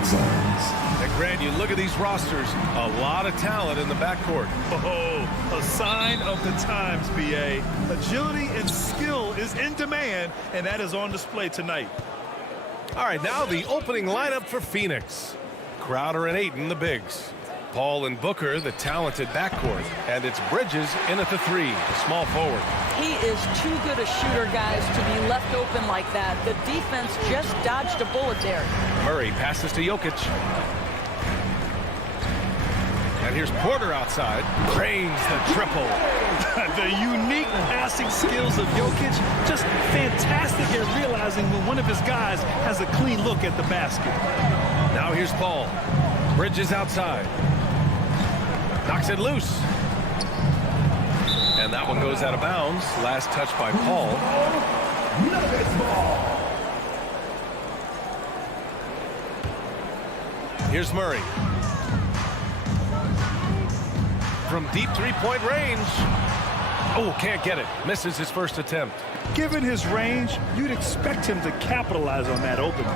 Phoenix Suns. And Grant, you look at these rosters, a lot of talent in the backcourt. Oh, a sign of the times, B.A. Agility and skill is in demand, and that is on display tonight. All right, now the opening lineup for Phoenix. Crowder and Ayton, the bigs. Paul and Booker, the talented backcourt. And it's Bridges in at the three, the small forward. He is too good a shooter, guys, to be left open like that. The defense just dodged a bullet there. Murray passes to Jokic. And here's Porter outside. Drains the triple. The unique passing skills of Jokic, just fantastic at realizing when one of his guys has a clean look at the basket. Now here's Paul. Bridges outside. Knocks it loose. And that one goes out of bounds. Last touch by Paul. Here's Murray. From deep three-point range. Oh, can't get it. Misses his first attempt. Given his range, you'd expect him to capitalize on that opening.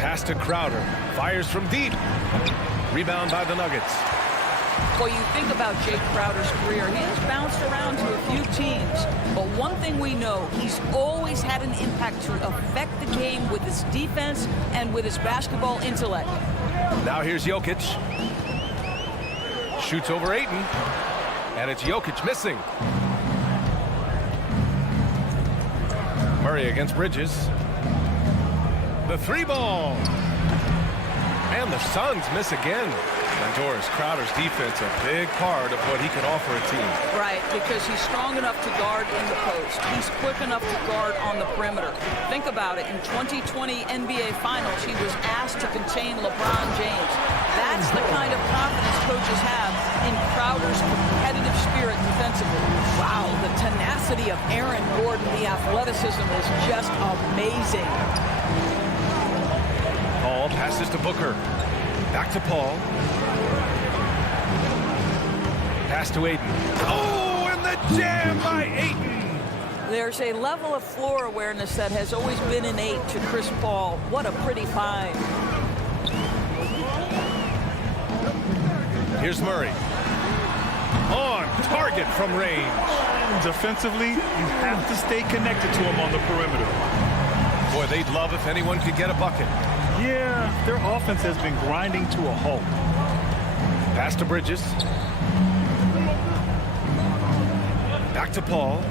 Pass to Crowder. Fires from deep. Rebound by the Nuggets. Well, you think about Jake Crowder's career, he has bounced around to a few teams. But one thing we know, he's always had an impact to affect the game with his defense and with his basketball intellect. Now here's Jokic. Shoots over Ayton. And it's Jokic missing. Murray against Bridges. The three ball. And the Suns miss again. And Doris, Crowder's defense a big part of what he can offer a team. Right, because he's strong enough to guard in the post. He's quick enough to guard on the perimeter. Think about it. In 2020 NBA Finals, he was asked to contain LeBron James. That's the kind of confidence coaches have in Crowder's competitive spirit defensively. Wow, the tenacity of Aaron Gordon, the athleticism is just amazing. Paul passes to Booker. Back to Paul. Pass to Ayton. Oh, and the jam by Ayton. There's a level of floor awareness that has always been innate to Chris Paul. What a pretty find. Here's Murray. On target from range. Defensively, you have to stay connected to him on the perimeter. Boy, they'd love if anyone could get a bucket. Yeah, their offense has been grinding to a halt. Pass to Bridges. Back to Paul.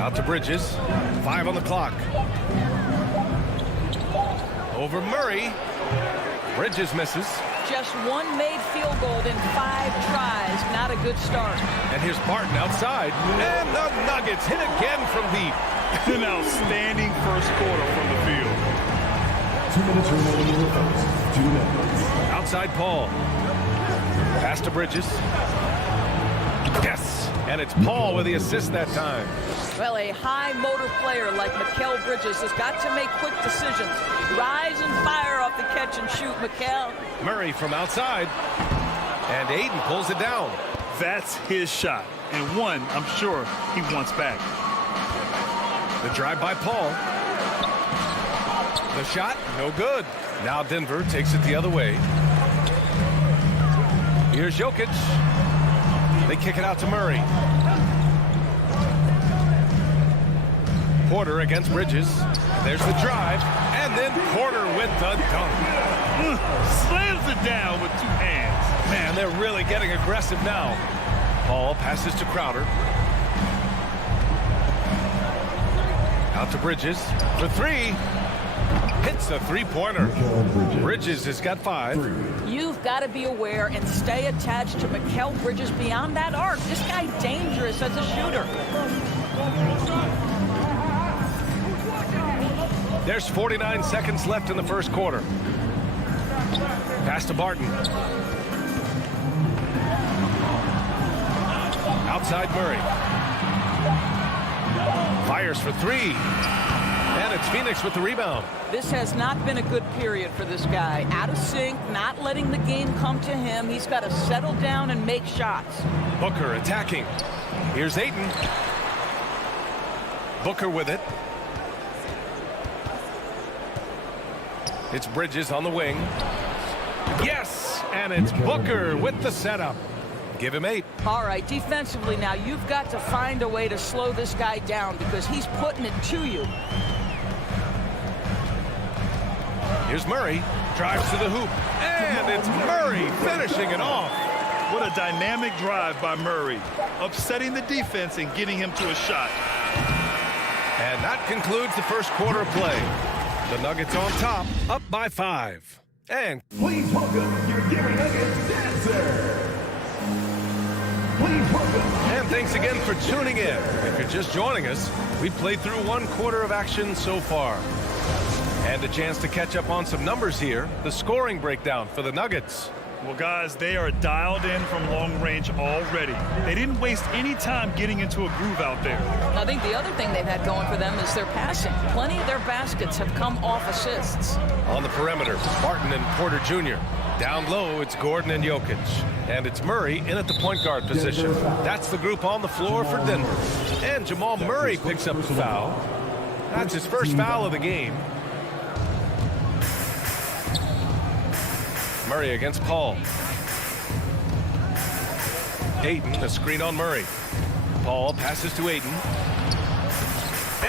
Out to Bridges. 5 on the clock. Over Murray. Bridges misses. Just one made field goal in 5 tries. Not a good start. And here's Barton outside. And the Nuggets hit again from deep. An outstanding first quarter from the field. 2 minutes remaining in the first. 2 minutes. Outside Paul. Pass to Bridges. Yes. And it's Paul with the assist that time. Well, a high motor player like Mikal Bridges has got to make quick decisions. Rise and fire off the catch and shoot, Mikal. Murray from outside. And Ayton pulls it down. That's his shot. And one, I'm sure, he wants back. The drive by Paul. The shot, no good. Now Denver takes it the other way. Here's Jokic. They kick it out to Murray. Porter against Bridges. There's the drive. And then Porter with the dunk. Slams it down with 2 hands. Man, they're really getting aggressive now. Paul passes to Crowder. Out to Bridges for 3. Hits the three-pointer. Bridges has got 5. You've got to be aware and stay attached to Mikal Bridges beyond that arc. This guy's dangerous as a shooter. There's 49 seconds left in the first quarter. Pass to Barton. Outside Murray. Fires for 3. And it's Phoenix with the rebound. This has not been a good period for this guy. Out of sync, not letting the game come to him. He's got to settle down and make shots. Booker attacking. Here's Ayton. Booker with it. It's Bridges on the wing. Yes, and it's Booker with the setup. Give him 8. All right, defensively now, you've got to find a way to slow this guy down because he's putting it to you. Here's Murray. Drives to the hoop. And it's Murray finishing it off. What a dynamic drive by Murray, upsetting the defense and getting him to a shot. And that concludes the first quarter of play. The Nuggets on top, up by 5. And Please welcome your Denver Nuggets dancer. Please welcome. And thanks again for tuning in. If you're just joining us, we've played through 1 quarter of action so far. And a chance to catch up on some numbers here. The scoring breakdown for the Nuggets. Well, guys, they are dialed in from long range already. They didn't waste any time getting into a groove out there. I think the other thing they've had going for them is their passing. Plenty of their baskets have come off assists. On the perimeter, Barton and Porter Jr. Down low, it's Gordon and Jokic. And it's Murray in at the point guard position. That's the group on the floor for Denver. And Jamal Murray picks up the foul. That's his first foul of the game. Murray against Paul. Ayton, a screen on Murray. Paul passes to Ayton.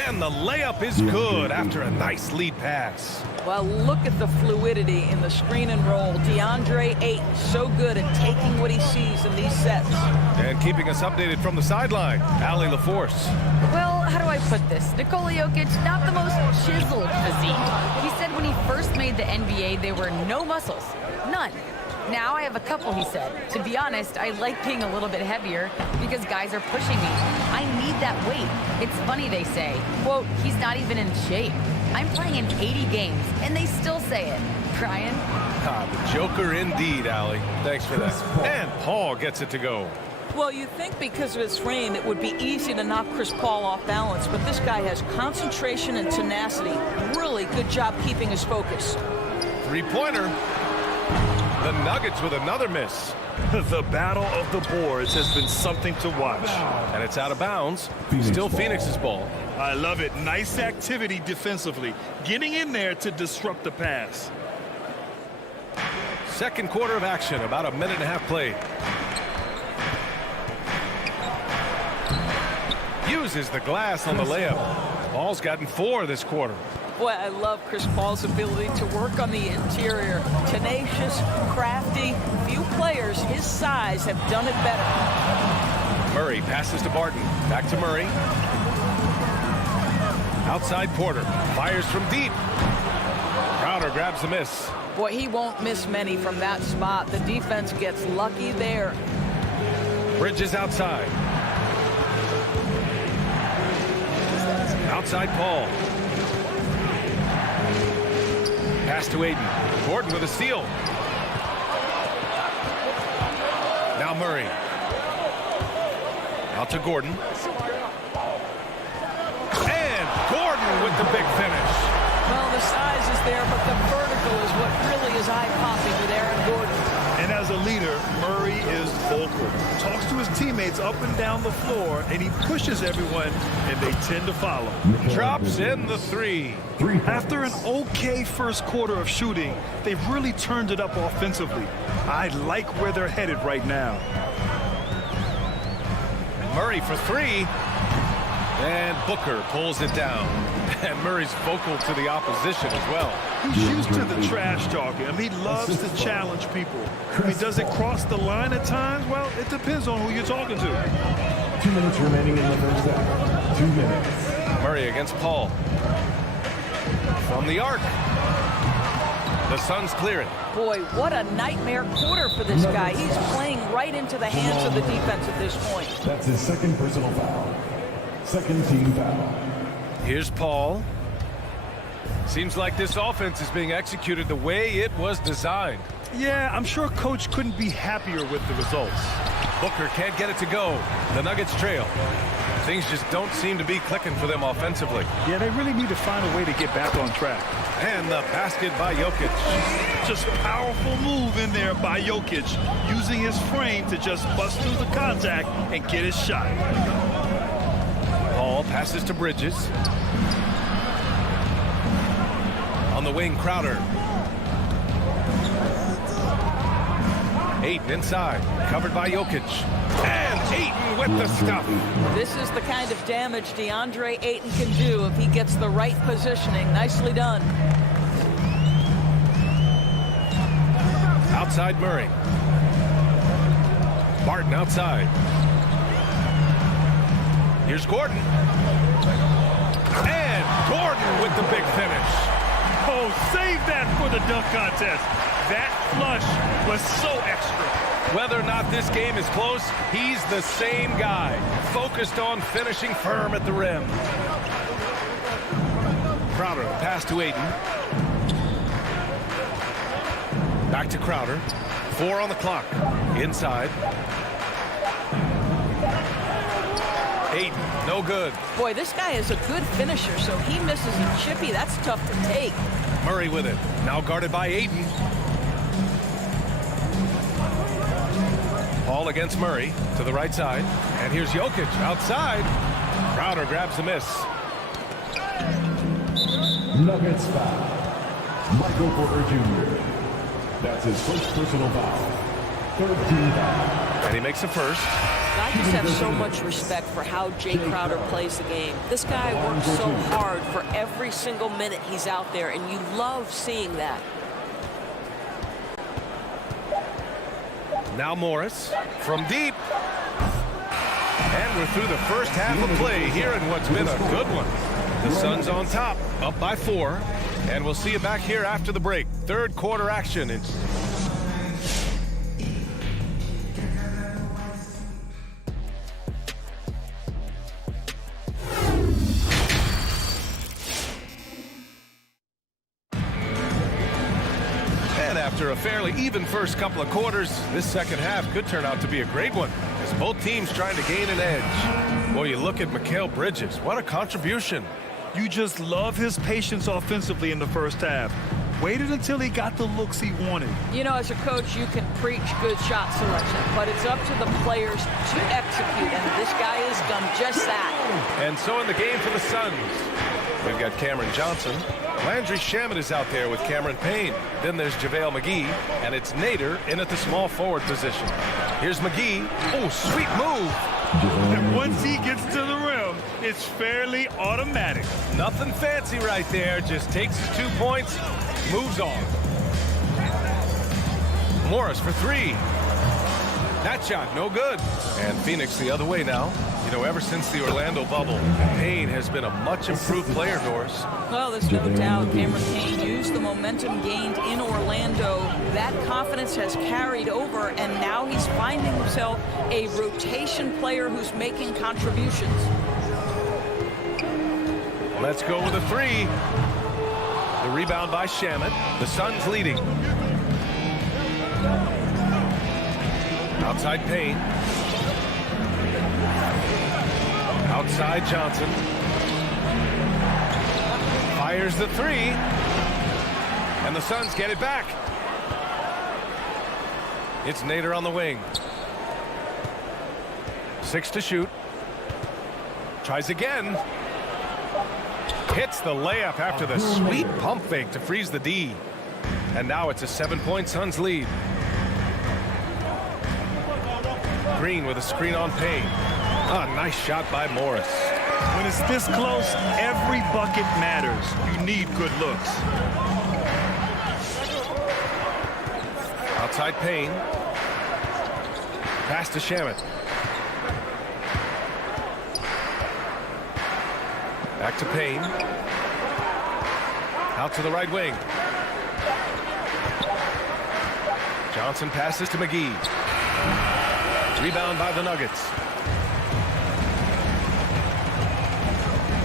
And the layup is good after a nice lead pass. Well, look at the fluidity in the screen and roll. DeAndre Ayton, so good at taking what he sees in these sets. And keeping us updated from the sideline, Allie LaForce. Well, how do I put this? Nikola Jokic, not the most chiseled physique. He said when he first made the NBA, there were no muscles. None. Now I have a couple, he said. To be honest, I like being a little bit heavier because guys are pushing me. I need that weight. It's funny they say, quote, he's not even in shape. I'm playing in 80 games, and they still say it. Brian? The Joker indeed, Allie. Thanks for that. And Paul gets it to go. Well, you'd think because of his frame, it would be easy to knock Chris Paul off balance, but this guy has concentration and tenacity. Really good job keeping his focus. 3-pointer. The Nuggets with another miss. The battle of the boards has been something to watch. And it's out of bounds. Still Phoenix's ball. I love it. Nice activity defensively. Getting in there to disrupt the pass. Second quarter of action, about a minute and a half played. Uses the glass on the layup. Paul's gotten 4 this quarter. Boy, I love Chris Paul's ability to work on the interior. Tenacious, crafty. Few players his size have done it better. Murray passes to Barton. Back to Murray. Outside Porter. Fires from deep. Crowder grabs the miss. Boy, he won't miss many from that spot. The defense gets lucky there. Bridges outside. Outside Paul. Pass to Ayton. Gordon with a steal. Now Murray. Out to Gordon. And Gordon with the big finish. Well, the size is there, but the vertical is what really is eye-popping with Aaron Gordon. And as a leader, Murray is vocal. Talks to his teammates up and down the floor, and he pushes everyone, and they tend to follow. Drops in the 3. After an okay first quarter of shooting, they've really turned it up offensively. I like where they're headed right now. Murray for 3. And Booker pulls it down. And Murray's vocal to the opposition as well. He's used to the trash talking. I mean, he loves to challenge people. I mean, does it cross the line at times? Well, it depends on who you're talking to. 2 minutes remaining in the first half. 2 minutes. Murray against Paul. From the arc. The Suns clear it. Boy, what a nightmare quarter for this guy. He's playing right into the hands of the defense at this point. That's his second personal foul. Second team foul. Here's Paul. Seems like this offense is being executed the way it was designed. Yeah, I'm sure Coach couldn't be happier with the results. Booker can't get it to go. The Nuggets trail. Things just don't seem to be clicking for them offensively. Yeah, they really need to find a way to get back on track. And the basket by Jokic. Just a powerful move in there by Jokic, using his frame to just bust through the contact and get his shot. Paul passes to Bridges. On the wing, Crowder. Ayton inside, covered by Jokic. And Ayton with the stuff. This is the kind of damage DeAndre Ayton can do if he gets the right positioning. Nicely done. Outside Murray. Barton outside. Here's Gordon. And Gordon with the big finish. Oh, save that for the dunk contest. That flush was so extra. Whether or not this game is close, he's the same guy, focused on finishing firm at the rim. Crowder, pass to Ayton. Back to Crowder. 4 on the clock. Inside. Ayton, no good. Boy, this guy is a good finisher, so he misses a chippy. That's tough to take. Murray with it. Now guarded by Ayton. Ball against Murray to the right side. And here's Jokic outside. Crowder grabs the miss. Nuggets foul. Michael Porter Jr. That's his first personal foul. 13 foul. And he makes a first. I just have so much respect for how Jay Crowder plays the game. This guy works so hard for every single minute he's out there, and you love seeing that. Now Morris from deep. And we're through the first half of play here in what's been a good one. The Suns on top, up by 4. And we'll see you back here after the break. Third quarter action. After a fairly even first couple of quarters, this second half could turn out to be a great one as both teams trying to gain an edge. Boy, you look at Mikal Bridges. What a contribution. You just love his patience offensively in the first half. Waited until he got the looks he wanted. You know, as a coach, you can preach good shot selection, but it's up to the players to execute, and this guy has done just that. And so in the game for the Suns, we've got Cameron Johnson. Landry Shamet is out there with Cameron Payne. Then there's JaVale McGee, and it's Nader in at the small forward position. Here's McGee. Oh, sweet move. And once he gets to the rim, it's fairly automatic. Nothing fancy right there. Just takes his 2 points, moves on. Morris for 3. That shot, no good. And Phoenix the other way now. You know, ever since the Orlando bubble, Payne has been a much improved player, Doris. Well, there's no doubt Cameron Payne used the momentum gained in Orlando. That confidence has carried over, and now he's finding himself a rotation player who's making contributions. Let's go with a 3. The rebound by Shamet. The Suns leading. Outside Payne. Outside Johnson. Fires the 3. And the Suns get it back. It's Nader on the wing. 6 to shoot. Tries again. Hits the layup after the sweet pump fake to freeze the D. And now it's a 7-point Suns lead. Green with a screen on Payne. A nice shot by Morris. When it's this close, every bucket matters. You need good looks. Outside Payne. Pass to Shamet. Back to Payne. Out to the right wing. Johnson passes to McGee. Rebound by the Nuggets.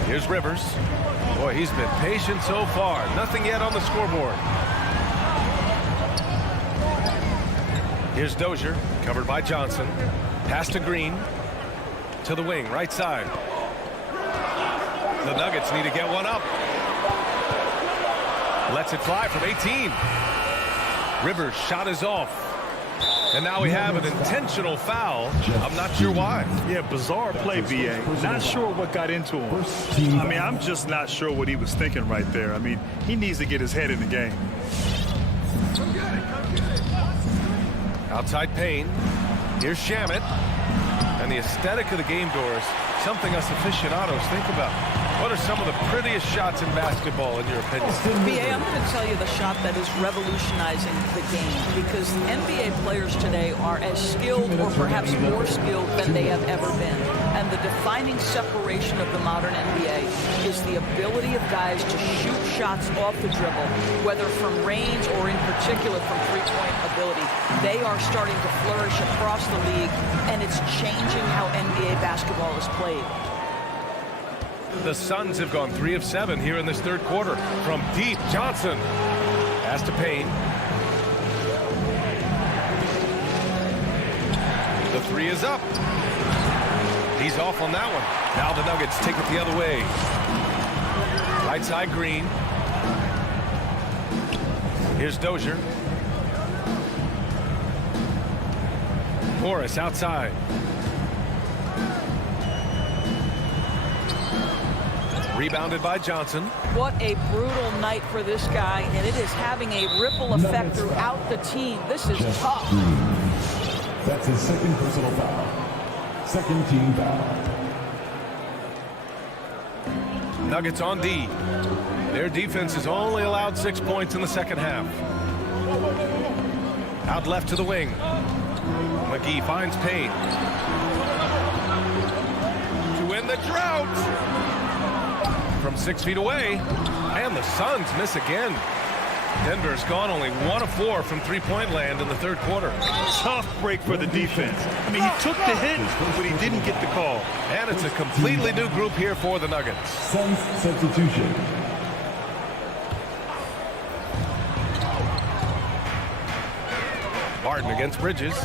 Here's Rivers. Boy, he's been patient so far. Nothing yet on the scoreboard. Here's Dozier, covered by Johnson. Pass to Green. To the wing, right side. The Nuggets need to get one up. Lets it fly from 18. Rivers' shot is off. And now we have an intentional foul. I'm not sure why. Yeah, bizarre play, BA. Not sure what got into him. I mean, I'm just not sure what he was thinking right there. I mean, he needs to get his head in the game. Outside Payne. Here's Shamet. And the aesthetic of the game, Doris, something us aficionados think about. What are some of the prettiest shots in basketball, in your opinion? BA, I'm going to tell you the shot that is revolutionizing the game, because NBA players today are as skilled or perhaps more skilled than they have ever been. And the defining separation of the modern NBA is the ability of guys to shoot shots off the dribble, whether from range or in particular from three-point ability. They are starting to flourish across the league, and it's changing how NBA basketball is played. The Suns have gone 3 of 7 here in this third quarter. From deep, Johnson. Pass to Payne. The three is up. He's off on that one. Now the Nuggets take it the other way. Right side, Green. Here's Dozier. Morris outside. Rebounded by Johnson. What a brutal night for this guy, and it is having a ripple effect throughout the team. This is tough. That's his second personal foul. Second team foul. Nuggets on D. Their defense has only allowed 6 points in the second half. Out left to the wing. McGee finds Payne. To win the drought. From 6 feet away, and the Suns miss again. Denver's gone only 1 of 4 from three-point land in the third quarter. Tough break for the defense. I mean, he took the hit, but he didn't get the call. And it's a completely new group here for the Nuggets. Suns substitution. Barton against Bridges.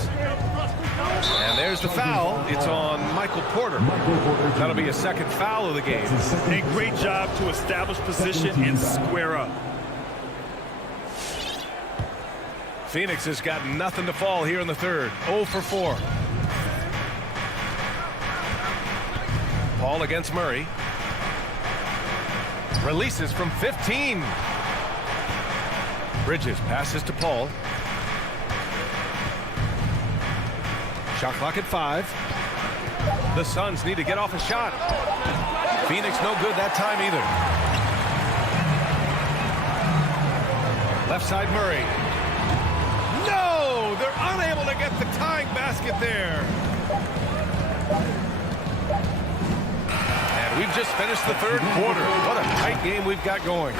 And there's the foul. It's on Michael Porter. That'll be a second foul of the game. A great job to establish position and square up. Phoenix has got nothing to fall here in the third. 0 for 4. Paul against Murray. Releases from 15. Bridges passes to Paul. Shot clock at 5. The Suns need to get off a shot. Phoenix no good that time either. Left side Murray. No! They're unable to get the tying basket there. And we've just finished the third quarter. What a tight game we've got going.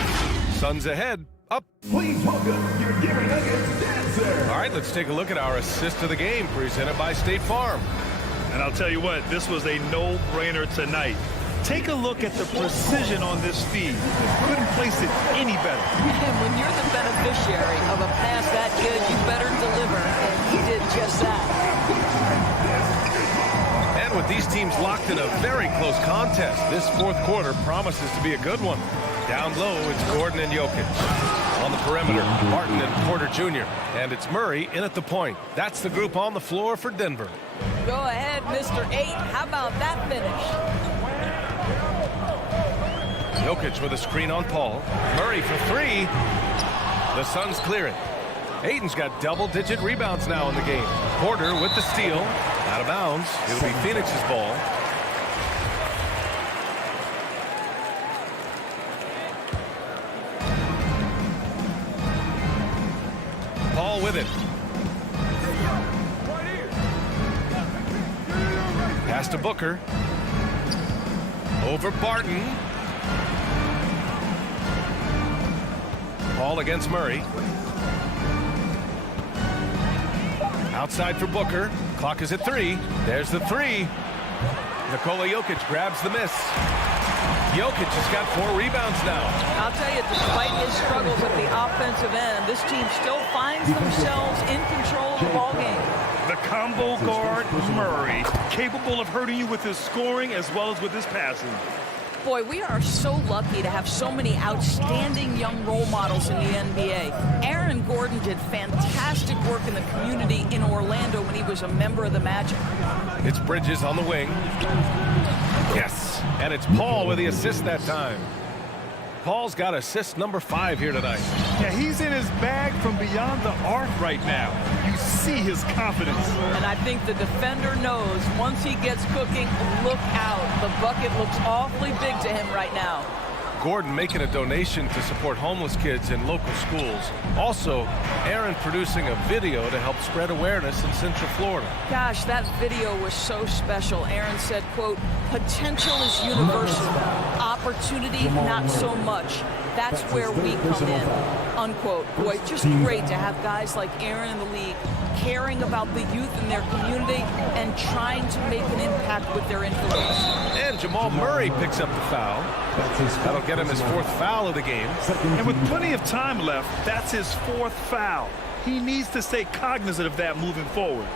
Suns ahead. Up. Please welcome your Denver Nuggets dancer. All right, let's take a look at our assist of the game presented by State Farm. And I'll tell you what, this was a no-brainer tonight. Take a look at the precision on this feed. Couldn't place it any better. And when you're the beneficiary of a pass that good, you better deliver, and he did just that. And with these teams locked in a very close contest, this fourth quarter promises to be a good one. Down low, it's Gordon and Jokic. On the perimeter, Martin and Porter Jr. And it's Murray in at the point. That's the group on the floor for Denver. Go ahead, Mr. 8. How about that finish? Jokic with a screen on Paul. Murray for 3. The Suns clear it. Ayton's got double-digit rebounds now in the game. Porter with the steal. Out of bounds. It'll be Phoenix's ball. Paul with it. Pass to Booker. Over Barton. Paul against Murray. Outside for Booker. Clock is at 3. There's the 3. Nikola Jokic grabs the miss. Jokic has got 4 rebounds now. I'll tell you, despite his struggles at the offensive end, this team still finds themselves in control of the ball game. The combo guard, Murray, capable of hurting you with his scoring as well as with his passing. Boy, we are so lucky to have so many outstanding young role models in the NBA. Aaron Gordon did fantastic work in the community in Orlando when he was a member of the Magic. It's Bridges on the wing. Yes, and it's Paul with the assist that time. Paul's got assist number 5 here tonight. Yeah, he's in his bag from beyond the arc right now. You see his confidence. And I think the defender knows once he gets cooking, look out. The bucket looks awfully big to him right now. Gordon making a donation to support homeless kids in local schools. Also, Aaron producing a video to help spread awareness in Central Florida. Gosh, that video was so special. Aaron said, quote, potential is universal. Opportunity, not so much. That's where we come in, unquote. Boy, just great to have guys like Aaron in the league caring about the youth in their community and trying to make an impact with their influence. And Jamal Murray picks up the foul. That'll get him his 4th foul of the game. And with plenty of time left, that's his 4th foul. He needs to stay cognizant of that moving forward.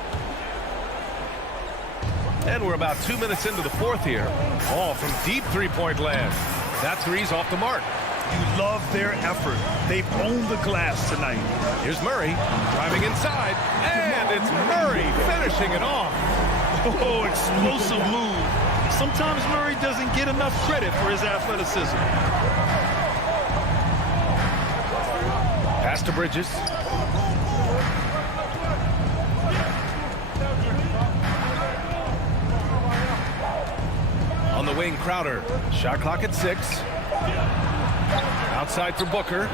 And we're about 2 minutes into the 4th here. All from deep three-point land. That three's off the mark. You love their effort. They've owned the glass tonight. Here's Murray driving inside, and it's Murray finishing it off. Oh, explosive move. Sometimes Murray doesn't get enough credit for his athleticism. Pass to Bridges. On the wing, Crowder. Shot clock at 6. Outside for Booker.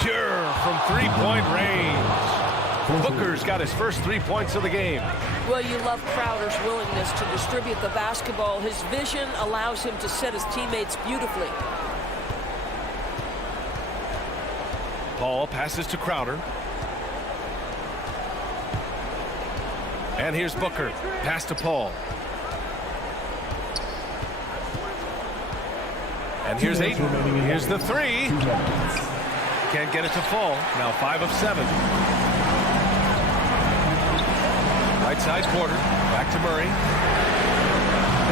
Pure from three-point range. Booker's got his first 3 points of the game. Well, you love Crowder's willingness to distribute the basketball. His vision allows him to set his teammates beautifully. Paul passes to Crowder. And here's Booker. Pass to Paul. And here's Ayton. Here's the 3. Can't get it to fall. Now 5 of 7. Right side quarter. Back to Murray.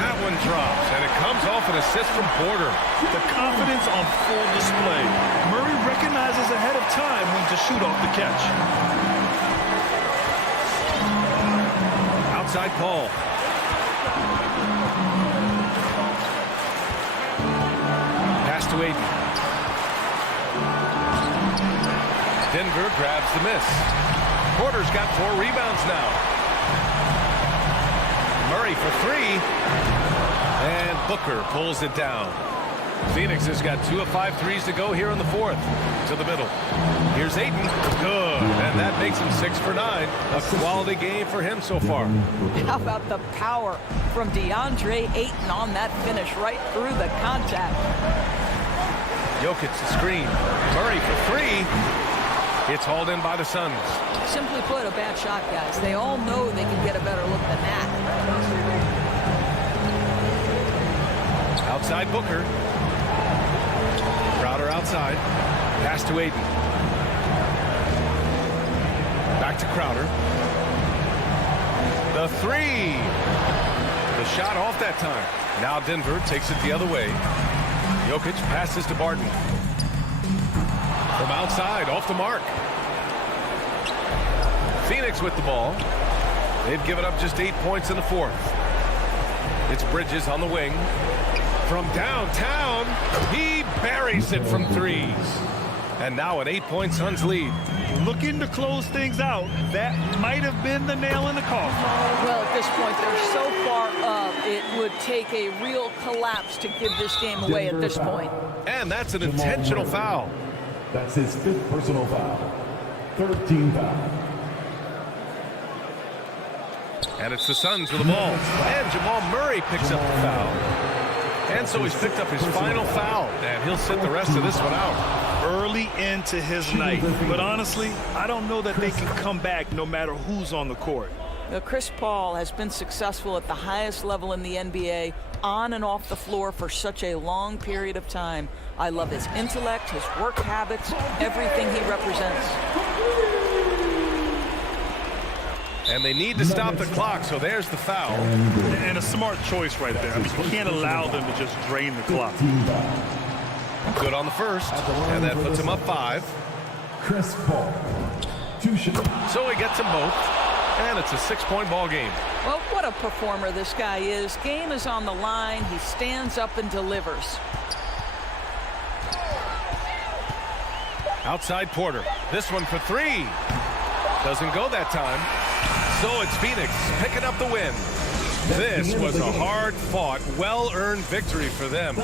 That one drops, and it comes off an assist from Porter. The confidence on full display. Murray recognizes ahead of time when to shoot off the catch. Outside Paul. Pass to Ayton. Denver grabs the miss. Porter's got 4 rebounds now. Murray for 3. And Booker pulls it down. Phoenix has got 2 of 5 threes to go here in the 4th. To the middle. Here's Ayton. Good. And that makes him 6 for 9. A quality game for him so far. How about the power from DeAndre Ayton on that finish right through the contact. Jokic the screen. Murray for 3. It's hauled in by the Suns. Simply put, a bad shot, guys. They all know they can get a better look than that. Outside Booker. Crowder outside. Pass to Ayton. Back to Crowder. The 3. The shot off that time. Now Denver takes it the other way. Jokic passes to Barton. From outside, off the mark. Phoenix with the ball. They've given up just 8 points in the 4th. It's Bridges on the wing. From downtown, he buries it from 3s. And now an 8-point Suns lead. Looking to close things out. That might have been the nail in the coffin. Well, at this point, they're so far up, it would take a real collapse to give this game away at this point. And that's an intentional foul. That's his 5th personal foul. 13 foul. And it's the Suns with the ball. And Jamal Murray picks up the foul. And so he's picked up his final foul. And he'll sit the rest of this one out. Early into his night. But honestly, I don't know that they can come back no matter who's on the court. Now, Chris Paul has been successful at the highest level in the NBA, on and off the floor for such a long period of time. I love his intellect, his work habits, everything he represents. And they need to stop the clock, so there's the foul. And a smart choice right there. I mean, you can't allow them to just drain the clock. Good on the first, and that puts him up 5. Chris Paul. 2 shots. So he gets them both, and it's a 6-point ball game. Well, what a performer this guy is. Game is on the line. He stands up and delivers. Outside Porter. This one for three. Doesn't go that time. So it's Phoenix picking up the win. This was a hard-fought, well-earned victory for them.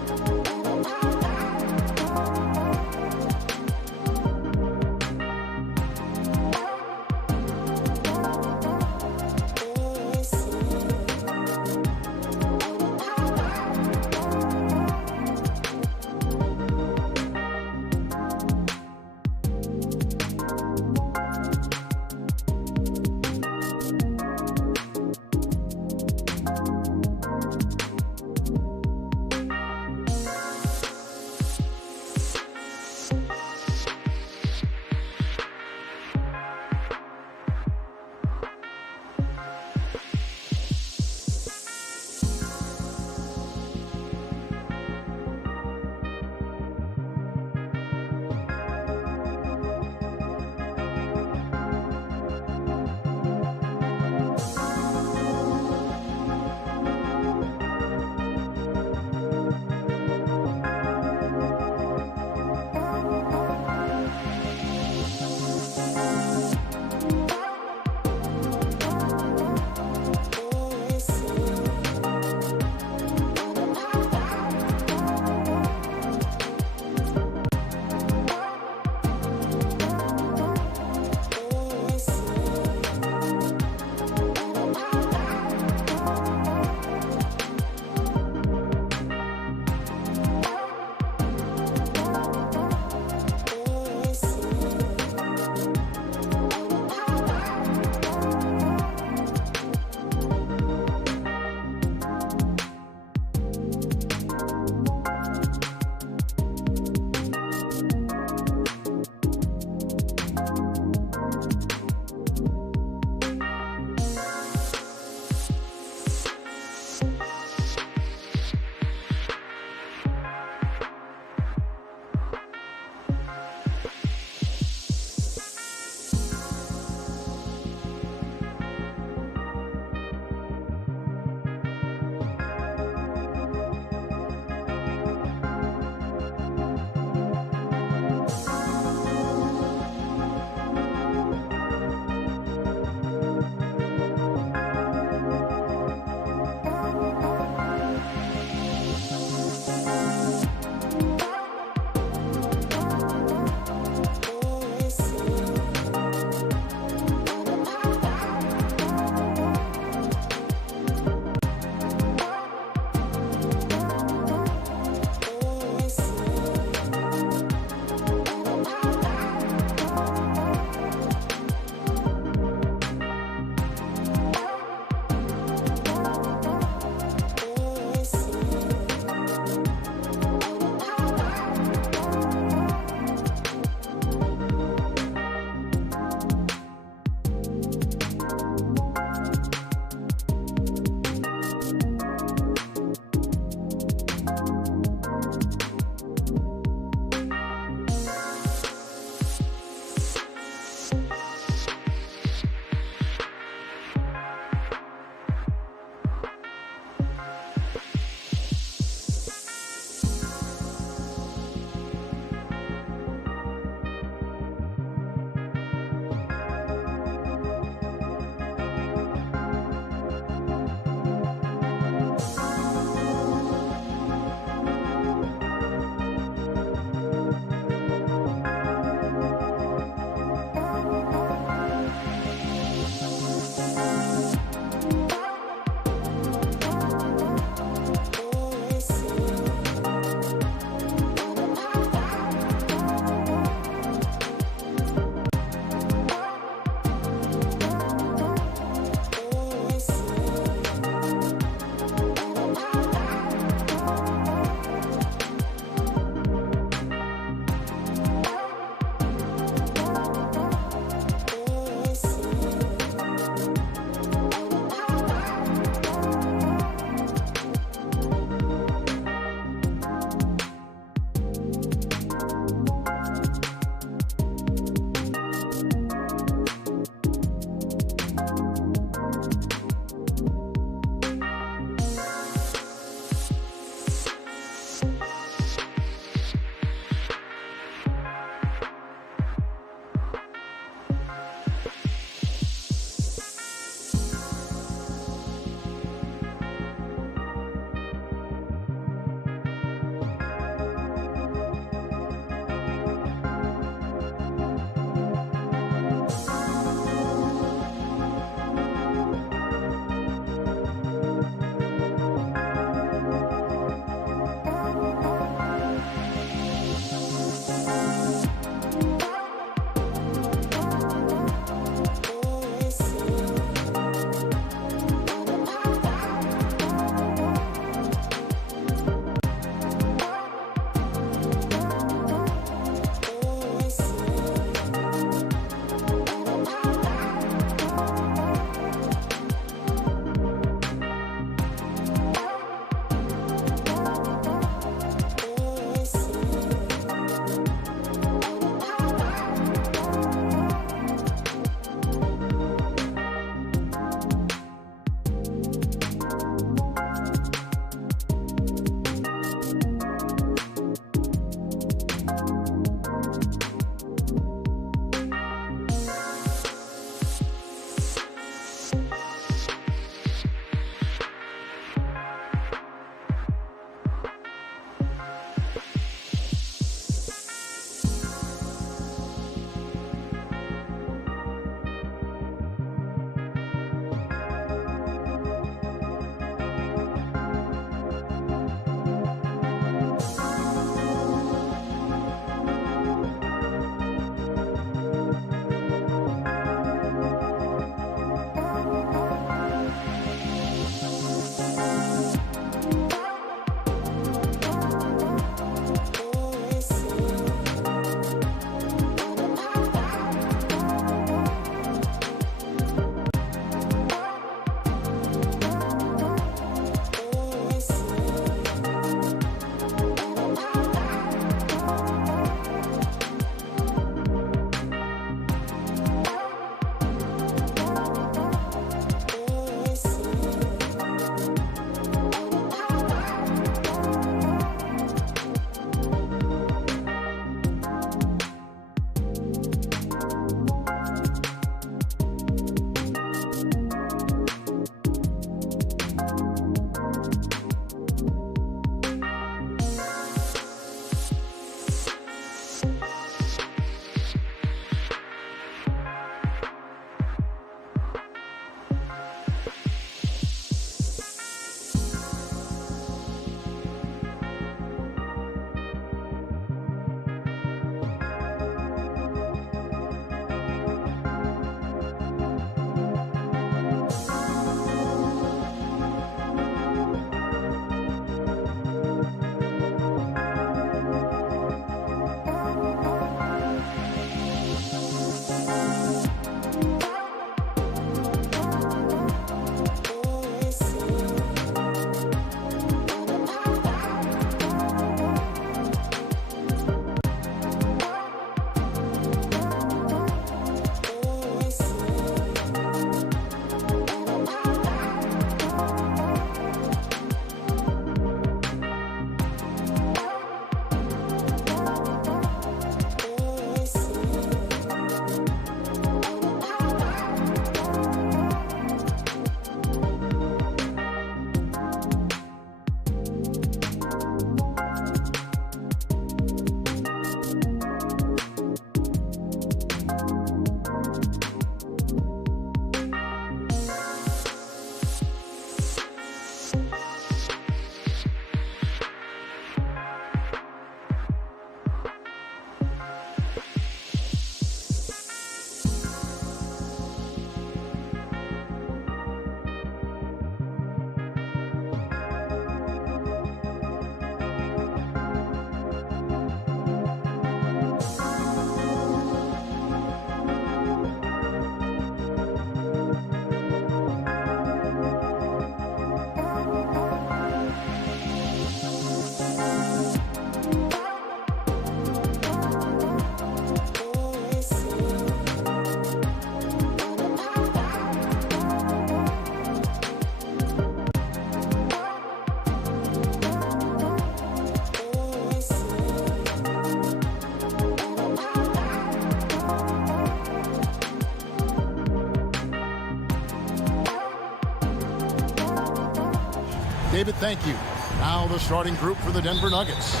David, thank you. Now the starting group for the Denver Nuggets.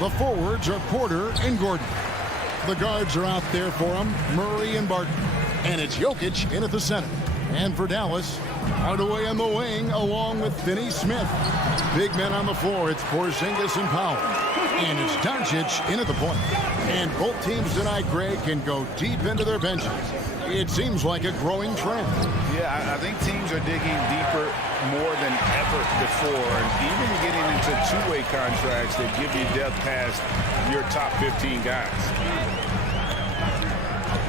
The forwards are Porter and Gordon. The guards are out there for them, Murray and Barton. And it's Jokic in at the center. And for Dallas, Hardaway on the wing along with Finney Smith. Big men on the floor, it's Porzingis and Powell. And it's Doncic in at the point. And both teams tonight, Greg, can go deep into their benches. It seems like a growing trend. Yeah, I think teams are digging deeper more than ever before. And even getting into two-way contracts that give you depth past your top 15 guys.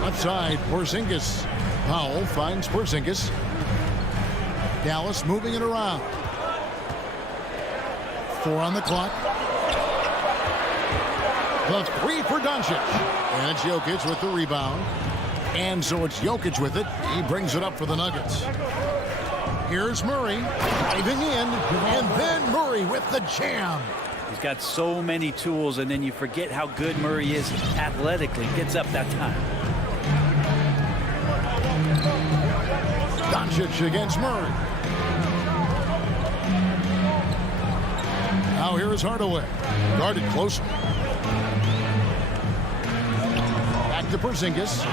Outside, Porzingis. Powell finds Porzingis. Dallas moving it around. 4 on the clock. The 3 for Doncic. And it's Jokic with the rebound. And so it's Jokic with it. He brings it up for the Nuggets. Here's Murray diving in. And then Murray with the jam. He's got so many tools, and then you forget how good Murray is athletically. Gets up that time. Doncic against Murray. Now here is Hardaway. Guarded closely. Back to Porzingis.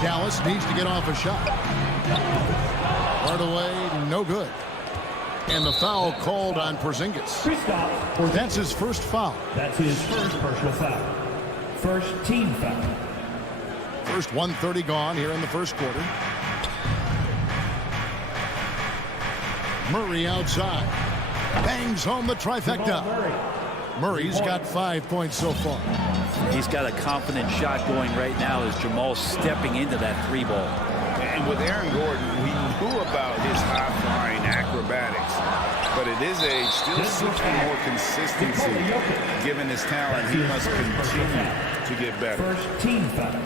Dallas needs to get off a shot. Hardaway, no good. And the foul called on Porzingis. That's his first foul. That's his first personal foul. First team foul. First 1:30 gone here in the first quarter. Murray outside. Bangs home the trifecta. Murray's got 5 points so far. He's got a confident shot going right now as Jamal's stepping into that 3 ball. And with Aaron Gordon, we knew about his high-flying acrobatics. But at his age, still seeking more consistency. Given his talent, he must continue to get better. First team foul.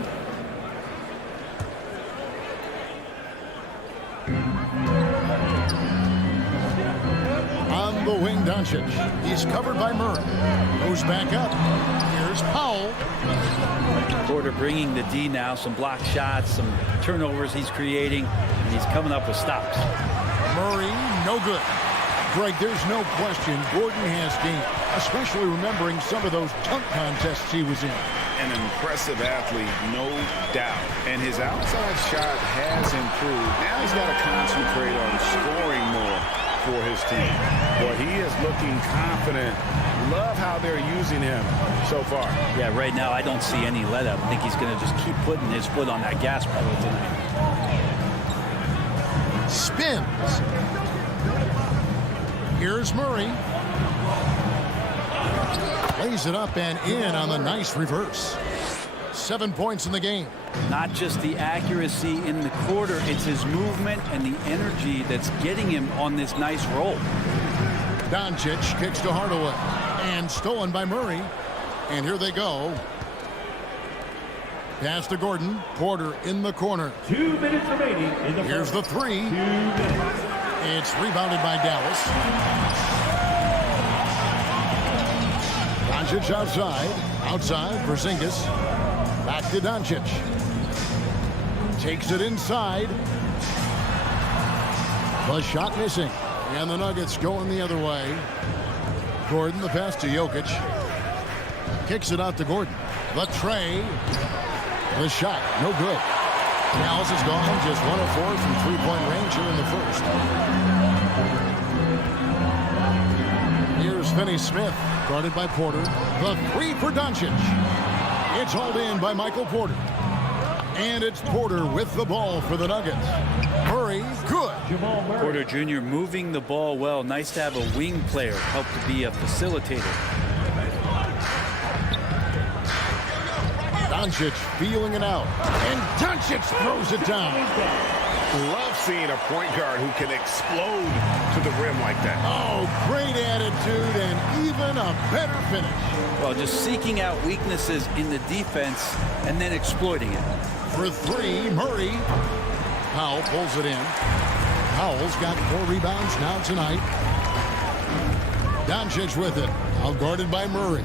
On the wing, Doncic. He's covered by Murray. Goes back up. Here's Powell. Porter bringing the D now. Some block shots, some turnovers he's creating, and he's coming up with stops. Murray, no good. Greg, there's no question Gordon has game, especially remembering some of those dunk contests he was in. An impressive athlete, no doubt. And his outside shot has improved. Now he's got to concentrate on scoring more for his team. But he is looking confident. Love how they're using him so far. Yeah, right now I don't see any let up. I think he's going to just keep putting his foot on that gas pedal tonight. Spins. Here's Murray. Lays it up and in on the nice reverse. 7 points in the game. Not just the accuracy in the quarter, it's his movement and the energy that's getting him on this nice roll. Doncic kicks to Hardaway. And stolen by Murray. And here they go. Pass to Gordon. Porter in the corner. 2 minutes remaining in the Here's the 3. 2 minutes. It's rebounded by Dallas. Doncic outside. Outside, Porzingis. Back to Doncic. Takes it inside. The shot missing. And the Nuggets going the other way. Gordon, the pass to Jokic. Kicks it out to Gordon. The tray. The shot, no good. Dallas is gone just 1 of 4 from three-point range here in the first. Here's Finney Smith, guarded by Porter. The 3 for Doncic. It's hauled in by Michael Porter. And it's Porter with the ball for the Nuggets. Murray, good. Porter Jr. moving the ball well. Nice to have a wing player help to be a facilitator. Doncic feeling it out. And Doncic throws it down. Love seeing a point guard who can explode to the rim like that. Oh, great attitude and even a better finish. Well, just seeking out weaknesses in the defense and then exploiting it. For 3, Murray. Powell pulls it in. Powell's got 4 rebounds now tonight. Doncic with it. Outguarded by Murray.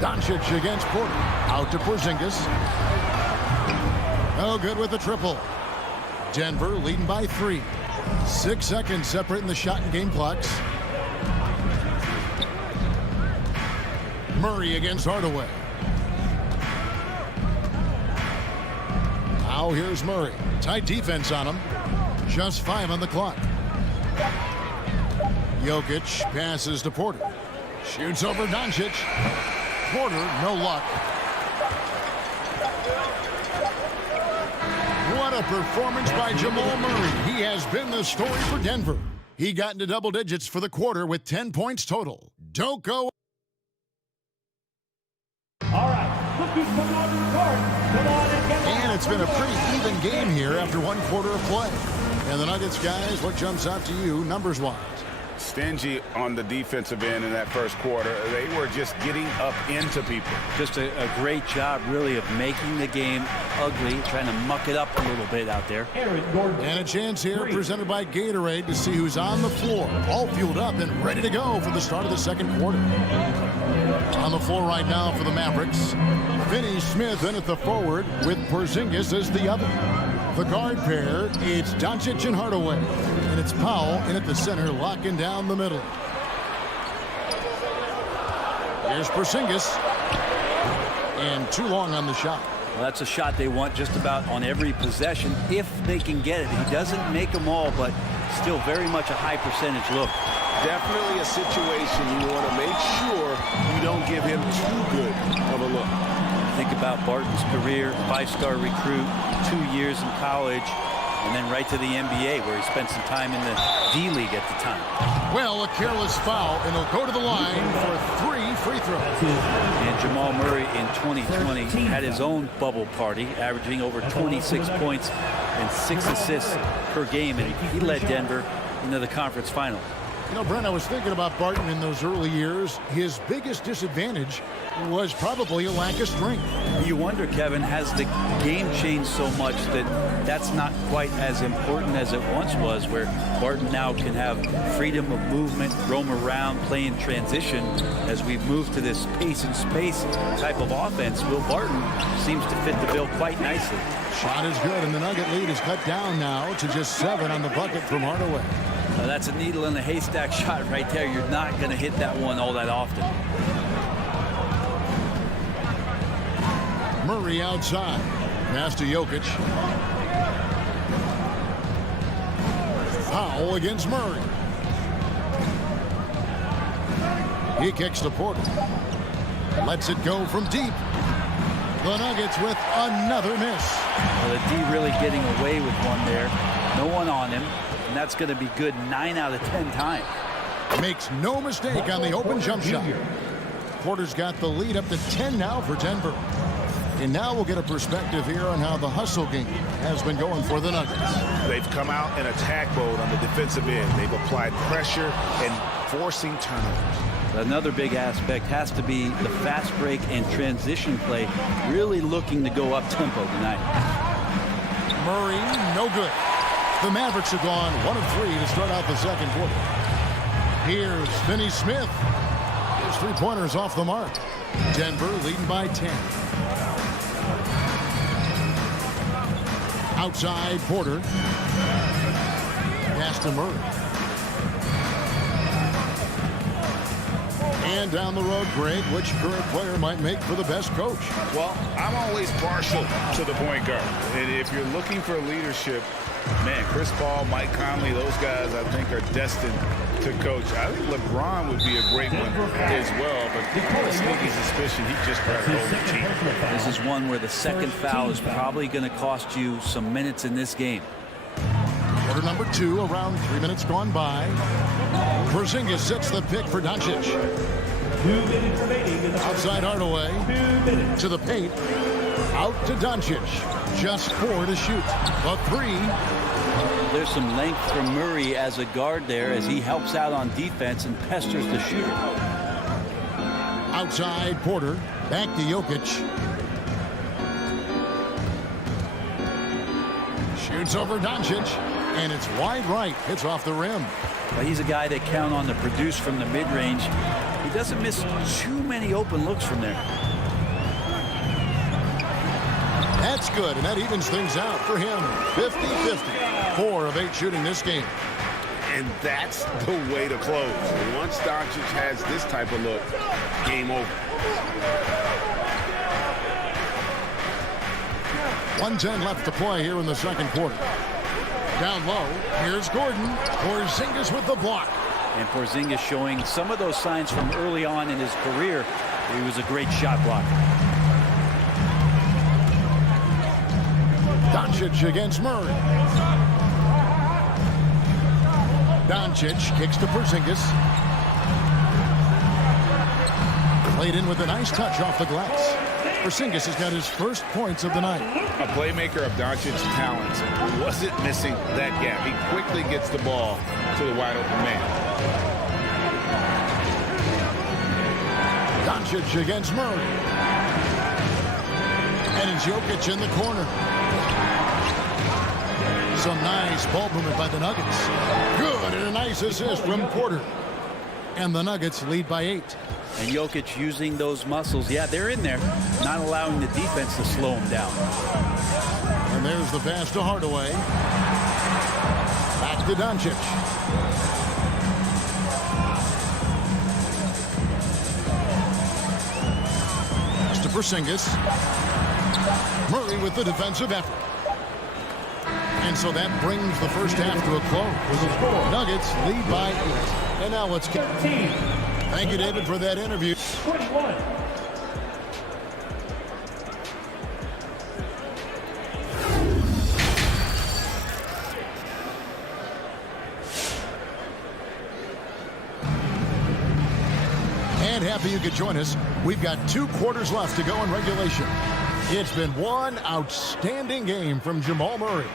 Doncic against Porter. Out to Porzingis. No good with the triple. Denver leading by 3. 6 seconds separating the shot and game clocks. Murray against Hardaway. Now here's Murray. Tight defense on him. Just 5 on the clock. Jokic passes to Porter. Shoots over Doncic. Porter, no luck. What a performance by Jamal Murray. He has been the story for Denver. He got into double digits for the quarter with 10 points total. Don't go. All right, rookies coming on the court. Come on and get And it's been a pretty even game here after 1 quarter of play. And the Nuggets, guys, what jumps out to you numbers-wise? Stingy on the defensive end in that first quarter. They were just getting up into people. Just a great job, really, of making the game ugly, trying to muck it up a little bit out there. Aaron Gordon. And a chance here presented by Gatorade to see who's on the floor, all fueled up and ready to go for the start of the second quarter. On the floor right now for the Mavericks, Finney Smith in at the forward with Porzingis as the other. The guard pair, it's Doncic and Hardaway. And it's Powell in at the center, locking down the middle. Here's Porzingis. And too long on the shot. Well, that's a shot they want just about on every possession if they can get it. He doesn't make them all, but still very much a high percentage look. Definitely a situation you want to make sure you don't give him too good of a look. Think about Barton's career, 5-star recruit, 2 years in college, and then right to the NBA where he spent some time in the D-League at the time. Well, a careless foul, and he'll go to the line for 3 free throws. And Jamal Murray in 2020 had his own bubble party, averaging over 26 points and 6 assists per game, and he led Denver into the conference final. You know, Brent, I was thinking about Barton in those early years. His biggest disadvantage was probably a lack of strength. You wonder, Kevin, has the game changed so much that that's not quite as important as it once was, where Barton now can have freedom of movement, roam around, play in transition. As we've moved to this pace and space type of offense, Will Barton seems to fit the bill quite nicely. Shot is good, and the Nugget lead is cut down now to just 7 on the bucket from Hardaway. That's a needle in the haystack shot right there. You're not going to hit that one all that often. Murray outside. Pass to Jokic. Foul against Murray. He kicks to Porter. Lets it go from deep. The Nuggets with another miss. Well, the D really getting away with one there. No one on him. And that's going to be good 9 out of 10 times. Makes no mistake on the open jump shot. Porter's got the lead up to 10 now for Denver. And now we'll get a perspective here on how the hustle game has been going for the Nuggets. They've come out in attack mode on the defensive end. They've applied pressure and forcing turnovers. Another big aspect has to be the fast break and transition play, really looking to go up tempo tonight. Murray, no good. The Mavericks have gone 1 of 3 to start out the second quarter. Here's Finney Smith. His 3-pointers off the mark. Denver leading by 10. Outside Porter. Pass to Murray. And down the road, Greg, which current player might make for the best coach? Well, I'm always partial to the point guard. And if you're looking for leadership, man, Chris Paul, Mike Conley, those guys I think are destined to coach. I think LeBron would be a great one as well, but I have a sneaky suspicion he just got to hold the team. This is one where the second foul is probably going to cost you some minutes in this game. Quarter number 2, around 3 minutes gone by. Porzingis sets the pick for Doncic. 2 minutes remaining. Outside Hardaway. 2 minutes. To the paint. Out to Doncic. Just 4 to shoot. A 3. There's some length from Murray as a guard there as he helps out on defense and pesters the shooter. Outside Porter. Back to Jokic. Shoots over Doncic. And it's wide right. It's off the rim. Well, he's a guy that count on to produce from the mid-range. He doesn't miss too many open looks from there. That's good, and that evens things out for him. 50-50. 4 of 8 shooting this game. And that's the way to close. Once Doncic has this type of look, game over. 1:10 left to play here in the second quarter. Down low, here's Gordon. Porzingis with the block. And Porzingis showing some of those signs from early on in his career. He was a great shot blocker. Doncic against Murray. Doncic kicks to Porzingis. Played in with a nice touch off the glass. Porzingis has got his first points of the night. A playmaker of Doncic's talents wasn't missing that gap. He quickly gets the ball to the wide open man. Doncic against Murray. And it's Jokic in the corner. Some nice ball movement by the Nuggets. Good, and a nice assist from Porter. And the Nuggets lead by 8. And Jokic using those muscles. Yeah, they're in there, not allowing the defense to slow him down. And there's the pass to Hardaway. Back to Doncic. Pass to Porzingis. Murray with the defensive effort. And so that brings the first half to a close. Nuggets lead by 8. And now let's get. Thank you, David, for that interview. 21. And happy you could join us. We've got 2 quarters left to go in regulation. It's been one outstanding game from Jamal Murray.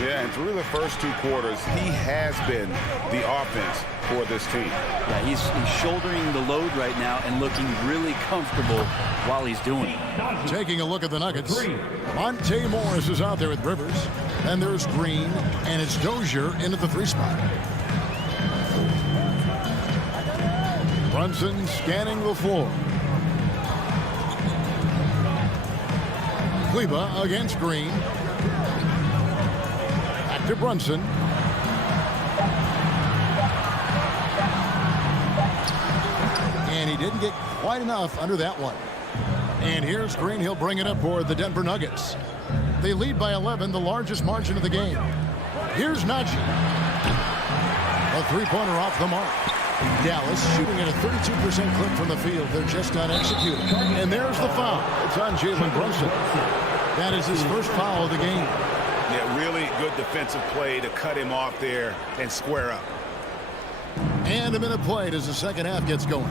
Yeah, and through the first 2 quarters, he has been the offense for this team. Yeah, he's shouldering the load right now and looking really comfortable while he's doing it. Taking a look at the Nuggets. Monte Morris is out there with Rivers. Then there's Green, and it's Dozier into the 3 spot. Brunson scanning the floor. Kleber against Green. Back to Brunson. And he didn't get quite enough under that one. And here's Green. He'll bring it up for the Denver Nuggets. They lead by 11, the largest margin of the game. Here's Najee. A 3-pointer off the mark. Dallas shooting at a 32% clip from the field. They're just not executing. And there's the foul. It's on Jalen Brunson. That is his first foul of the game. Yeah, really good defensive play to cut him off there and square up. And a minute played as the second half gets going.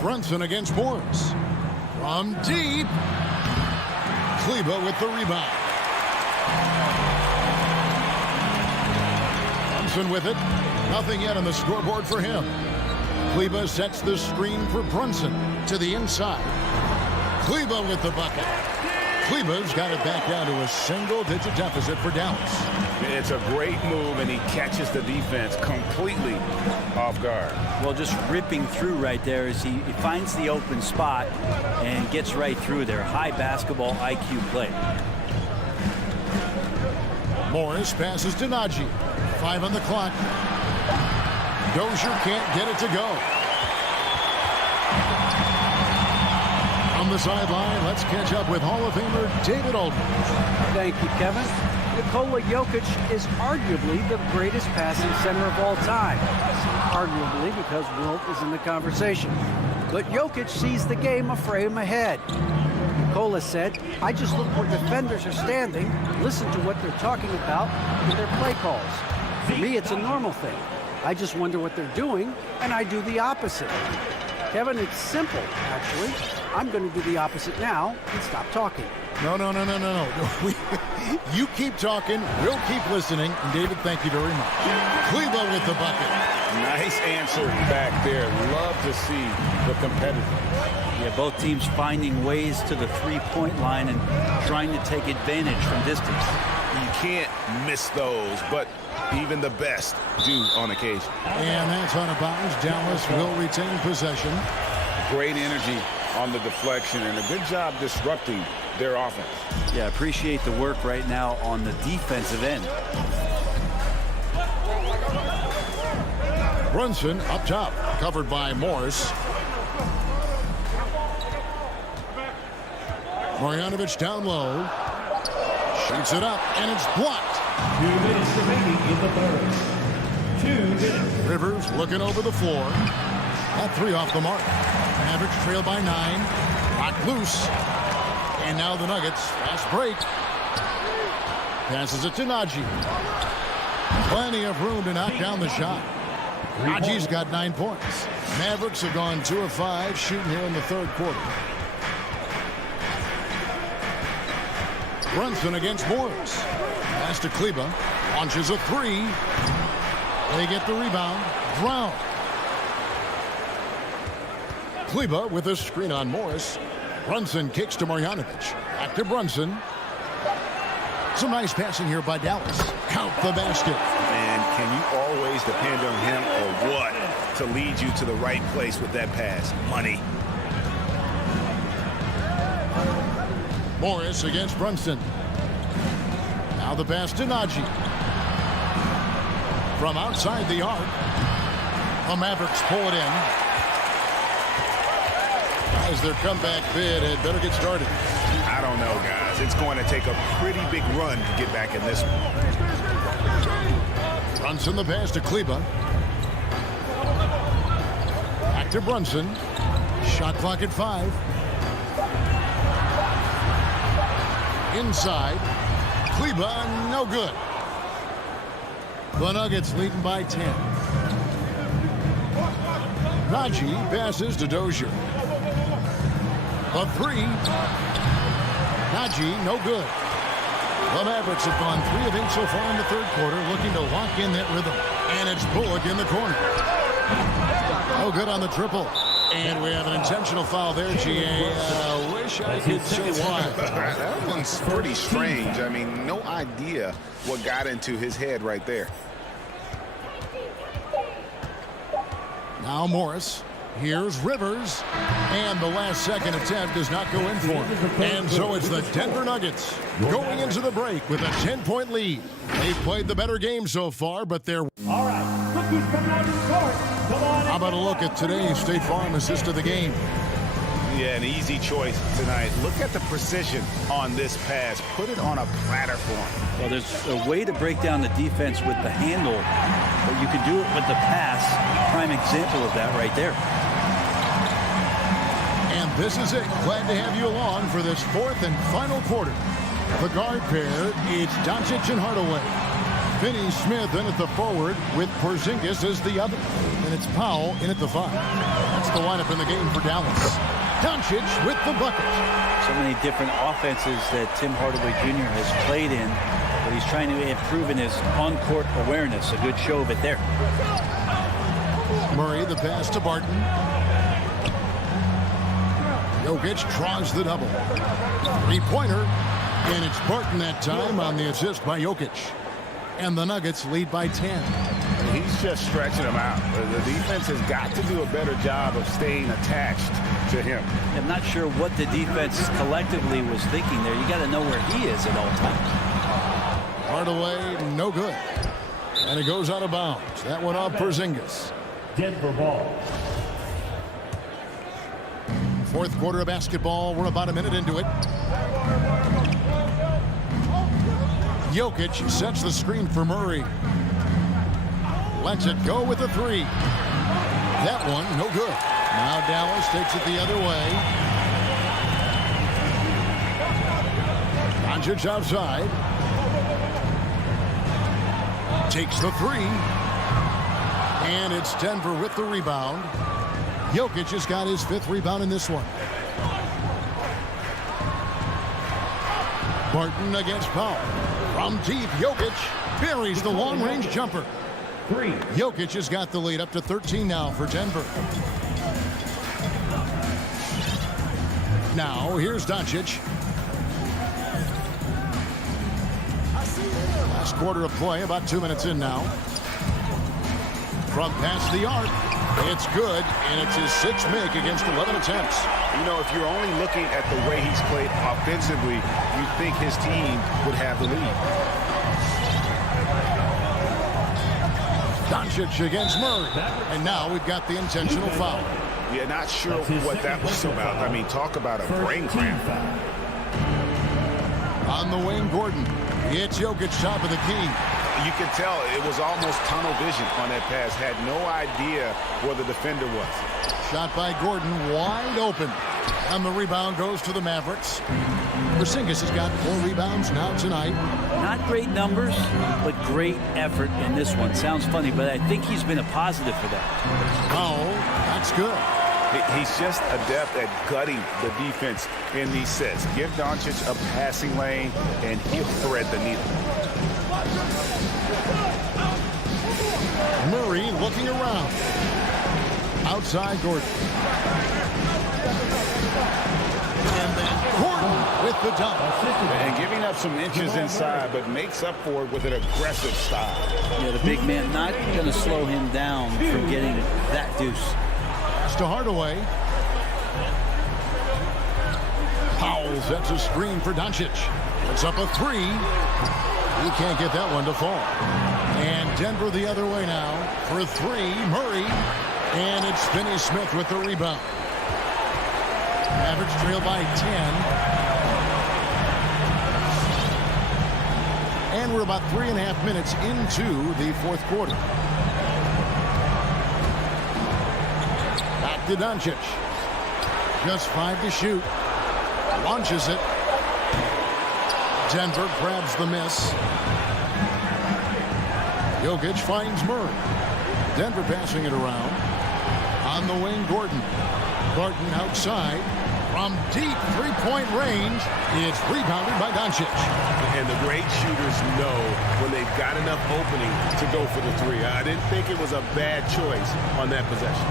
Brunson against Morris. From deep. Kleber with the rebound. Brunson with it. Nothing yet on the scoreboard for him. Kleber sets the screen for Brunson to the inside. Kleber with the bucket. Kleber's got it back down to a single-digit deficit for Dallas. It's a great move, and he catches the defense completely off guard. Well, just ripping through right there as he finds the open spot and gets right through there. High basketball IQ play. Morris passes to Najee. 5 on the clock. Dozier can't get it to go. On the sideline, let's catch up with Hall of Famer David Aldridge. Thank you, Kevin. Nikola Jokic is arguably the greatest passing center of all time. Arguably because Wilt is in the conversation. But Jokic sees the game a frame ahead. Nikola said, I just look where defenders are standing, listen to what they're talking about in their play calls. For me, it's a normal thing. I just wonder what they're doing, and I do the opposite. Kevin, it's simple, actually. I'm going to do the opposite now and stop talking. No. You keep talking, we'll keep listening. And David, thank you very much. Kleber with the bucket. Nice answer back there. Love to see the competitiveness. Yeah, both teams finding ways to the 3-point line and trying to take advantage from distance. You can't miss those, but even the best do on occasion. And that's out of bounds. Dallas will retain possession. Great energy on the deflection and a good job disrupting their offense. Yeah, appreciate the work right now on the defensive end. Brunson up top, covered by Morris. Marjanovic down low. Shoots it up, and it's blocked. 2 minutes remaining in the third. 2 minutes. Rivers looking over the floor. That 3 off the mark. Mavericks trail by 9. Locked loose. And now the Nuggets. Fast break. Passes it to Najee. Plenty of room to knock down the shot. Najee's got 9 points. Mavericks have gone 2 of 5 shooting here in the third quarter. Brunson against Morris. Pass to Kleber. Launches a 3. They get the rebound. Brown. Kleber with a screen on Morris. Brunson kicks to Marjanovic. Back to Brunson. Some nice passing here by Dallas. Count the basket. And can you always depend on him or what to lead you to the right place with that pass? Money. Morris against Brunson. Now the pass to Najee. From outside the arc. The Mavericks pull it in. As their comeback bid had better get started. I don't know, guys. It's going to take a pretty big run to get back in this one. Brunson the pass to Kleber. Back to Brunson. Shot clock at 5. Inside. Kleber, no good. The Nuggets leading by 10. Najee passes to Dozier. A 3. Najee, no good. The Mavericks have gone 3 of 8 so far in the third quarter, looking to lock in that rhythm. And it's Bullock in the corner. No good on the triple. And we have an intentional foul there, GA. Wish I could say why. That one's pretty strange. I mean, no idea what got into his head right there. Now Morris. Here's Rivers. And the last second attempt does not go in for him. And so it's the Denver Nuggets going into the break with a 10-point lead. They've played the better game so far, but they're... All right, look who's coming out of the court. Come on. How about a look at today's State Farm assist of the game? Yeah, an easy choice tonight. Look at the precision on this pass. Put it on a platter for him. Well, there's a way to break down the defense with the handle, but you can do it with the pass. Prime example of that right there. And this is it. Glad to have you along for this fourth and final quarter. The guard pair, it's Doncic and Hardaway. Finney Smith in at the forward with Porzingis as the other. And it's Powell in at the 5. That's the lineup in the game for Dallas. Doncic with the bucket. So many different offenses that Tim Hardaway Jr. has played in, but he's trying to improve in his on-court awareness. A good show of it there. Murray, the pass to Barton. Jokic draws the double. 3-pointer. And it's Barton that time on the assist by Jokic. And the Nuggets lead by 10. He's just stretching them out. The defense has got to do a better job of staying attached to him. I'm not sure what the defense collectively was thinking there. You got to know where he is at all times. Hardaway, no good. And it goes out of bounds. That one off Porzingis. Denver ball. Fourth quarter of basketball. We're about a minute into it. Jokic sets the screen for Murray. Lets it go with a 3. That one, no good. Now Dallas takes it the other way. Doncic outside. Takes the 3. And it's Denver with the rebound. Jokic has got his 5th rebound in this one. Barton against Powell. From deep, Jokic buries the long-range jumper. 3. Jokic has got the lead up to 13 now for Denver. Now, here's Doncic. Last quarter of play, about 2 minutes in now. From past the arc. It's good, and it's his 6th make against 11 attempts. You know, if you're only looking at the way he's played offensively, you think his team would have the lead. Doncic against Murray. And now we've got the intentional foul. Yeah, not sure what that was about. I mean, talk about a brain cramp. On the wing, Gordon. It's Jokic, top of the key. You can tell it was almost tunnel vision on that pass. Had no idea where the defender was. Shot by Gordon, wide open. And the rebound goes to the Mavericks. Porzingis has got 4 rebounds now tonight. Not great numbers, but great effort in this one. Sounds funny, but I think he's been a positive for that. Oh, that's good. He's just adept at gutting the defense in these sets. Give Doncic a passing lane, and he'll thread the needle. Murray looking around. Outside Gordon. And then Gordon with the dunk. And giving up some inches inside, but makes up for it with an aggressive style. Yeah, the big man not going to slow him down from getting that deuce. Pass to Hardaway. Powell sets a screen for Doncic. It's up a 3. He can't get that one to fall. And Denver the other way now for 3. Murray. And it's Finney-Smith with the rebound. Mavericks trail by 10. And we're about 3.5 minutes into the 4th quarter. Back to Doncic. Just 5 to shoot. Launches it. Denver grabs the miss. Jokic finds Murray. Denver passing it around. On the wing, Gordon. Gordon outside. From deep 3-point range, it's rebounded by Doncic. And the great shooters know when they've got enough opening to go for the 3. I didn't think it was a bad choice on that possession.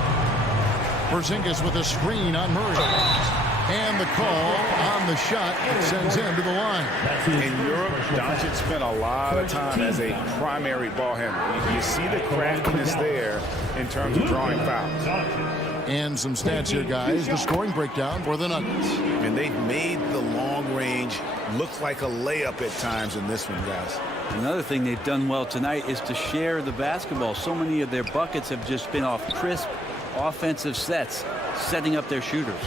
Porzingis with a screen on Murray. And the call on the shot sends him to the line. In Europe, Doncic spent a lot of time as a primary ball handler. You see the craftiness there in terms of drawing fouls. And some stats here, guys. The scoring breakdown for the Nuggets. And they've made the long range look like a layup at times in this one, guys. Another thing they've done well tonight is to share the basketball. So many of their buckets have just been off crisp offensive sets, setting up their shooters.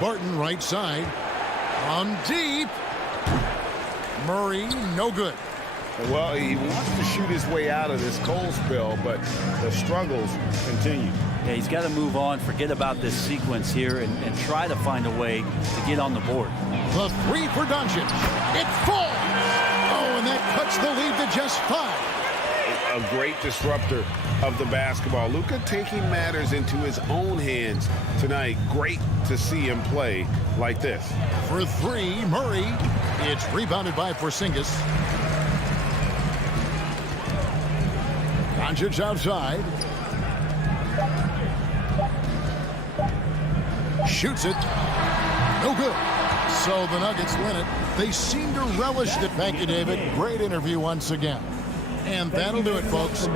Barton right side. From deep. Murray, no good. Well, he wants to shoot his way out of this cold spell, but the struggles continue. Yeah, he's got to move on, forget about this sequence here, and try to find a way to get on the board. The 3 for Doncic. It falls. Oh, and that cuts the lead to just 5. A great disruptor of the basketball. Luka taking matters into his own hands tonight. Great to see him play like this. For 3, Murray. It's rebounded by Porzingis. Doncic outside. Shoots it. No good. So the Nuggets win it. They seem to relish it. Thank you, David. Great interview once again. And that'll do it, folks.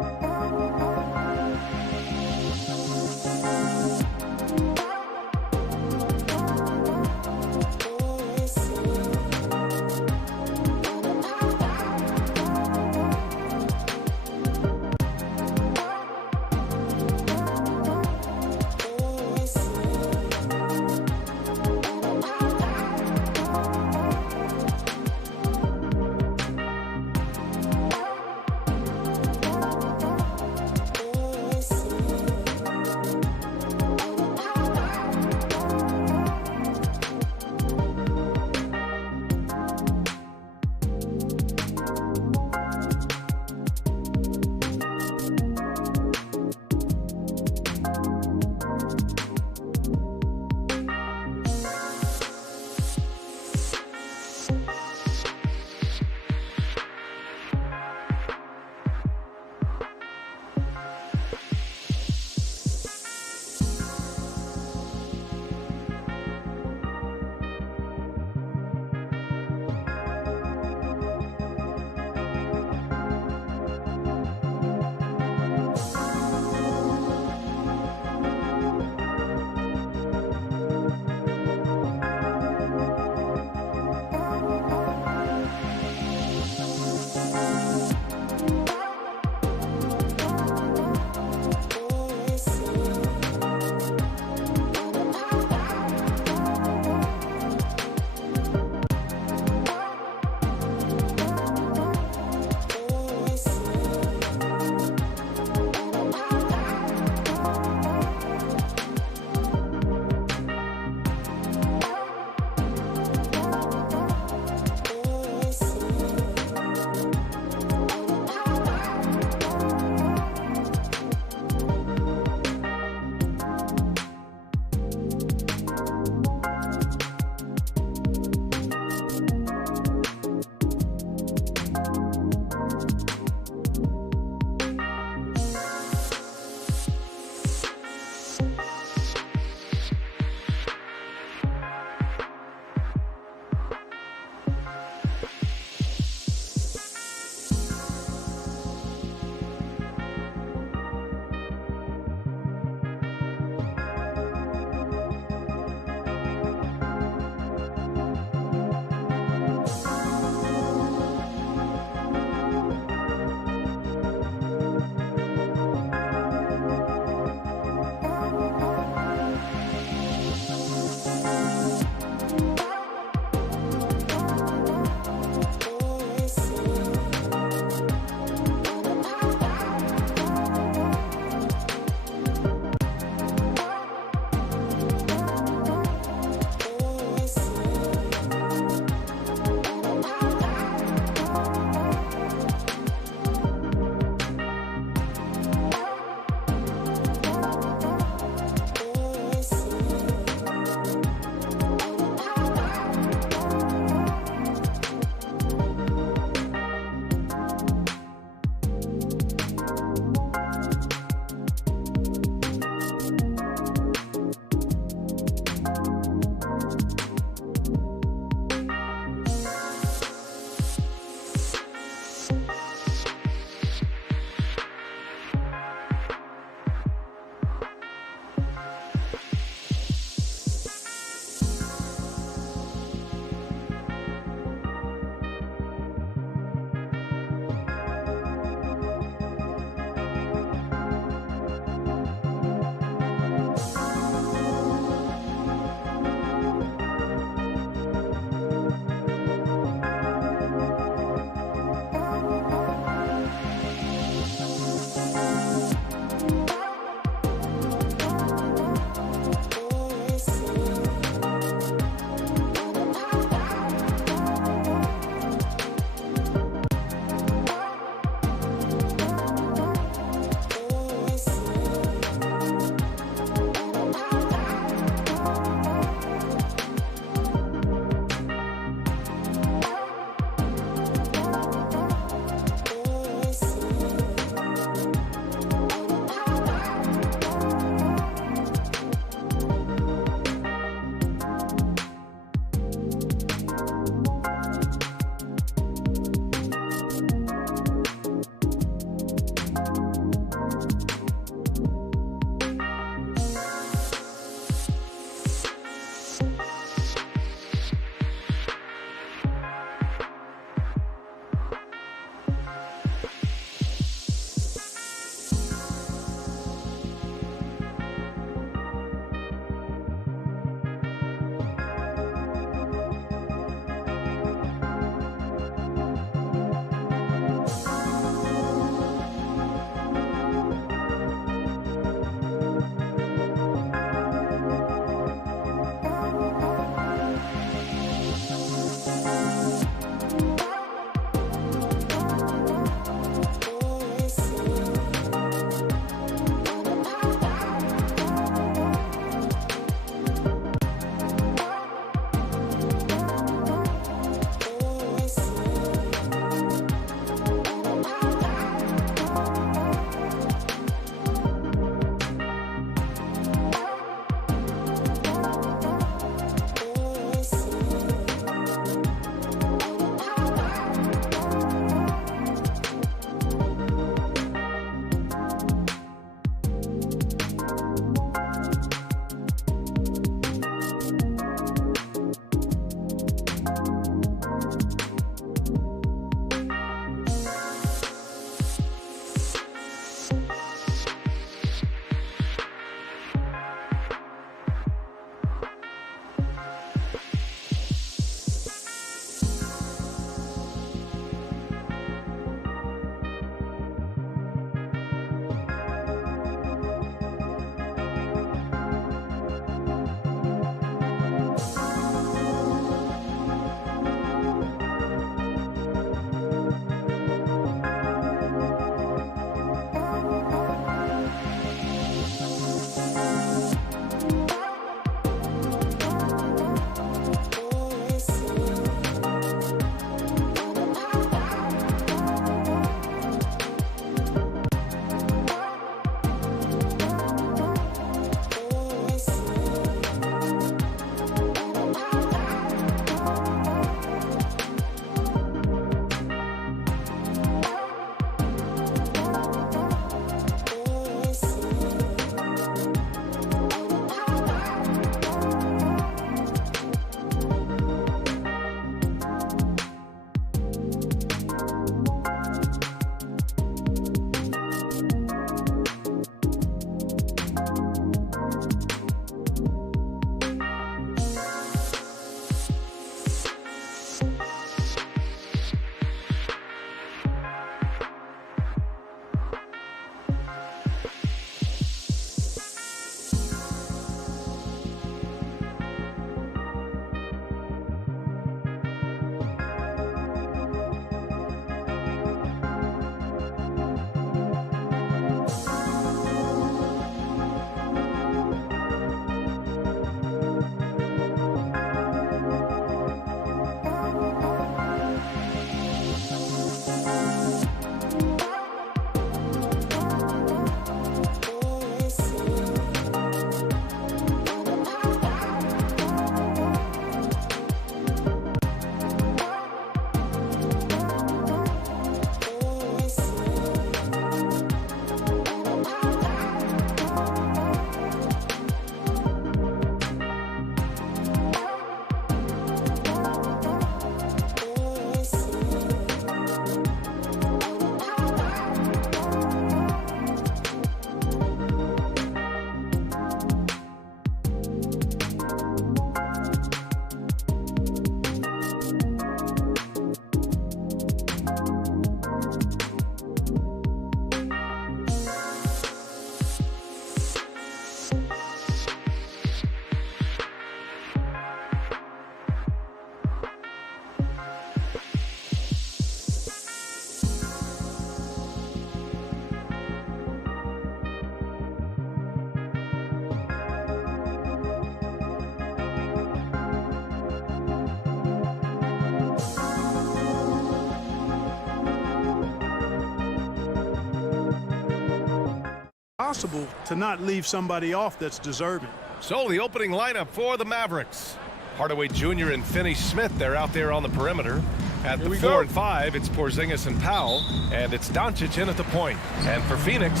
impossible to not leave somebody off that's deserving. So the opening lineup for the Mavericks. Hardaway Jr. and Finney Smith, they're out there on the perimeter. At the 4 and 5, it's Porzingis and Powell, and it's Doncic in at the point. And for Phoenix,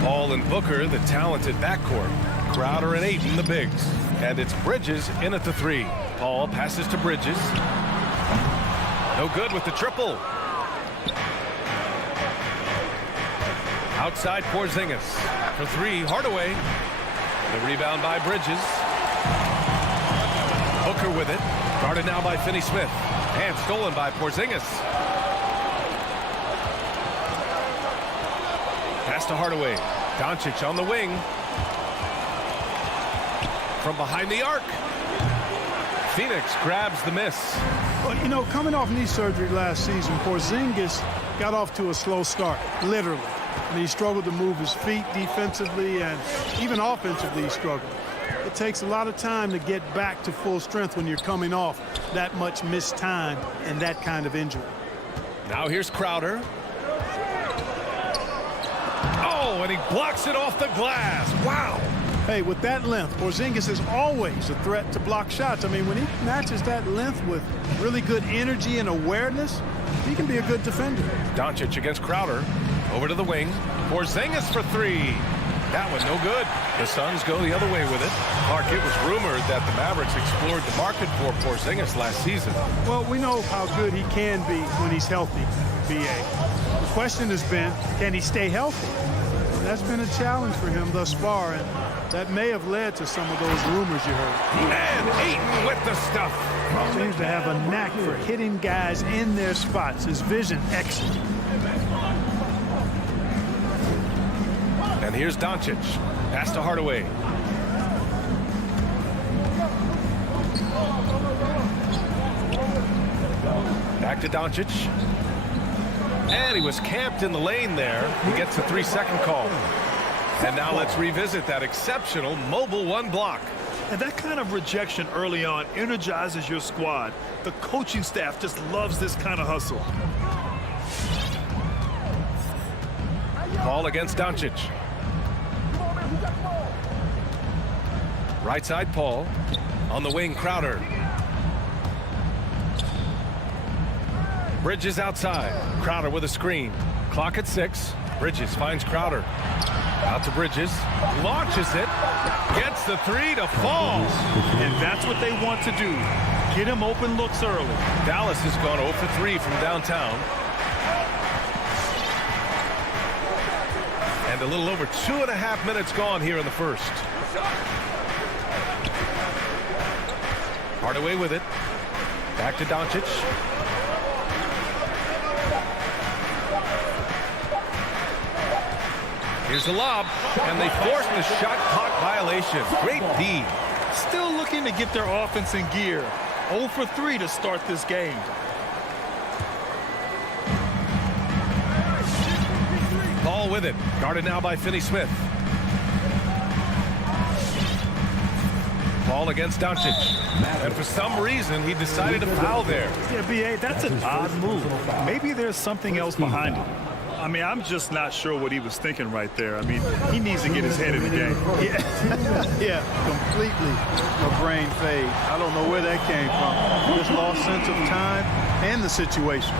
Paul and Booker, the talented backcourt. Crowder and Ayton, the bigs. And it's Bridges in at the 3. Paul passes to Bridges. No good with the triple. Outside Porzingis. For 3, Hardaway. The rebound by Bridges. Booker with it. Guarded now by Finney Smith. And stolen by Porzingis. Pass to Hardaway. Doncic on the wing. From behind the arc. Phoenix grabs the miss. Well, you know, coming off knee surgery last season, Porzingis got off to a slow start, literally. And he struggled to move his feet defensively, and even offensively he struggled. It takes a lot of time to get back to full strength when you're coming off that much missed time and that kind of injury. Now here's Crowder. Oh, and he blocks it off the glass. Wow. Hey, with that length, Porzingis is always a threat to block shots. I mean, when he matches that length with really good energy and awareness, he can be a good defender. Doncic against Crowder. Over to the wing. Porzingis for 3. That one no good. The Suns go the other way with it. Clark, it was rumored that the Mavericks explored the market for Porzingis last season. Well, we know how good he can be when he's healthy, B.A. The question has been, can he stay healthy? And that's been a challenge for him thus far, and that may have led to some of those rumors you heard. And Ayton with the stuff. Seems to have a knack for hitting guys in their spots. His vision, excellent. And here's Doncic. Pass to Hardaway. Back to Doncic. And he was camped in the lane there. He gets a 3-second call. And now let's revisit that exceptional mobile 1 block. And that kind of rejection early on energizes your squad. The coaching staff just loves this kind of hustle. Ball against Doncic. Right side, Paul. On the wing, Crowder. Bridges outside. Crowder with a screen. Clock at 6. Bridges finds Crowder. Out to Bridges. Launches it. Gets the 3 to fall. And that's what they want to do. Get him open looks early. Dallas has gone 0 for 3 from downtown. And a little over 2.5 minutes gone here in the first. Hardaway with it. Back to Doncic. Here's the lob, and they force the shot clock violation. Great D. Still looking to get their offense in gear. 0 for 3 to start this game. Paul with it. Guarded now by Finney Smith. Paul against Doncic. And for some reason, he decided to foul there. Yeah, B.A., that's an odd move. Maybe there's something else behind it. I mean, I'm just not sure what he was thinking right there. I mean, he needs to get his head in the game. Yeah, completely a brain fade. I don't know where that came from. Just lost sense of time and the situation.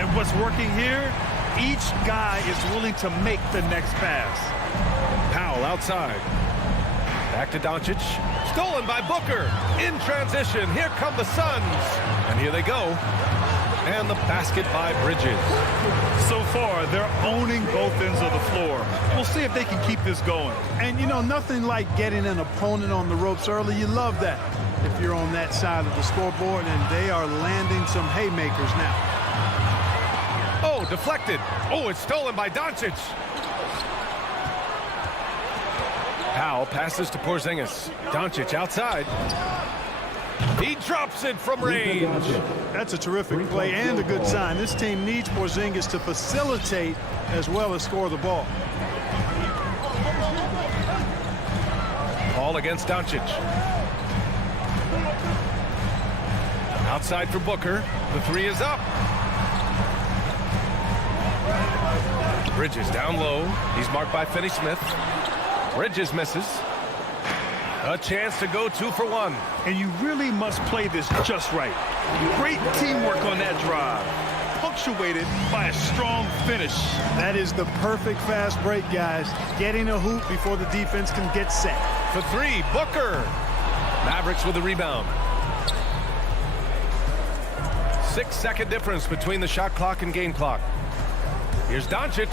And what's working here, each guy is willing to make the next pass. Powell outside. Back to Doncic. Stolen by Booker. In transition. Here come the Suns. And here they go. And the basket by Bridges. So far, they're owning both ends of the floor. We'll see if they can keep this going. And, you know, nothing like getting an opponent on the ropes early. You love that if you're on that side of the scoreboard, and they are landing some haymakers now. Oh, deflected. Oh, it's stolen by Doncic. Powell passes to Porzingis. Doncic outside. He drops it from range. That's a terrific play and a good sign. This team needs Porzingis to facilitate as well as score the ball. Ball against Doncic. Outside for Booker. The 3 is up. Bridges down low. He's marked by Finney Smith. Bridges misses. A chance to go 2 for 1. And you really must play this just right. Great teamwork on that drive, punctuated by a strong finish. That is the perfect fast break, guys. Getting a hoop before the defense can get set. For 3, Booker. Mavericks with the rebound. 6-second difference between the shot clock and game clock. Here's Doncic.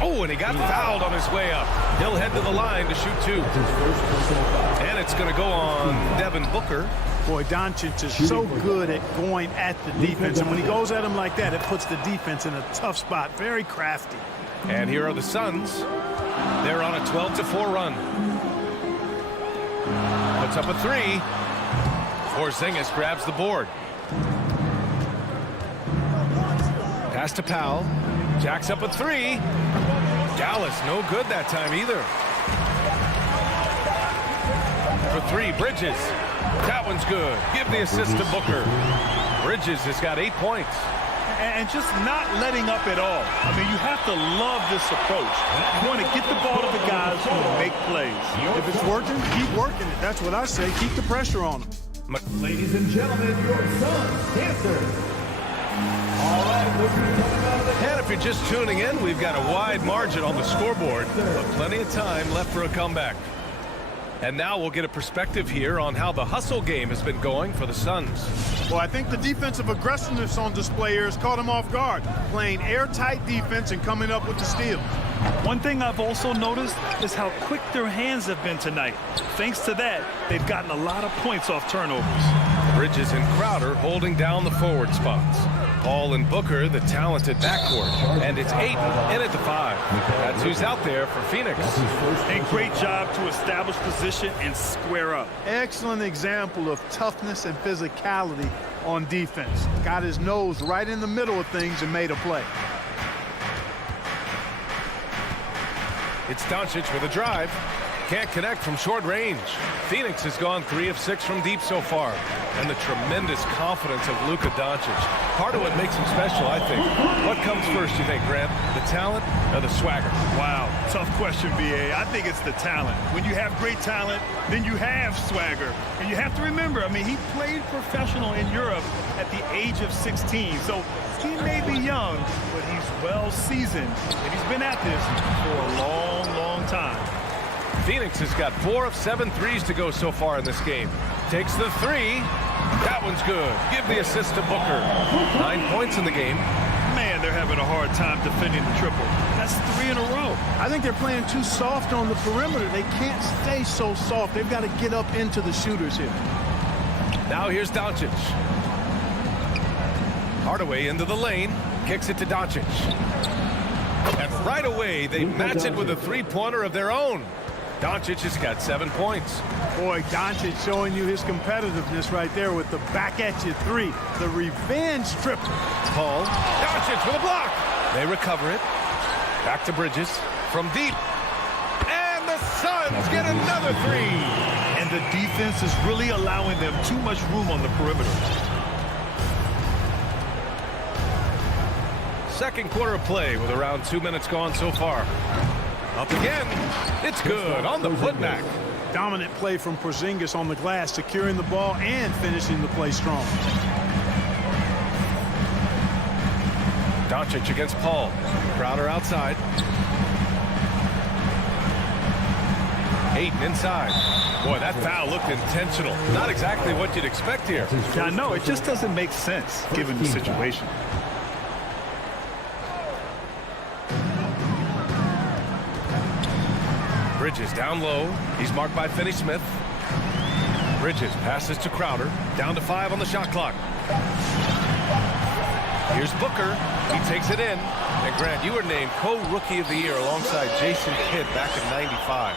Oh, and he got fouled on his way up. He'll head to the line to shoot 2. And it's going to go on Devin Booker. Boy, Doncic is so good at going at the defense. And when he goes at him like that, it puts the defense in a tough spot. Very crafty. And here are the Suns. They're on a 12-4 run. Puts up a 3. Porzingis grabs the board. Pass to Powell. Jacks up a 3. Dallas no good that time either. For 3, Bridges. That one's good. Give the assist to Booker. Bridges has got 8 points. And just not letting up at all. I mean, you have to love this approach. You want to get the ball to the guys who make plays. If it's working, keep working it. That's what I say. Keep the pressure on them. Ladies and gentlemen, your Suns answer. And if you're just tuning in, we've got a wide margin on the scoreboard, but plenty of time left for a comeback. And now we'll get a perspective here on how the hustle game has been going for the Suns. Well, I think the defensive aggressiveness on display here has caught them off guard, playing airtight defense and coming up with the steal. One thing I've also noticed is how quick their hands have been tonight. Thanks to that, they've gotten a lot of points off turnovers. Bridges and Crowder holding down the forward spots. Paul and Booker, the talented backcourt. And it's Ayton in at the 5. That's who's out there for Phoenix. A great job to establish position and square up. Excellent example of toughness and physicality on defense. Got his nose right in the middle of things and made a play. It's Doncic with a drive. Can't connect from short range. Phoenix has gone 3 of 6 from deep so far. And the tremendous confidence of Luka Doncic. Part of what makes him special, I think. What comes first, you think, Grant? The talent or the swagger? Wow, tough question, B.A. I think it's the talent. When you have great talent, then you have swagger. And you have to remember, I mean, he played professional in Europe at the age of 16. So he may be young, but he's well seasoned. And he's been at this for a long, long time. Phoenix has got 4 of 7 threes to go so far in this game. Takes the 3. That one's good. Give the assist to Booker. 9 points in the game. Man, they're having a hard time defending the triple. That's 3 in a row. I think they're playing too soft on the perimeter. They can't stay so soft. They've got to get up into the shooters here. Now here's Doncic. Hardaway into the lane. Kicks it to Doncic. And right away, they match it with a 3-pointer of their own. Doncic has got 7 points. Boy, Doncic showing you his competitiveness right there with the back-at-you 3. The revenge triple. Paul. Doncic with a block. They recover it. Back to Bridges. From deep. And the Suns get another 3. And the defense is really allowing them too much room on the perimeter. Second quarter of play with around 2 minutes gone so far. Up again. It's good on the putback. Dominant play from Porzingis on the glass, securing the ball and finishing the play strong. Doncic against Paul. Crowder outside. Ayton inside. Boy, that foul looked intentional. Not exactly what you'd expect here. Yeah, no, it just doesn't make sense given the situation. Bridges down low. He's marked by Finney-Smith. Bridges passes to Crowder. Down to 5 on the shot clock. Here's Booker. He takes it in. And Grant, you were named co-rookie of the year alongside Jason Kidd back in '95.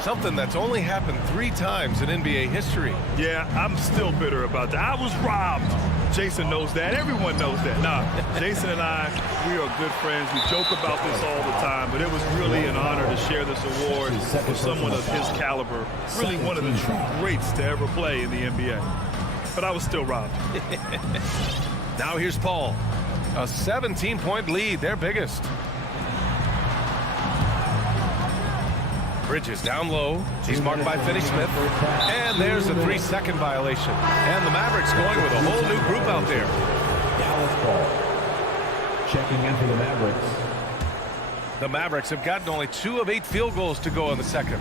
Something that's only happened 3 times in NBA history. Yeah, I'm still bitter about that. I was robbed. Jason knows that. Everyone knows that. Nah, Jason and I, we are good friends. We joke about this all the time, but it was really an honor to share this award with someone of his caliber. Really one of the true greats to ever play in the NBA. But I was still robbed. Now here's Paul. A 17-point lead, their biggest. Bridges down low. He's marked by Finney-Smith. And there's a 3-second violation. And the Mavericks going with a whole new group out there. Dallas ball. Checking in for the Mavericks. The Mavericks have gotten only 2 of 8 field goals to go in the second.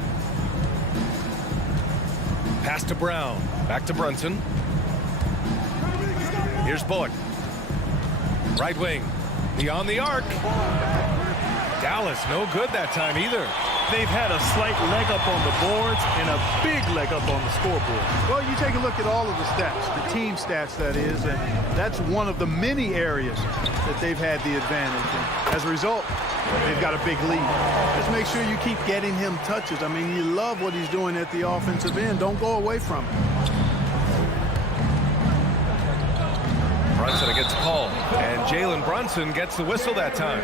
Pass to Brown. Back to Brunson. Here's Bullock. Right wing. Beyond the arc. Dallas no good that time either. They've had a slight leg up on the boards and a big leg up on the scoreboard. Well, you take a look at all of the stats, the team stats, that is, and that's one of the many areas that they've had the advantage. And as a result, they've got a big lead. Just make sure you keep getting him touches. I mean, you love what he's doing at the offensive end. Don't go away from it. Brunson against Paul, and Jalen Brunson gets the whistle that time.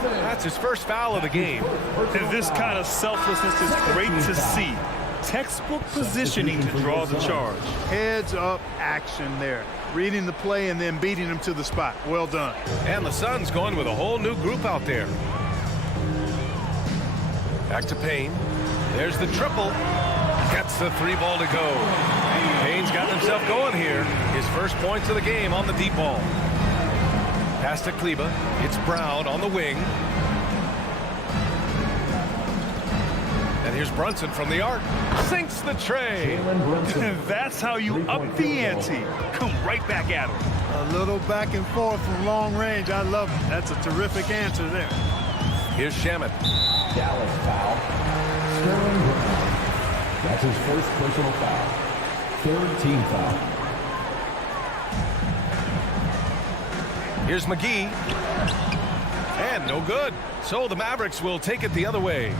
That's his first foul of the game. And this kind of selflessness is great to see. Textbook positioning to draw the charge. Heads up action there. Reading the play and then beating him to the spot. Well done. And the Suns going with a whole new group out there. Back to Payne. There's the triple. Gets the 3 ball to go. Payne's got himself going here. His first points of the game on the deep ball. Pass to Kleber. It's Brown on the wing. And here's Brunson from the arc. Sinks the tray. And that's how you up the ante. Come right back at him. A little back and forth from long range. I love it. That's a terrific answer there. Here's Shamet. Dallas foul. Sterling Brown. That's his first personal foul. 3rd team foul. Here's McGee. And no good. So the Mavericks will take it the other way.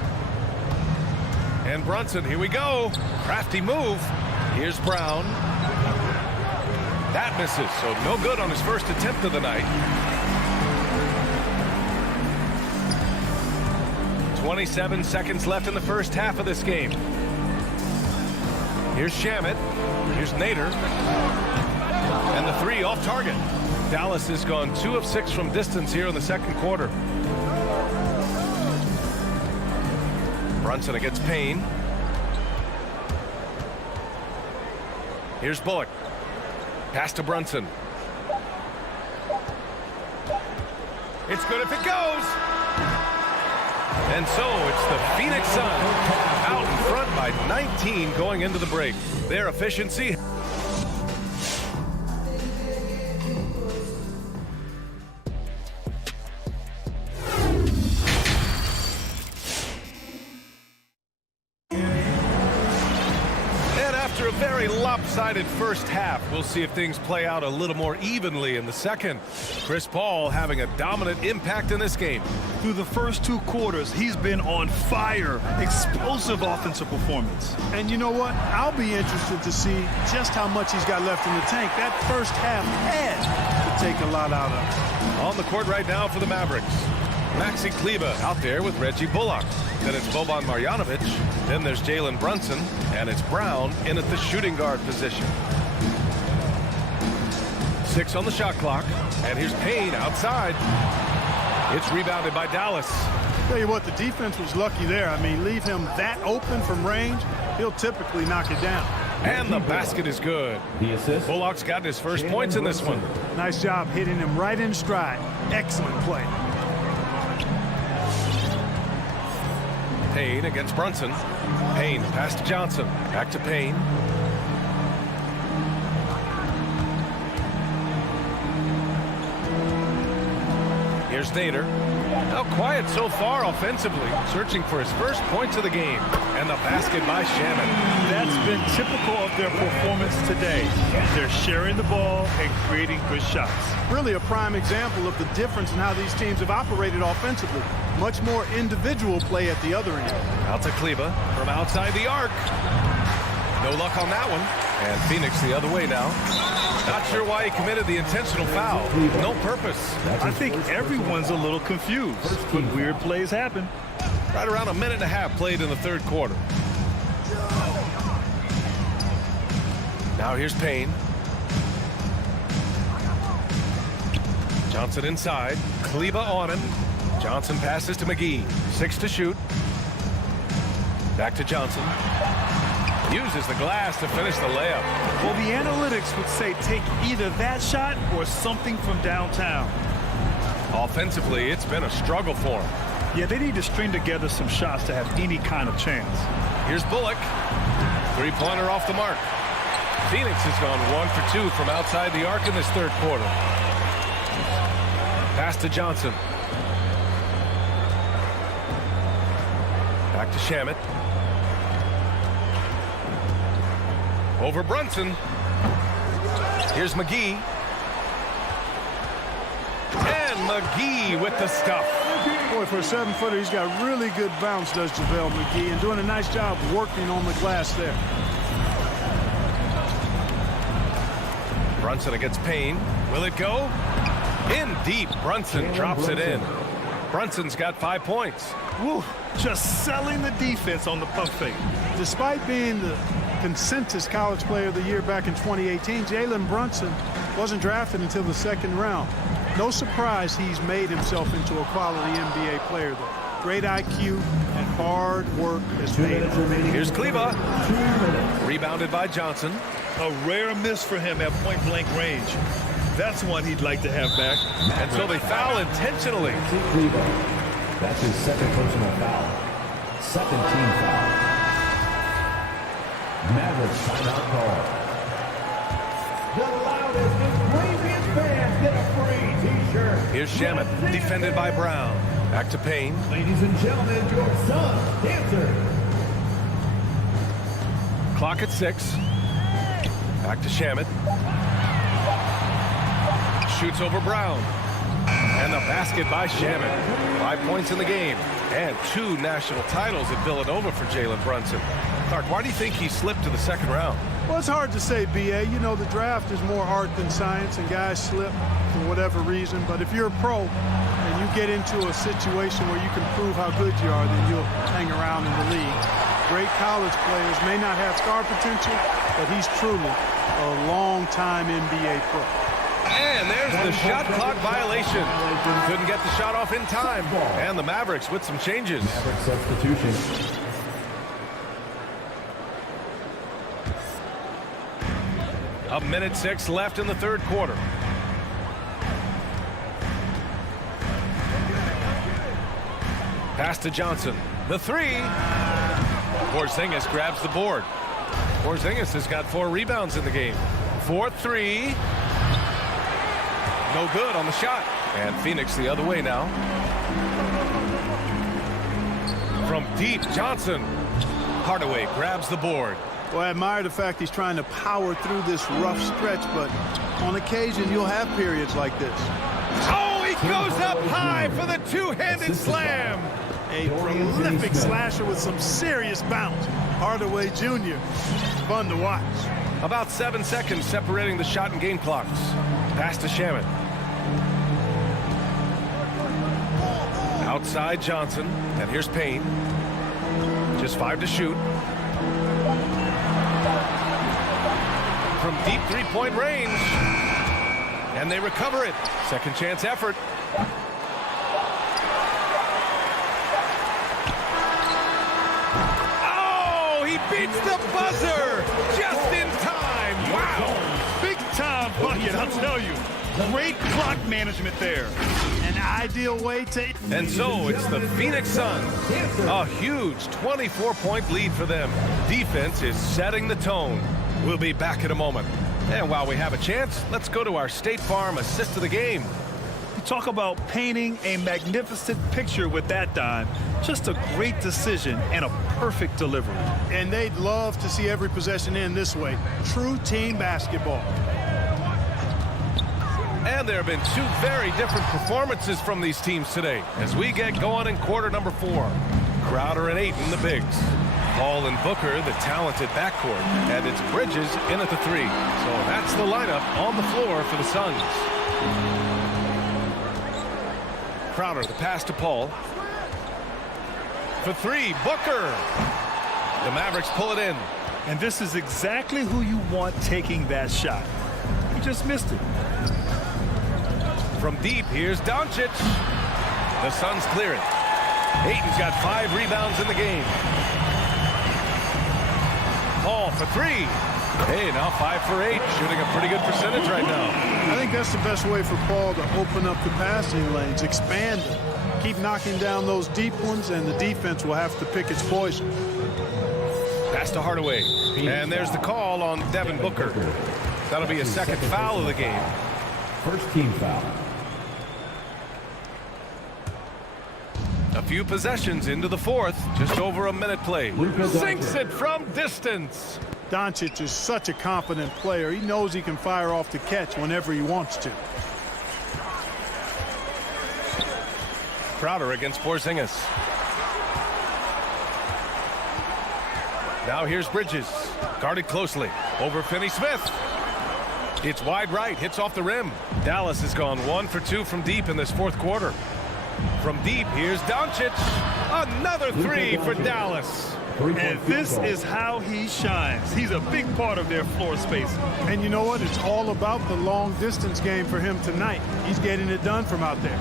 And Brunson, here we go. Crafty move. Here's Brown. That misses, so no good on his first attempt of the night. 27 seconds left in the first half of this game. Here's Shamet. Here's Nader. And the 3 off target. Dallas has gone 2 of 6 from distance here in the second quarter. Brunson against Payne. Here's Bullock. Pass to Brunson. It's good if it goes. And so it's the Phoenix Suns out in front by 19 going into the break. Their efficiency. After a very lopsided first half, we'll see if things play out a little more evenly in the second. Chris Paul having a dominant impact in this game. Through the first 2 quarters, he's been on fire. Explosive offensive performance. And you know what? I'll be interested to see just how much he's got left in the tank. That first half had to take a lot out of it. On the court right now for the Mavericks. Maxi Kleber out there with Reggie Bullock. Then it's Boban Marjanovic. Then there's Jalen Brunson. And it's Brown in at the shooting guard position. 6 on the shot clock. And here's Payne outside. It's rebounded by Dallas. Tell you what, the defense was lucky there. I mean, leave him that open from range, he'll typically knock it down. And the basket is good. The assist. Bullock's got his first points in this one. Nice job hitting him right in stride. Excellent play. Payne against Brunson. Payne pass to Johnson. Back to Payne. Here's Nader. Now quiet so far offensively, searching for his first points of the game. And the basket by Shamet. That's been typical of their performance today. They're sharing the ball and creating good shots. Really a prime example of the difference in how these teams have operated offensively. Much more individual play at the other end. Out to Kleber from outside the arc. No luck on that one. And Phoenix the other way now. Not sure why he committed the intentional foul. No purpose. I think everyone's a little confused, but weird plays happen. Right around a minute and a half played in the third quarter. Now here's Payne. Johnson inside. Kleber on him. Johnson passes to McGee. 6 to shoot. Back to Johnson. Uses the glass to finish the layup. Well, the analytics would say take either that shot or something from downtown. Offensively, it's been a struggle for him. Yeah, they need to string together some shots to have any kind of chance. Here's Bullock. Three-pointer off the mark. Phoenix has gone 1 for 2 from outside the arc in this third quarter. Pass to Johnson. Back to Shamet. Over Brunson. Here's McGee. And McGee with the stuff. Boy, for a 7-footer, he's got really good bounce, does JaVale McGee, and doing a nice job working on the glass there. Brunson against Payne. Will it go? In deep. Brunson drops it in. Brunson's got 5 points. Woo, just selling the defense on the pump fake. Despite being the consensus college player of the year back in 2018, Jalen Brunson wasn't drafted until the second round. No surprise he's made himself into a quality NBA player, though. Great IQ and hard work has made him. Here's Kleba. Rebounded by Johnson. A rare miss for him at point-blank range. That's one he'd like to have back. And so they foul intentionally. That's his second personal foul. Second team foul. Mavericks timeout call. The loudest and craziest fans get a free t-shirt. Here's Shamet, defended by Brown. Back to Payne. Ladies and gentlemen, your son, Dancer. Clock at 6. Back to Shamet. Shoots over Brown. And the basket by Shamet. 5 points in the game. And 2 national titles at Villanova for Jalen Brunson. Clark, why do you think he slipped to the second round? Well, it's hard to say, B.A. You know, the draft is more art than science, and guys slip for whatever reason. But if you're a pro and you get into a situation where you can prove how good you are, then you'll hang around in the league. Great college players may not have star potential, but he's truly a long-time NBA pro. And there's the shot clock violation. Couldn't get the shot off in time. And the Mavericks with some changes. Maverick substitution. A minute 6 left in the third quarter. Pass to Johnson. The 3. Porzingis grabs the board. Porzingis has got 4 rebounds in the game. 4-3. No good on the shot. And Phoenix the other way now. From deep, Johnson. Hardaway grabs the board. Well, I admire the fact he's trying to power through this rough stretch, but on occasion you'll have periods like this. Oh, he goes up high for the two-handed slam. A prolific slasher with some serious bounce. Hardaway Jr. Fun to watch. About 7 seconds separating the shot and game clocks. Pass to Shamet. Outside Johnson. And here's Payne. Just 5 to shoot. From deep three-point range. And they recover it. Second chance effort. Oh, he beats the buzzer just in time. Wow. Big time bucket, I'll tell you. Great clock management there. An ideal way to... And so it's the Phoenix Suns. A huge 24-point lead for them. Defense is setting the tone. We'll be back in a moment. And while we have a chance, let's go to our State Farm assist of the game. You talk about painting a magnificent picture with that dime. Just a great decision and a perfect delivery. And they'd love to see every possession end this way. True team basketball. And there have been 2 very different performances from these teams today as we get going in quarter number 4. Crowder and Ayton, the bigs. Ball and Booker, the talented backcourt. And it's Bridges in at the 3. So that's the lineup on the floor for the Suns. Crowder, the pass to Paul. For 3, Booker. The Mavericks pull it in. And this is exactly who you want taking that shot. He just missed it. From deep, here's Doncic. The Suns clear it. Ayton's got 5 rebounds in the game. Paul for three. Hey, now 5 for 8, shooting a pretty good percentage right now. I think that's the best way for Paul to open up the passing lanes, expand them. Keep knocking down those deep ones, and the defense will have to pick its poison. Pass to Hardaway. And there's the call on Devin Booker. That'll be a second foul of the game. First team foul. A few possessions into the fourth. Just over a minute played. Sinks it from distance. Doncic is such a confident player. He knows he can fire off the catch whenever he wants to. Crowder against Porzingis. Now here's Bridges. Guarded closely. Over Finney-Smith. It's wide right. Hits off the rim. Dallas has gone 1 for 2 from deep in this fourth quarter. From deep, here's Doncic. Another three for Dallas. And this is how he shines. He's a big part of their floor space. And you know what? It's all about the long distance game for him tonight. He's getting it done from out there.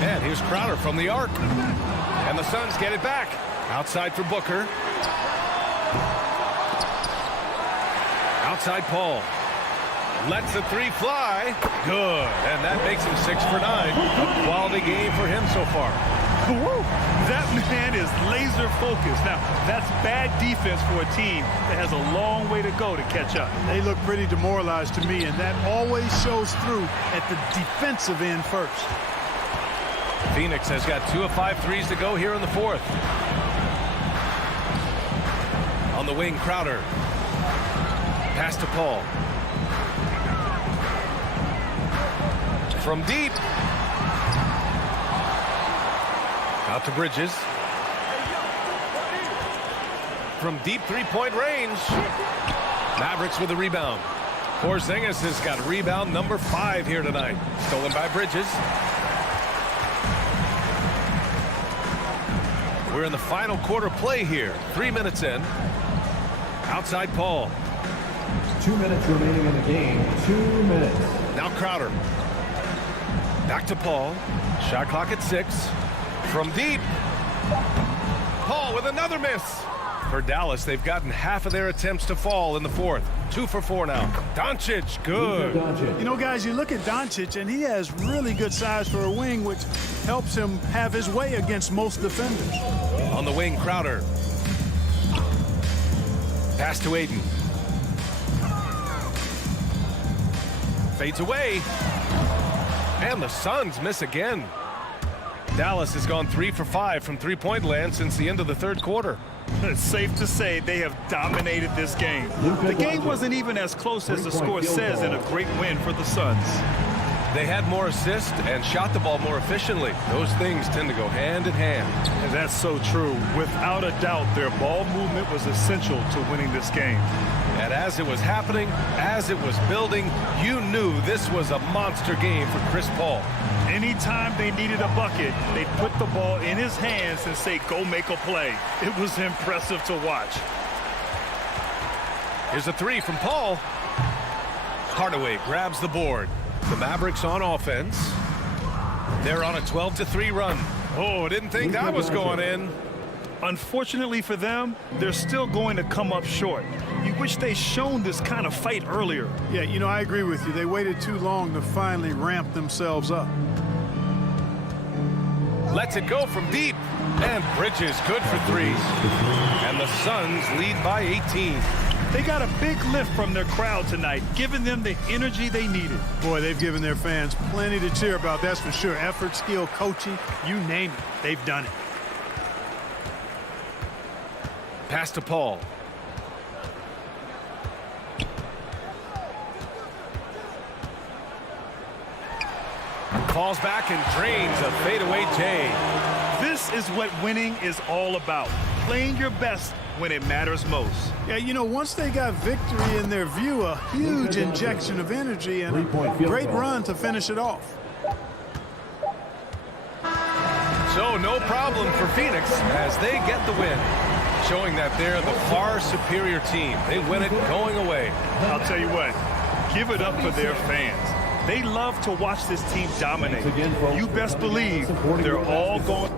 And here's Crowder from the arc. And the Suns get it back. Outside for Booker. Outside Paul. Lets the three fly. Good. And that makes him 6 for 9. A quality game for him so far. Woo! That man is laser focused. Now, that's bad defense for a team that has a long way to go to catch up. They look pretty demoralized to me, and that always shows through at the defensive end first. Phoenix has got 2 of 5 threes to go here in the fourth. On the wing, Crowder. Pass to Paul. From deep. Out to Bridges. From deep three-point range. Mavericks with a rebound. Porzingis has got rebound number 5 here tonight. Stolen by Bridges. We're in the final quarter play here. 3 minutes in. Outside Paul. 2 minutes remaining in the game. 2 minutes. Now Crowder. Back to Paul. Shot clock at 6. From deep. Paul with another miss. For Dallas, they've gotten half of their attempts to fall in the fourth. 2 for 4 now. Doncic, good. You know, guys, you look at Doncic, and he has really good size for a wing, which helps him have his way against most defenders. On the wing, Crowder. Pass to Aiden. Fades away. And the Suns miss again. Dallas has gone 3 for 5 from three-point land since the end of the third quarter. It's safe to say they have dominated this game. The game wasn't even as close as the score says in a great win for the Suns. They had more assists and shot the ball more efficiently. Those things tend to go hand in hand. And that's so true. Without a doubt, their ball movement was essential to winning this game. And as it was happening, as it was building, you knew this was a monster game for Chris Paul. Anytime they needed a bucket, they'd put the ball in his hands and say, go make a play. It was impressive to watch. Here's a three from Paul. Hardaway grabs the board. The Mavericks on offense. They're on a 12-3 run. Oh, didn't think that was going in. Unfortunately for them, they're still going to come up short. You wish they'd shown this kind of fight earlier. Yeah, you know, I agree with you. They waited too long to finally ramp themselves up. Lets it go from deep. And Bridges good for 3. And the Suns lead by 18. They got a big lift from their crowd tonight, giving them the energy they needed. Boy, they've given their fans plenty to cheer about, that's for sure. Effort, skill, coaching, you name it, they've done it. Pass to Paul. Falls back and drains a fadeaway J. This is what winning is all about. Playing your best when it matters most. Yeah, you know, once they got victory in their view, a huge injection of energy and a great run to finish it off. So no problem for Phoenix as they get the win, showing that they're the far superior team. They win it going away. I'll tell you what, give it up for their fans. They love to watch this team dominate. You best believe they're all going.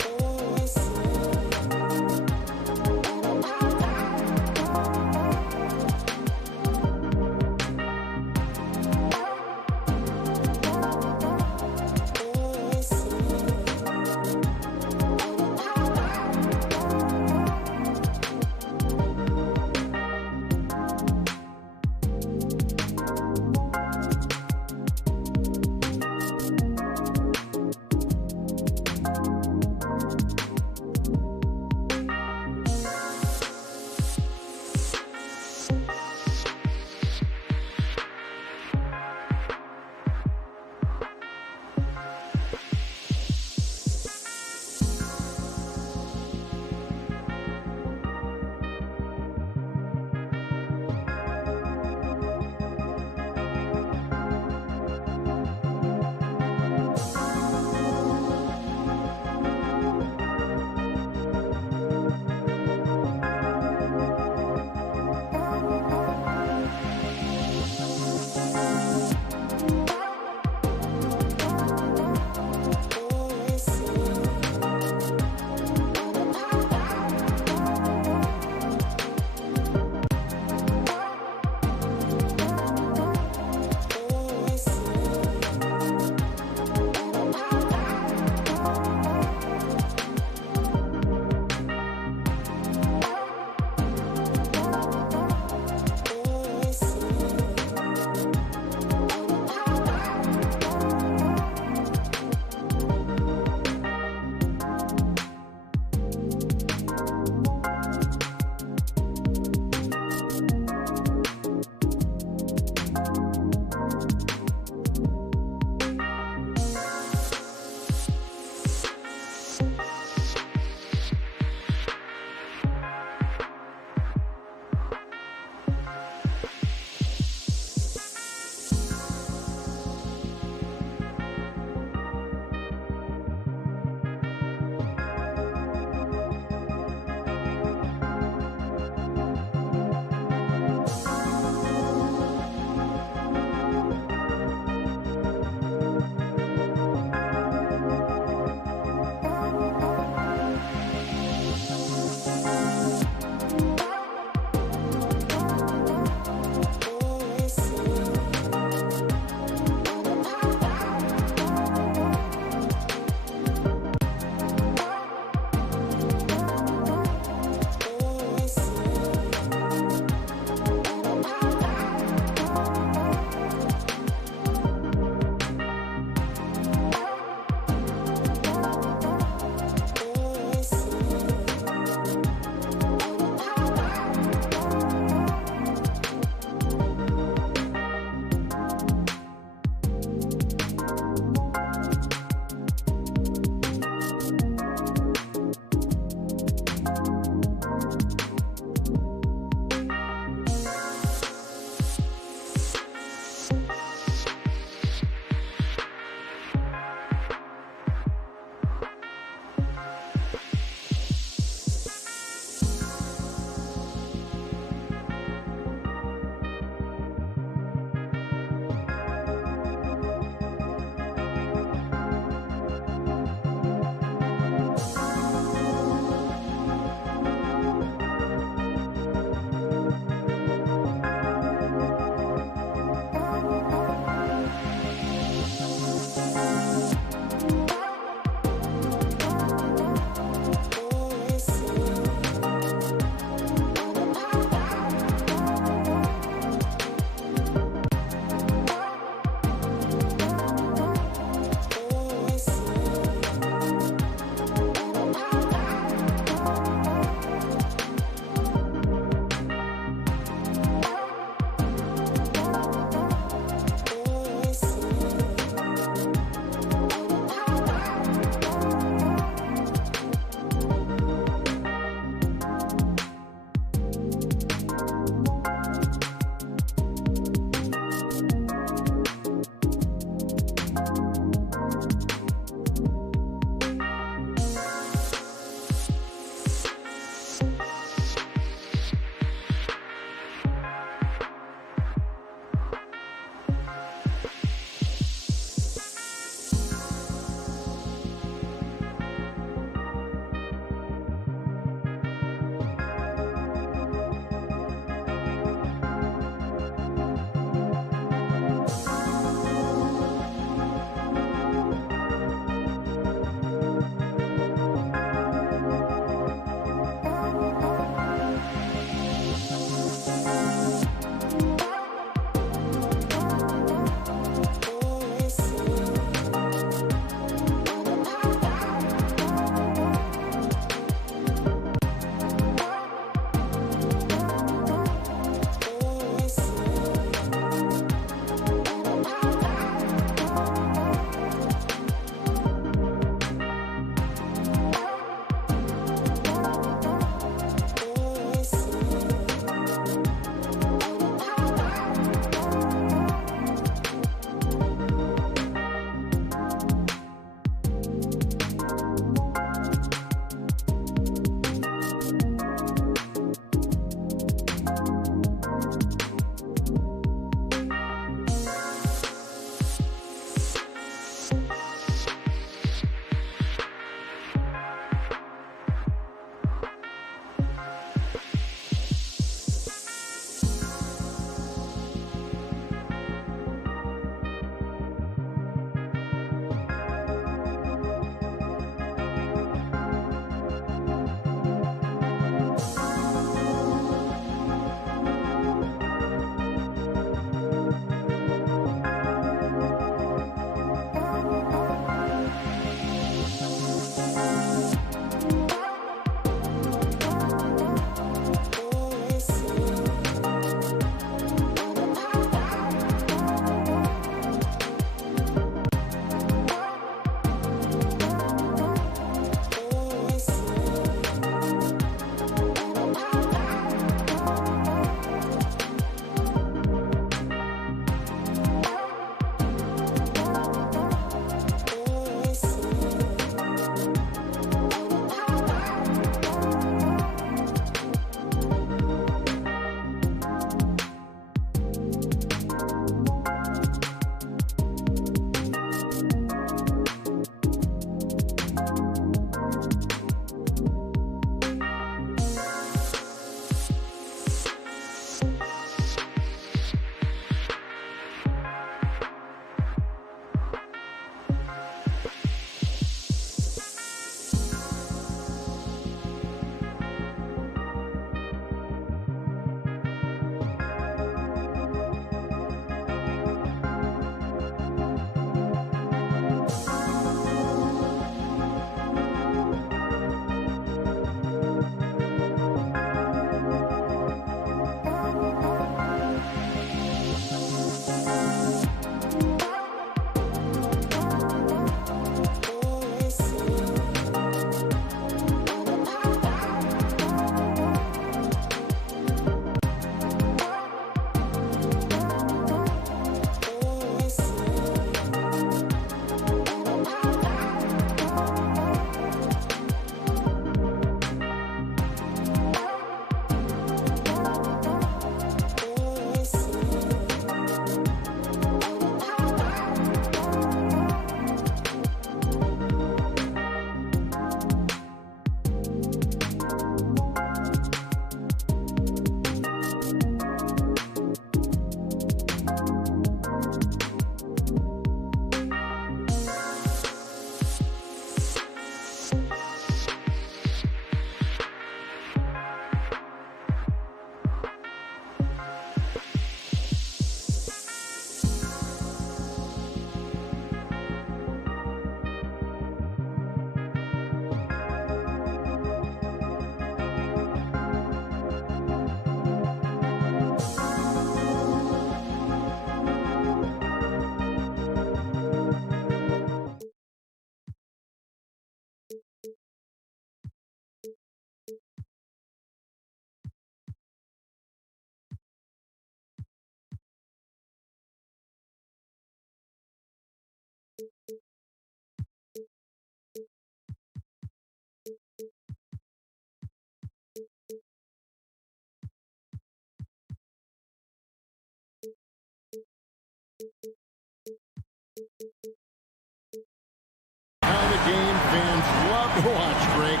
watch, Greg.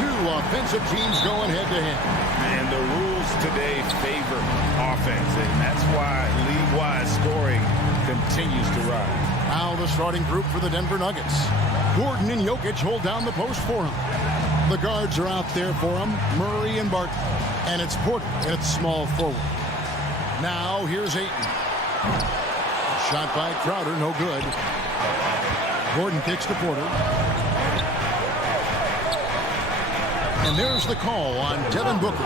Two offensive teams going head-to-head. And the rules today favor offense, and that's why league-wide scoring continues to rise. Now the starting group for the Denver Nuggets. Gordon and Jokic hold down the post for him. The guards are out there for him, Murray and Barton. And it's Porter at small forward. Now here's Ayton. Shot by Crowder, no good. Gordon kicks to Porter. And there's the call on Devin Booker.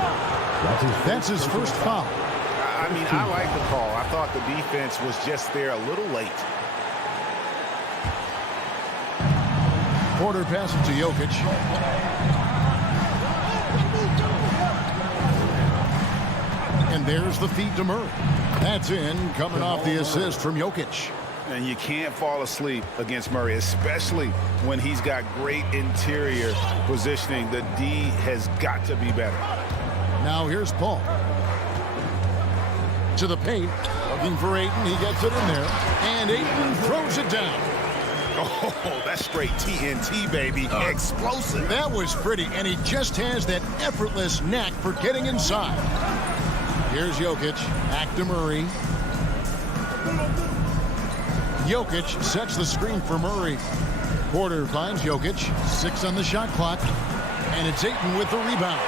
That's his first foul. I mean, I like the call. I thought the defense was just there a little late. Porter passes to Jokic. And there's the feed to Murray. That's in, coming off the assist from Jokic. And you can't fall asleep against Murray, especially when he's got great interior positioning. The D has got to be better. Now here's Paul. To the paint. Looking for Ayton. He gets it in there. And Ayton throws it down. Oh, that's straight TNT, baby. Explosive. That was pretty, and he just has that effortless knack for getting inside. Here's Jokic. Back to Murray. Jokic sets the screen for Murray. Porter finds Jokic. 6 on the shot clock. And it's Ayton with the rebound.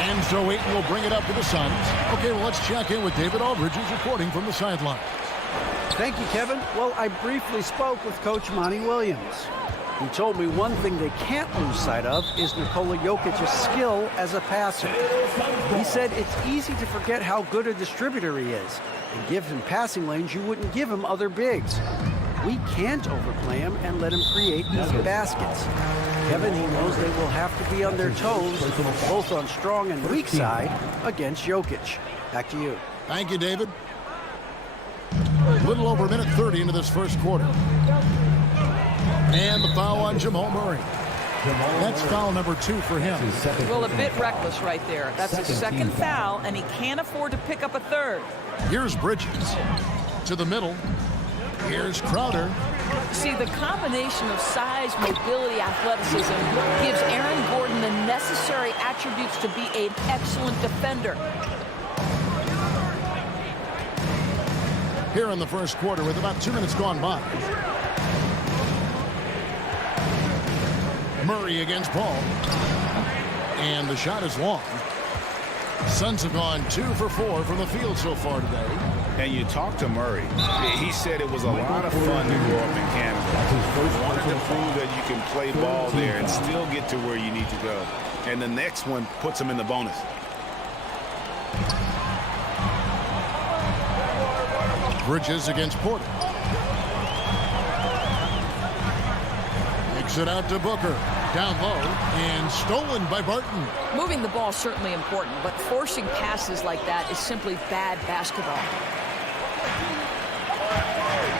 And so Ayton will bring it up to the Suns. Okay, well, let's check in with David Aldridge, who's reporting from the sideline. Thank you, Kevin. Well, I briefly spoke with Coach Monty Williams. He told me one thing they can't lose sight of is Nikola Jokic's skill as a passer. He said it's easy to forget how good a distributor he is and give him passing lanes you wouldn't give him other bigs. We can't overplay him and let him create easy baskets. Kevin, he knows they will have to be on their toes, both on strong and weak side, against Jokic. Back to you. Thank you, David. A little over a minute 30 into this first quarter. And the foul on Jamal Murray. That's foul number 2 for him. Well, a bit reckless right there. That's his second foul, and he can't afford to pick up a third. Here's Bridges. To the middle. Here's Crowder. See, the combination of size, mobility, athleticism gives Aaron Gordon the necessary attributes to be an excellent defender. Here in the first quarter with about 2 minutes gone by. Murray against Paul. And the shot is long. Suns have gone 2 for 4 from the field so far today. And you talk to Murray. He said it was a lot of fun to grow up in Canada. He wanted to prove that you can play ball there and still get to where you need to go. And the next one puts him in the bonus. Bridges against Porter. Kicks it out to Booker. Down low and stolen by Barton. Moving the ball is certainly important, but forcing passes like that is simply bad basketball.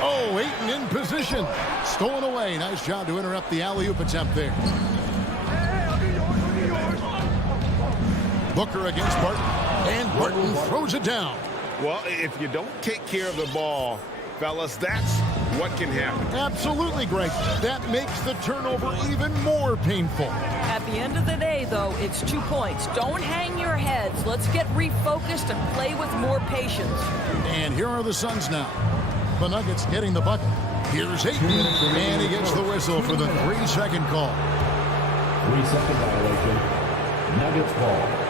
Oh, Ayton in position. Stolen away. Nice job to interrupt the alley-oop attempt there. Booker against Barton. And Barton throws it down. Well, if you don't take care of the ball, fellas, that's what can happen. Absolutely, Greg. That makes the turnover even more painful. At the end of the day, though, it's 2 points. Don't hang your heads. Let's get refocused and play with more patience. And here are the Suns now. The Nuggets getting the bucket. Here's Ayton, and he gets the whistle for the 3-second call. 3-second violation. Nuggets ball.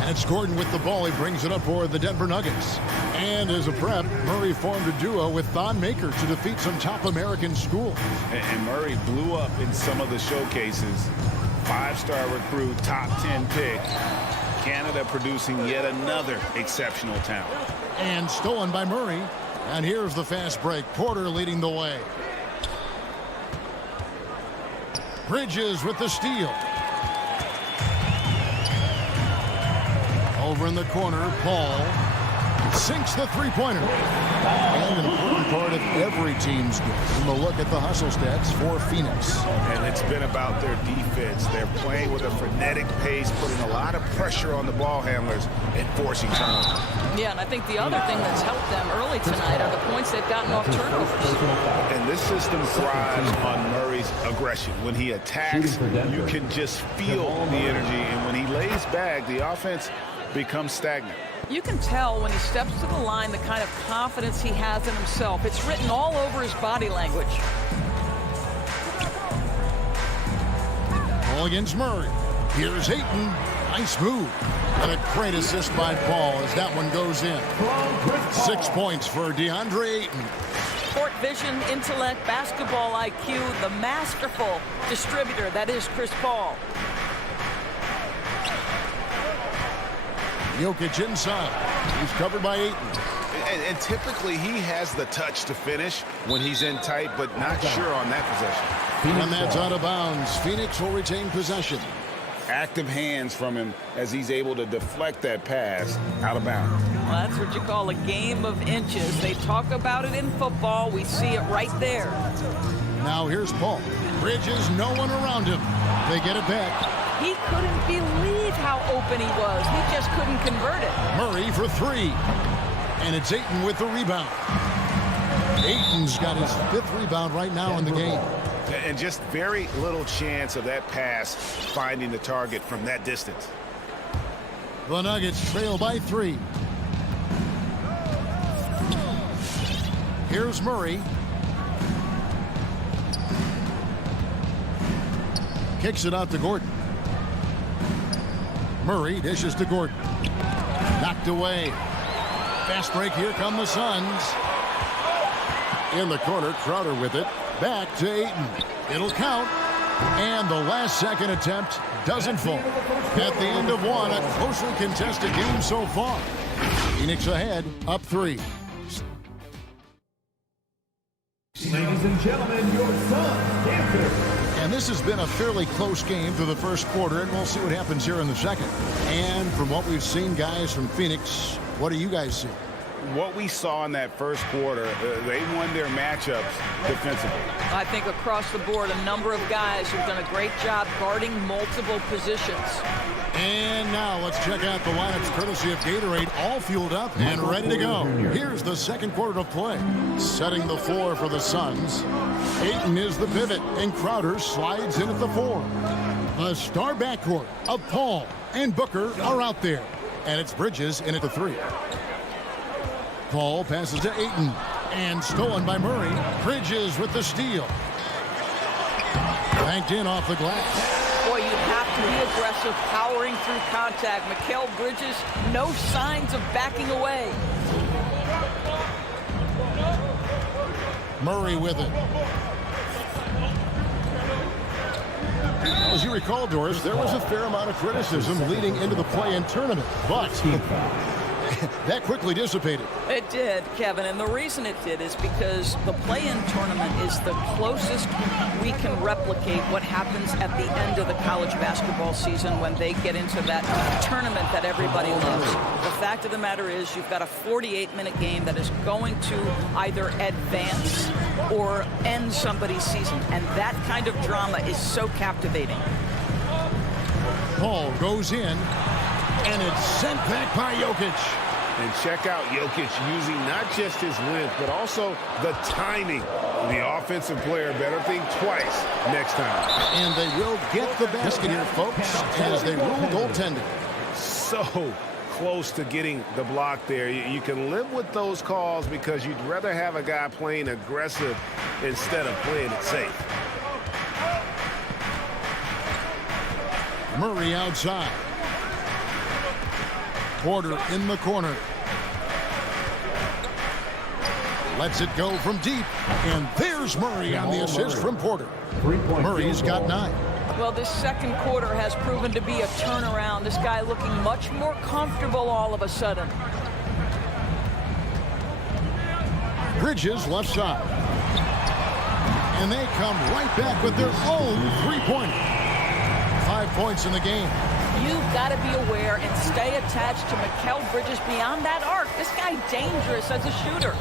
And it's Gordon with the ball. He brings it up for the Denver Nuggets. And as a prep, Murray formed a duo with Thon Maker to defeat some top American schools. And Murray blew up in some of the showcases. 5-star recruit, top 10 pick. Canada producing yet another exceptional talent. And stolen by Murray. And here's the fast break. Porter leading the way. Bridges with the steal. Over in the corner, Paul sinks the three-pointer. And an important part of every team's game. A look at the hustle stats for Phoenix. And it's been about their defense. They're playing with a frenetic pace, putting a lot of pressure on the ball handlers and forcing turnovers. Yeah, and I think the other thing that's helped them early tonight are the points they've gotten off turnovers. And this system thrives on Murray's aggression. When he attacks, you can just feel the energy. And when he lays back, the offense becomes stagnant. You can tell when he steps to the line the kind of confidence he has in himself. It's written all over his body language. Ball against Murray. Here's Ayton. Nice move. And a great assist by Paul as that one goes in. 6 points for DeAndre Ayton. Court vision, intellect, basketball IQ, the masterful distributor that is Chris Paul. Jokic inside. He's covered by Ayton. And typically he has the touch to finish when he's in tight, but not sure on that possession. And that's out of bounds. Phoenix will retain possession. Active hands from him as he's able to deflect that pass out of bounds. Well, that's what you call a game of inches. They talk about it in football. We see it right there. Now here's Paul. Bridges, no one around him. They get it back. He couldn't believe how open he was. He just couldn't convert it. Murray for three. And it's Ayton with the rebound. Ayton's got his 5th rebound right now in the game. And just very little chance of that pass finding the target from that distance. The Nuggets trail by 3. Here's Murray. Kicks it out to Gordon. Murray dishes to Gordon. Knocked away. Fast break. Here come the Suns. In the corner, Crowder with it. Back to Ayton. It'll count. And the last second attempt doesn't fall. At the end of one, a closely contested game so far. Phoenix ahead, up 3. Ladies and gentlemen, your Suns, Kansas. And this has been a fairly close game through the first quarter, and we'll see what happens here in the second. And from what we've seen, guys, from Phoenix, what do you guys see? What we saw in that first quarter, they won their matchups defensively. I think across the board, a number of guys who've done a great job guarding multiple positions. And now let's check out the lineups courtesy of Gatorade, all fueled up and ready to go. Here's the second quarter of play. Setting the floor for the Suns. Ayton is the pivot, and Crowder slides in at the 4. The star backcourt of Paul and Booker are out there. And it's Bridges in at the 3. Paul passes to Ayton. And stolen by Murray. Bridges with the steal. Banked in off the glass. Boy, you have to be aggressive, powering through contact. Mikal Bridges, no signs of backing away. Murray with it. As you recall, Doris, there was a fair amount of criticism leading into the play-in tournament, but that quickly dissipated. It did, Kevin, and the reason it did is because the play-in tournament is the closest we can replicate what happens at the end of the college basketball season when they get into that tournament that everybody loves. The fact of the matter is you've got a 48-minute game that is going to either advance or end somebody's season, and that kind of drama is so captivating. Paul goes in, and it's sent back by Jokic. And check out Jokic using not just his length, but also the timing. The offensive player better think twice next time. And they will get the basket here, folks, as they rule goaltending. So close to getting the block there. You can live with those calls because you'd rather have a guy playing aggressive instead of playing it safe. Murray outside. Porter in the corner. Lets it go from deep. And there's Murray on the assist from Porter. Murray's got 9. Well, this second quarter has proven to be a turnaround. This guy looking much more comfortable all of a sudden. Bridges left side. And they come right back with their own three-pointer. 5 points in the game. You've got to be aware and stay attached to Mikal Bridges beyond that arc. This guy dangerous as a shooter.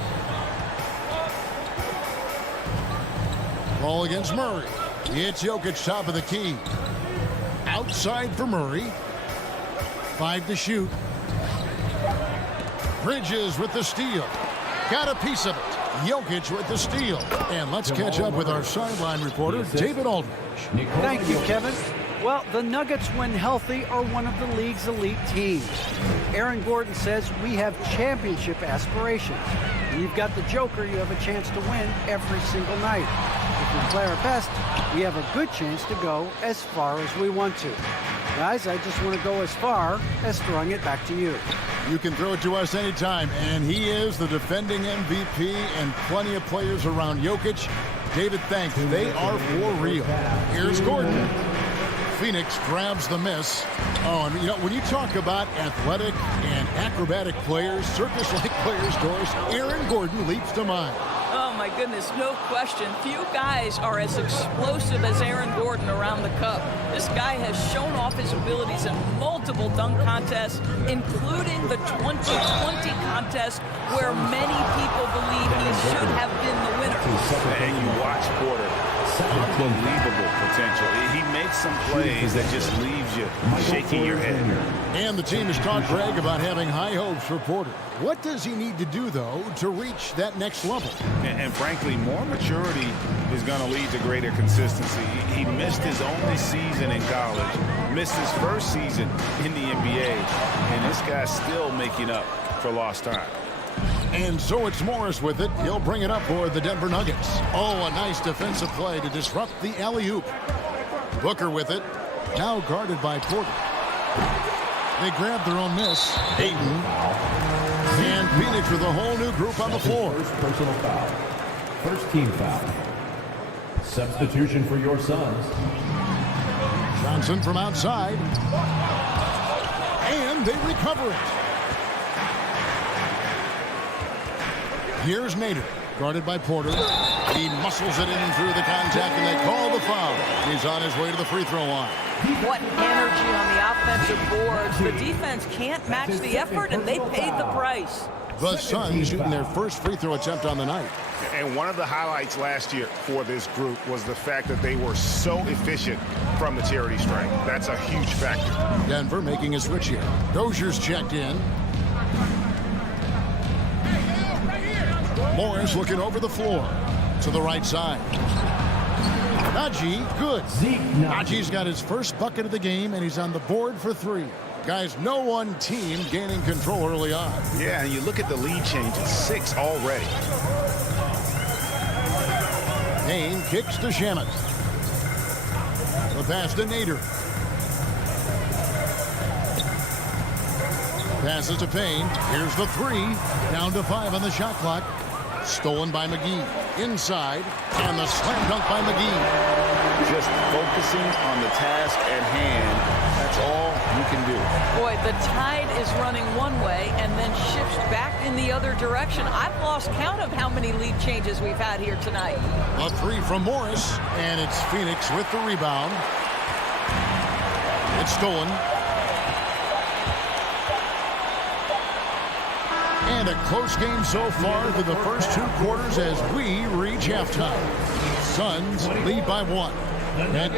Ball against Murray. It's Jokic top of the key. Outside for Murray. 5 to shoot. Bridges with the steal. Got a piece of it. Jokic with the steal. And let's catch up with our sideline reporter, David Aldridge. Thank you, Kevin. Well, the Nuggets, when healthy, are one of the league's elite teams. Aaron Gordon says we have championship aspirations. When you've got the Joker, you have a chance to win every single night. If we play our best, we have a good chance to go as far as we want to. Guys, I just want to go as far as throwing it back to you. You can throw it to us anytime, and he is the defending MVP and plenty of players around Jokic. David, thanks. They are for real. Here's Gordon. Phoenix grabs the miss. Oh, and when you talk about athletic and acrobatic players, circus-like players, Doris, Aaron Gordon leaps to mind. Oh, my goodness, no question. Few guys are as explosive as Aaron Gordon around the cup. This guy has shown off his abilities in multiple dunk contests, including the 2020 contest, where many people believe he should have been the winner. And you watch Porter. Unbelievable potential. He makes some plays that just leaves you shaking your head. And the team has talked Greg about having high hopes for Porter. What does he need to do, though, to reach that next level? And frankly, more maturity is going to lead to greater consistency. He missed his only season in college, missed his first season in the NBA, and this guy's still making up for lost time. And so it's Morris with it. He'll bring it up for the Denver Nuggets. Oh, a nice defensive play to disrupt the alley-oop. Booker with it. Now guarded by Porter. They grab their own miss. Ayton. And Phoenix with a whole new group on the floor. First personal foul. First team foul. Substitution for your Suns. Johnson from outside. And they recover it. Here's Nader, guarded by Porter. He muscles it in through the contact, and they call the foul. He's on his way to the free throw line. What energy on the offensive boards. The defense can't match the effort, and they paid the price. The Suns shooting their first free throw attempt on the night. And one of the highlights last year for this group was the fact that they were so efficient from the charity stripe. That's a huge factor. Denver making a switch here. Dozier's checked in. Morris looking over the floor to the right side. Najee, good. Najee's got his first bucket of the game, and he's on the board for 3. Guys, no one team gaining control early on. Yeah, and you look at the lead change, it's 6 already. Payne kicks to Shamet. The pass to Nader. Passes to Payne. Here's the 3. Down to 5 on the shot clock. Stolen by McGee. Inside. And the slam dunk by McGee. Just focusing on the task at hand. That's all you can do. Boy, the tide is running one way and then shifts back in the other direction. I've lost count of how many lead changes we've had here tonight. A 3 from Morris. And it's Phoenix with the rebound. It's stolen. And a close game so far through the first 2 quarters as we reach halftime. Suns lead by 1. And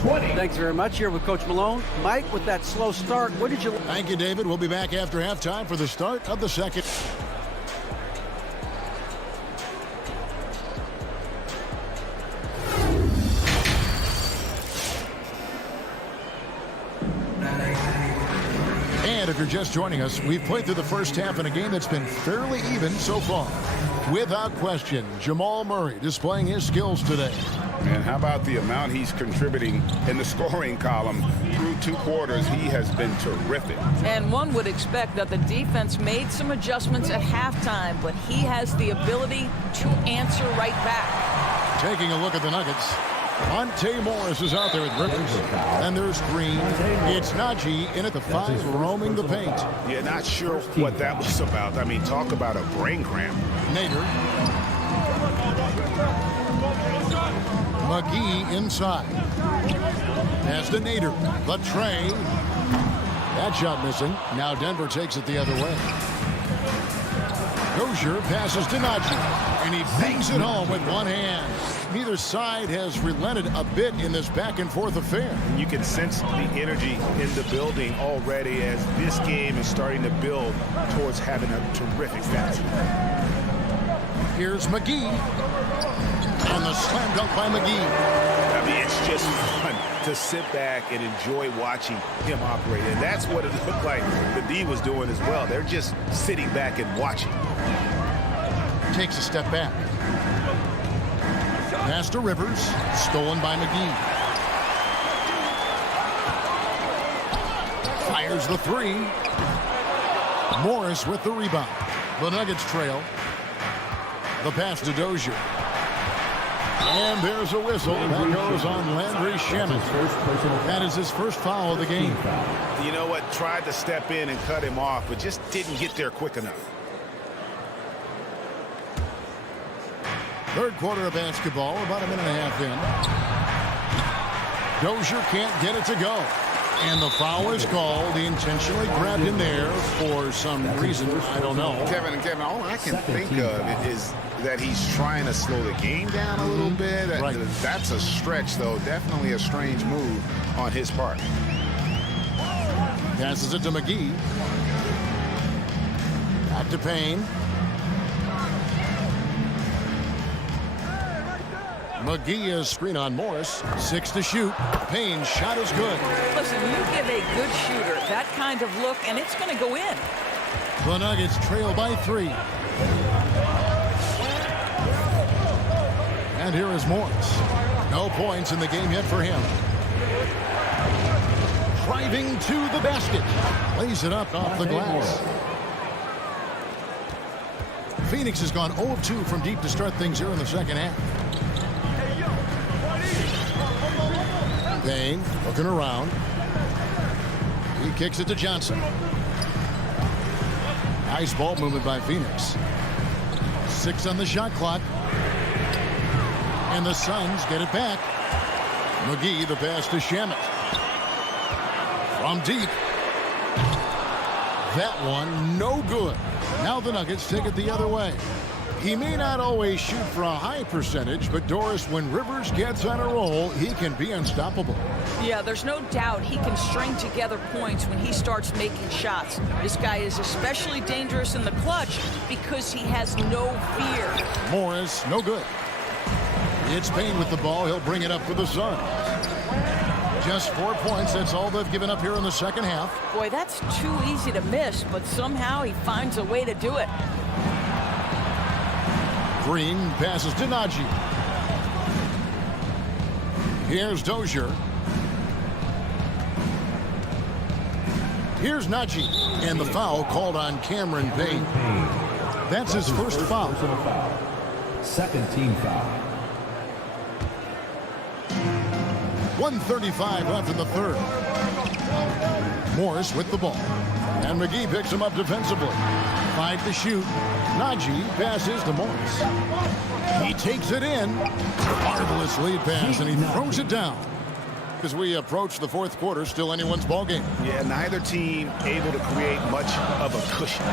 20. Thanks very much. Here with Coach Malone. Mike, with that slow start, what did you... Thank you, David. We'll be back after halftime for the start of the second. And if you're just joining us, we've played through the first half in a game that's been fairly even so far. Without question, Jamal Murray displaying his skills today. And how about the amount he's contributing in the scoring column through 2 quarters? He has been terrific. And one would expect that the defense made some adjustments at halftime, but he has the ability to answer right back. Taking a look at the Nuggets. Monte Morris is out there with Rivers. And there's Green. It's Najee in at the 5, roaming the paint. Yeah, not sure what that was about. I mean, talk about a brain cramp. Nader. McGee inside. Pass to Nader. The tray. That shot missing. Now Denver takes it the other way. Dozier passes to Najee. And he bangs it home with one hand. neither side has relented a bit in this back-and-forth affair. And you can sense the energy in the building already as this game is starting to build towards having a terrific finish. Here's McGee. And the slam dunk by McGee. I mean, it's just fun to sit back and enjoy watching him operate. And that's what it looked like the D was doing as well. They're just sitting back and watching. Takes a step back. Pass to Rivers. Stolen by McGee. Fires the three. Morris with the rebound. The Nuggets trail. The pass to Dozier. And there's a whistle. That goes on Landry Shamet. That is his first foul of the game. You know what? Tried to step in and cut him off, but just didn't get there quick enough. Third quarter of basketball, about a minute and a half in. Dozier can't get it to go. And the foul is called. He intentionally grabbed in there for some reason. I don't know. Kevin, all I can think of is that he's trying to slow the game down a little bit. Right. That's a stretch, though. Definitely a strange move on his part. Passes it to McGee. Back to Payne. McGee is screen on Morris. 6 to shoot. Payne's shot is good. Listen, you give a good shooter that kind of look, and it's going to go in. The Nuggets trail by 3. And here is Morris. No points in the game yet for him. Driving to the basket. Lays it up off the glass. Phoenix has gone 0 of 2 from deep to start things here in the second half. Payne looking around. He kicks it to Johnson. Nice ball movement by Phoenix. 6 on the shot clock. And the Suns get it back. McGee, the pass to Shamet. From deep. That one, no good. Now the Nuggets take it the other way. He may not always shoot for a high percentage, but Doris, when Rivers gets on a roll, he can be unstoppable. Yeah, there's no doubt he can string together points when he starts making shots. This guy is especially dangerous in the clutch because he has no fear. Morris, no good. It's Payne with the ball. He'll bring it up for the Suns. Just 4 points. That's all they've given up here in the second half. Boy, that's too easy to miss, but somehow he finds a way to do it. Green passes to Najee. Here's Dozier. Here's Najee. And the foul called on Cameron Payne. That's his first foul. Second team foul. 1:35 left in the third. Morris with the ball. And McGee picks him up defensively. 5 to shoot. Najee passes to Morris. He takes it in. Marvelous lead pass, and he throws it down. As we approach the fourth quarter, still anyone's ball game. Yeah, neither team able to create much of a cushion.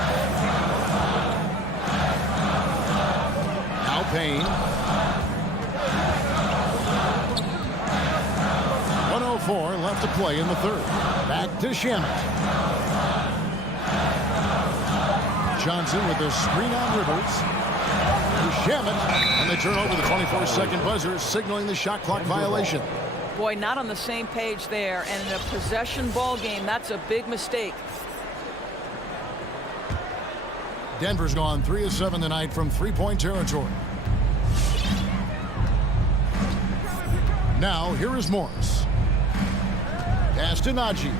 Now Payne. 1:04 left to play in the third. Back to Shamet. Johnson with the screen on Rivers. To Shamet. And they turn over the 24-second buzzer, signaling the shot clock violation. Boy, not on the same page there. And in a possession ball game, that's a big mistake. Denver's gone 3 of 7 tonight from three-point territory. Now, here is Morris. Pass to Najee.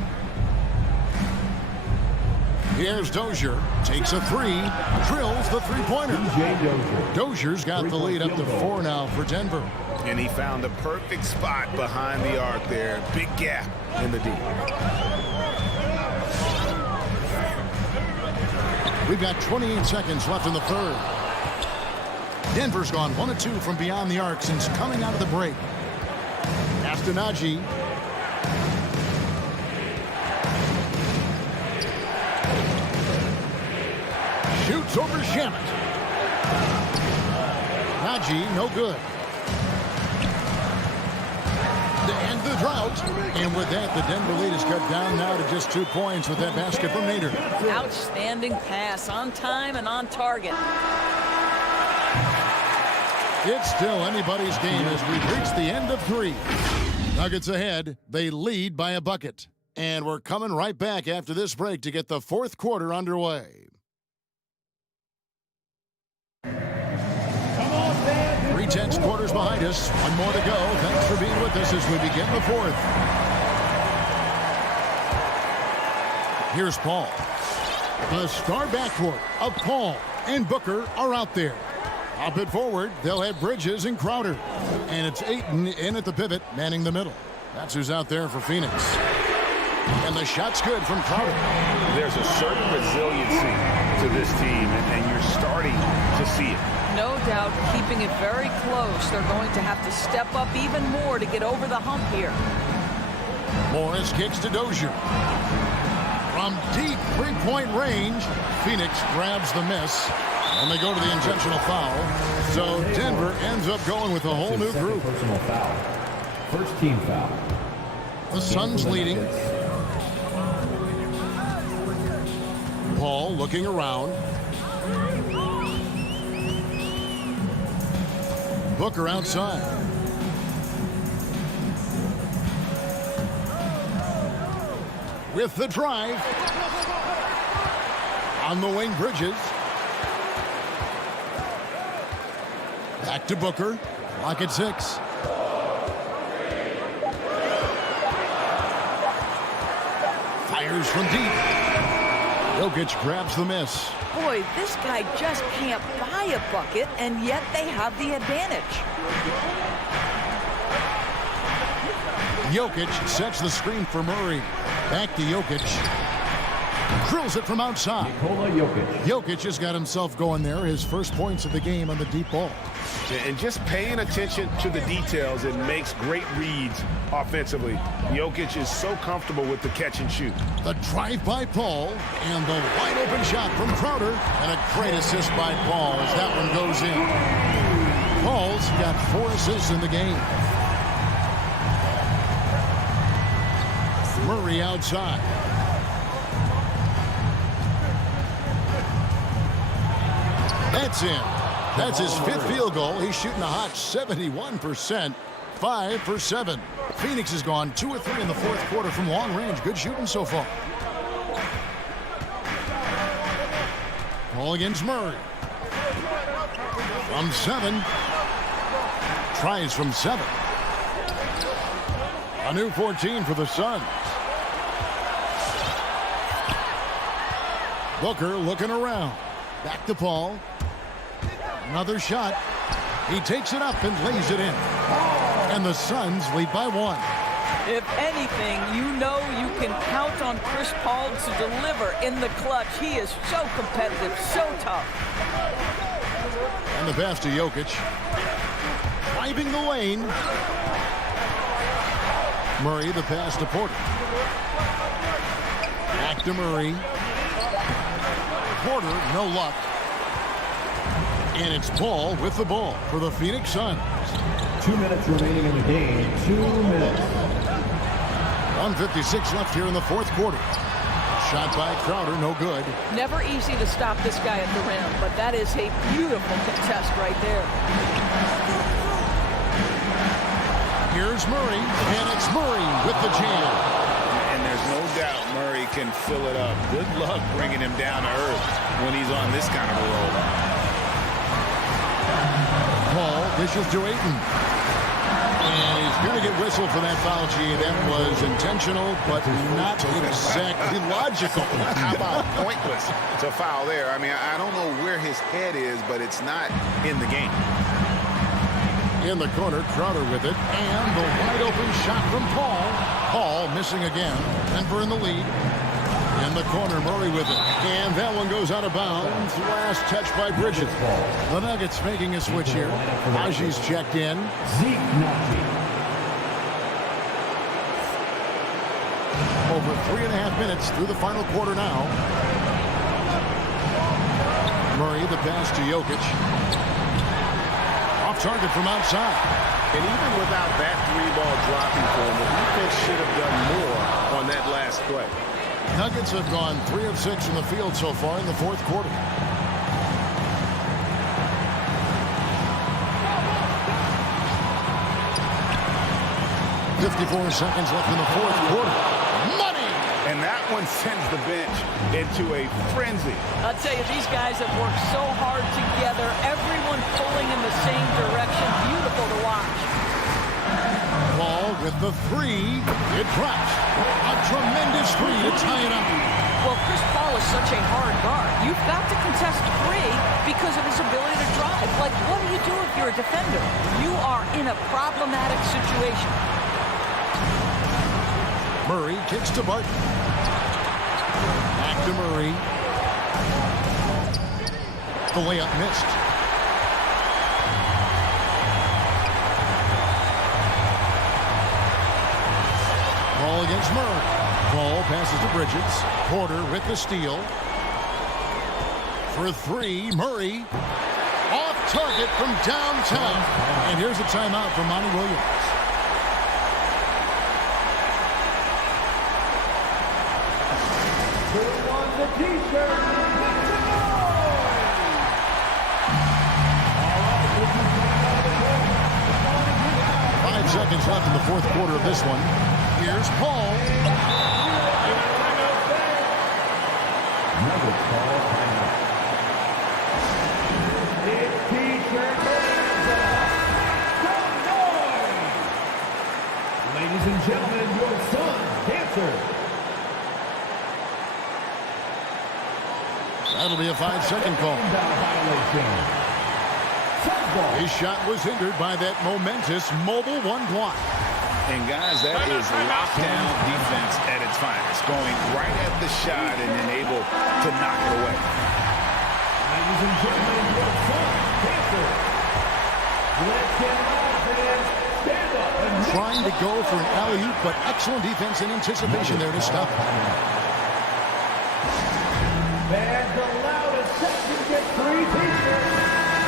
Here's Dozier. Takes a three. Drills the three-pointer. Dozier's got the lead up to 4 now for Denver. And he found the perfect spot behind the arc there. Big gap in the D. We've got 28 seconds left in the third. Denver's gone 1 of 2 from beyond the arc since coming out of the break. Pass to Najee. Shoots over Shamet. Najee, no good. drought. And with that, the Denver lead is cut down now to just 2 points with that basket from Nader. Outstanding pass, on time and on target. It's still anybody's game as we've reached the end of 3. Nuggets ahead. They lead by a bucket. And we're coming right back after this break to get the 4th quarter underway. 3 quarters behind us. 1 more to go. Thanks for being with us as we begin the 4th. Here's Paul. The star backcourt of Paul and Booker are out there. Up it forward, they'll have Bridges and Crowder. And it's Ayton in at the pivot, manning the middle. That's who's out there for Phoenix. And the shot's good from Crowder. There's a certain resiliency to this team, and you're starting to see it. No doubt, keeping it very close. They're going to have to step up even more to get over the hump here. Morris kicks to Dozier. From deep three-point range, Phoenix grabs the miss. And they go to the intentional foul. So Denver ends up going with a whole new group. Personal foul. First team foul. The Suns leading. Paul looking around. Booker outside. With the drive. On the wing, Bridges. Back to Booker. Clock at 6. Fires from deep. Jokic grabs the miss. Boy, this guy just can't buy a bucket, and yet they have the advantage. Jokic sets the screen for Murray. Back to Jokic. Drills it from outside. Nikola Jokic. Jokic has got himself going there. His first points of the game on the deep ball. And just paying attention to the details, it makes great reads offensively. Jokic is so comfortable with the catch and shoot. The drive by Paul and the wide open shot from Crowder. And a great assist by Paul as that one goes in. Paul's got 4 assists in the game. Murray outside. That's in. That's his 5th field goal. He's shooting a hot 71%. 5 for 7. Phoenix has gone 2 or 3 in the 4th quarter from long range. Good shooting so far. Ball against Murray. From 7. Tries from 7. A new 14 for the Suns. Booker looking around. Back to Paul. Another shot. He takes it up and lays it in. And the Suns lead by 1. If anything, you know you can count on Chris Paul to deliver in the clutch. He is so competitive, so tough. And the pass to Jokic. Driving the lane. Murray, the pass to Porter. Back to Murray. Porter, no luck. And it's Paul with the ball for the Phoenix Suns. 2 minutes remaining in the game. 2 minutes. 1:56 left here in the 4th quarter. Shot by Crowder, no good. Never easy to stop this guy at the rim, but that is a beautiful contest right there. Here's Murray, and it's Murray with the jam. And there's no doubt Murray can fill it up. Good luck bringing him down to earth when he's on this kind of a roll. Paul dishes to Ayton. And he's going to get whistled for that foul, G. That was intentional, but not exactly logical. How about pointless to foul there? I mean, I don't know where his head is, but it's not in the game. In the corner, Crowder with it. And the wide open shot from Paul. Paul missing again. Denver in the lead. In the corner, Murray with it. And that one goes out of bounds. Last touch by Bridges. The Nuggets making a switch here. Naji's checked in. Zeke Naji. Over 3.5 minutes through the final quarter now. Murray, the pass to Jokic. Off target from outside. And even without that 3-ball dropping for him, if he play. Nuggets have gone 3 of 6 from the field so far in the fourth quarter. 54 seconds left in the fourth quarter. Money! And that one sends the bench into a frenzy. I'll tell you, these guys have worked so hard together. Everyone pulling in the same direction. Beautiful to watch. Ball with the three. It drops. A tremendous three to tie it up. Well, Chris Paul is such a hard guard. You've got to contest three because of his ability to drive. Like, what do you do if you're a defender? You are in a problematic situation. Murray kicks to Barton. Back to Murray. The layup missed. Ball against Murray. Ball passes to Bridges. Porter with the steal. For three, Murray. Off target from downtown. And here's a timeout from Monty Williams. The t-shirt. 5 seconds left in the fourth quarter of this one. Here's Paul. Nuggets call timeout. It's t-shirt. Ladies and gentlemen, your son, Dancer. That'll be a 5-second call. His shot was hindered by that momentous mobile one block. And guys, that is lockdown defense at its finest. Going right at the shot and then able to knock it away. Ladies and gentlemen, your son, Dancer. Let's get off and stand up. Trying to go for an alley-oop, but excellent defense and anticipation there to stop. And the loudest section gets 3 t-shirts.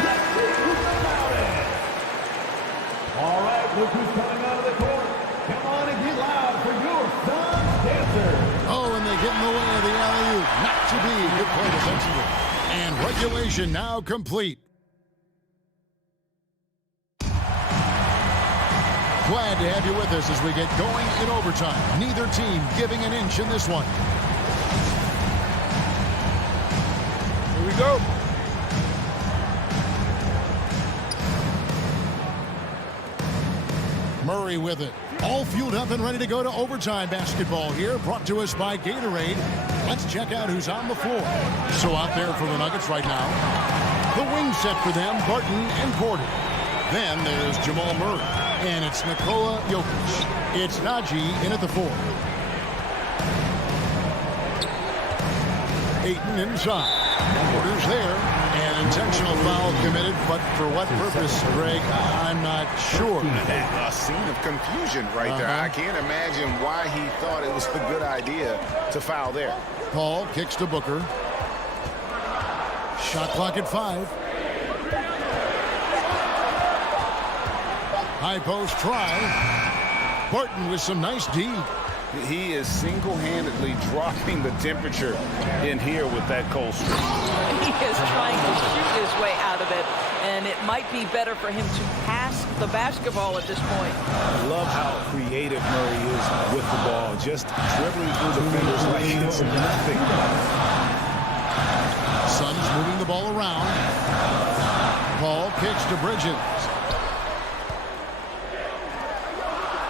Let's see who's the loudest. All right, look who's coming out of the court. Come on and get loud for your son's Dancer. Oh, and they get in the way of the alley-oop. Not to be. Good play defensively. And regulation now complete. Glad to have you with us as we get going in overtime. Neither team giving an inch in this one. Here we go. Murray with it. All fueled up and ready to go to overtime basketball here. Brought to us by Gatorade. Let's check out who's on the floor. So out there for the Nuggets right now. The wing set for them, Barton and Porter. Then there's Jamal Murray. And it's Nikola Jokic. It's Najee in at the 4. Ayton inside. Porter's there. An intentional foul committed, but for what purpose, Greg, I'm not sure. A scene of confusion right there. I can't imagine why he thought it was a good idea to foul there. Paul kicks to Booker. Shot clock at 5. High post try. Barton with some nice D. He is single-handedly dropping the temperature in here with that cold streak. He is trying to shoot his way out of it, and it might be better for him to pass the basketball at this point. I love how creative Murray is with the ball, just dribbling through defenders like it's nothing. Suns moving the ball around. Paul kicks to Bridges.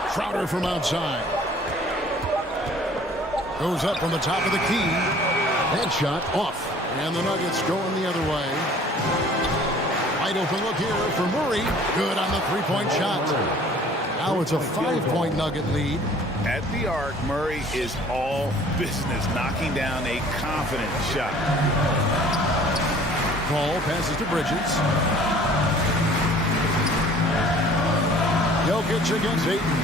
Crowder from outside. Goes up from the top of the key. That shot off. And the Nuggets going the other way. Wide open look here for Murray. Good on the three-point shot. Now it's a 5-point Nugget lead. At the arc, Murray is all business, knocking down a confident shot. Ball passes to Bridges. Jokic against Ayton.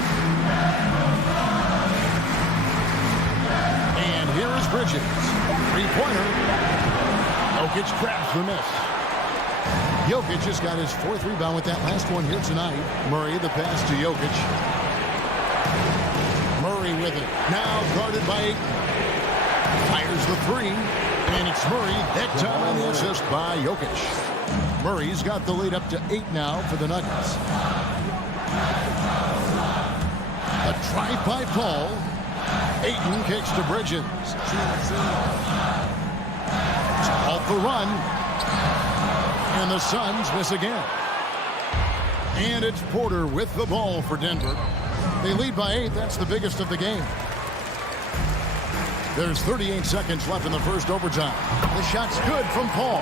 And here is Bridges. Three-pointer. Jokic grabs the miss. Jokic just got his 4th rebound with that last one here tonight. Murray the pass to Jokic. Murray with with it. Now guarded by Ayton. Fires the three. And it's Murray. That time on the assist by Jokic. Murray's got the lead up to 8 now for the Nuggets. A drive by Paul. Ayton kicks to Bridges. It's off the run. And the Suns miss again. And it's Porter with the ball for Denver. They lead by 8. That's the biggest of the game. There's 38 seconds left in the first overtime. The shot's good from Paul.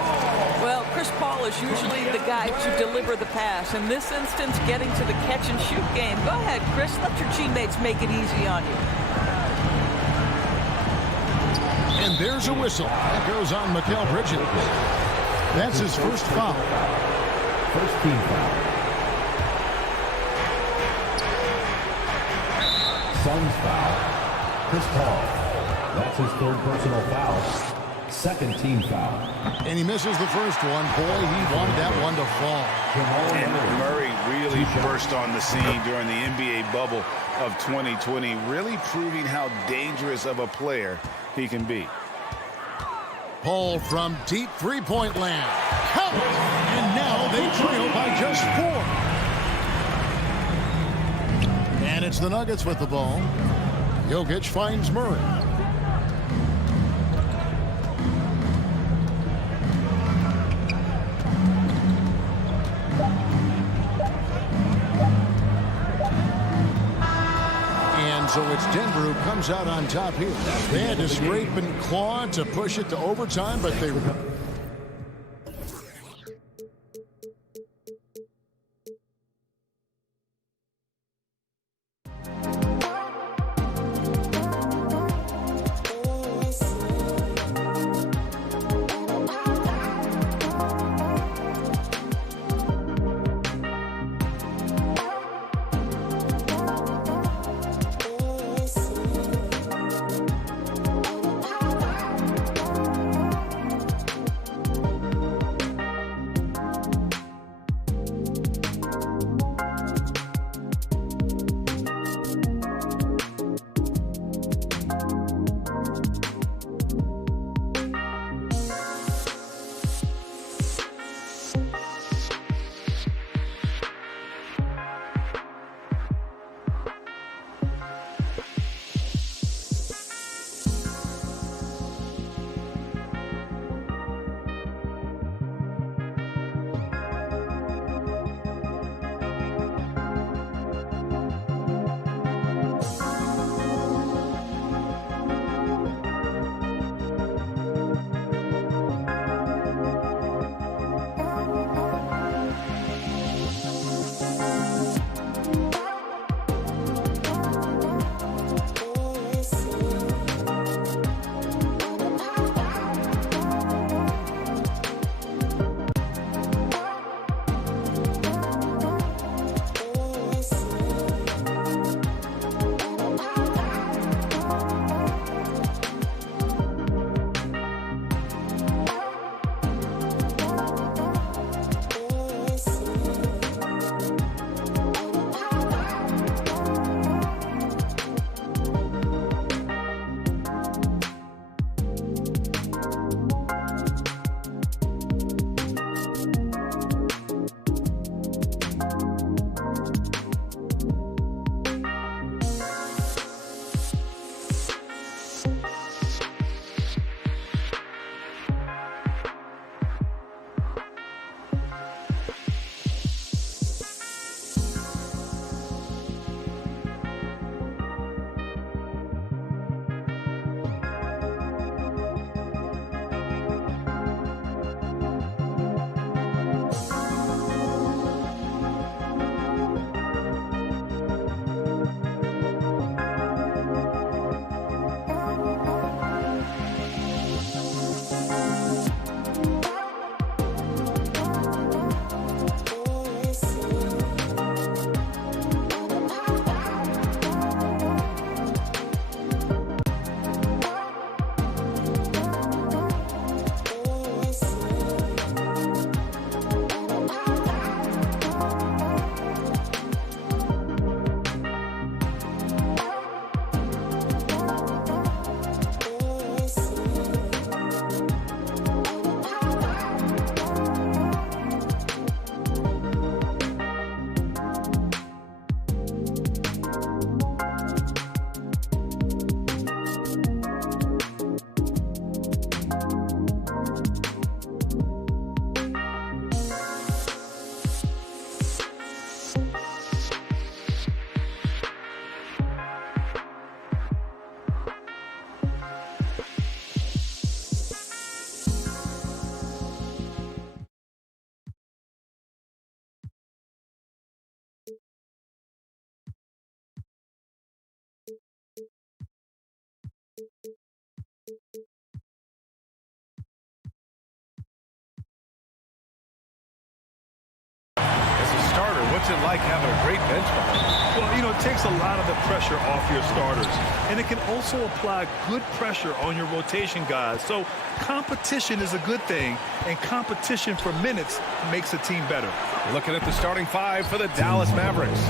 Well, Chris Paul is usually the guy to deliver the pass. In this instance, getting to the catch-and-shoot game. Go ahead, Chris. Let your teammates make it easy on you. And there's a whistle. That goes on Mikal Bridges. That's his first foul. First team foul. Suns foul. Chris Paul. That's his third personal foul. Second team foul. And he misses the first one. Boy, he wanted that one to fall. And Murray really burst on the scene during the NBA bubble of 2020, really proving how dangerous of a player he can be. Paul from deep three-point land. Count! And now they trail by just 4. And it's the Nuggets with the ball. Jokic finds Murray. So it's Denver who comes out on top here. They had to scrape and claw to push it to overtime, but they... starters. And it can also apply good pressure on your rotation guys. So competition is a good thing, and competition for minutes makes a team better. Looking at the starting five for the Dallas Mavericks.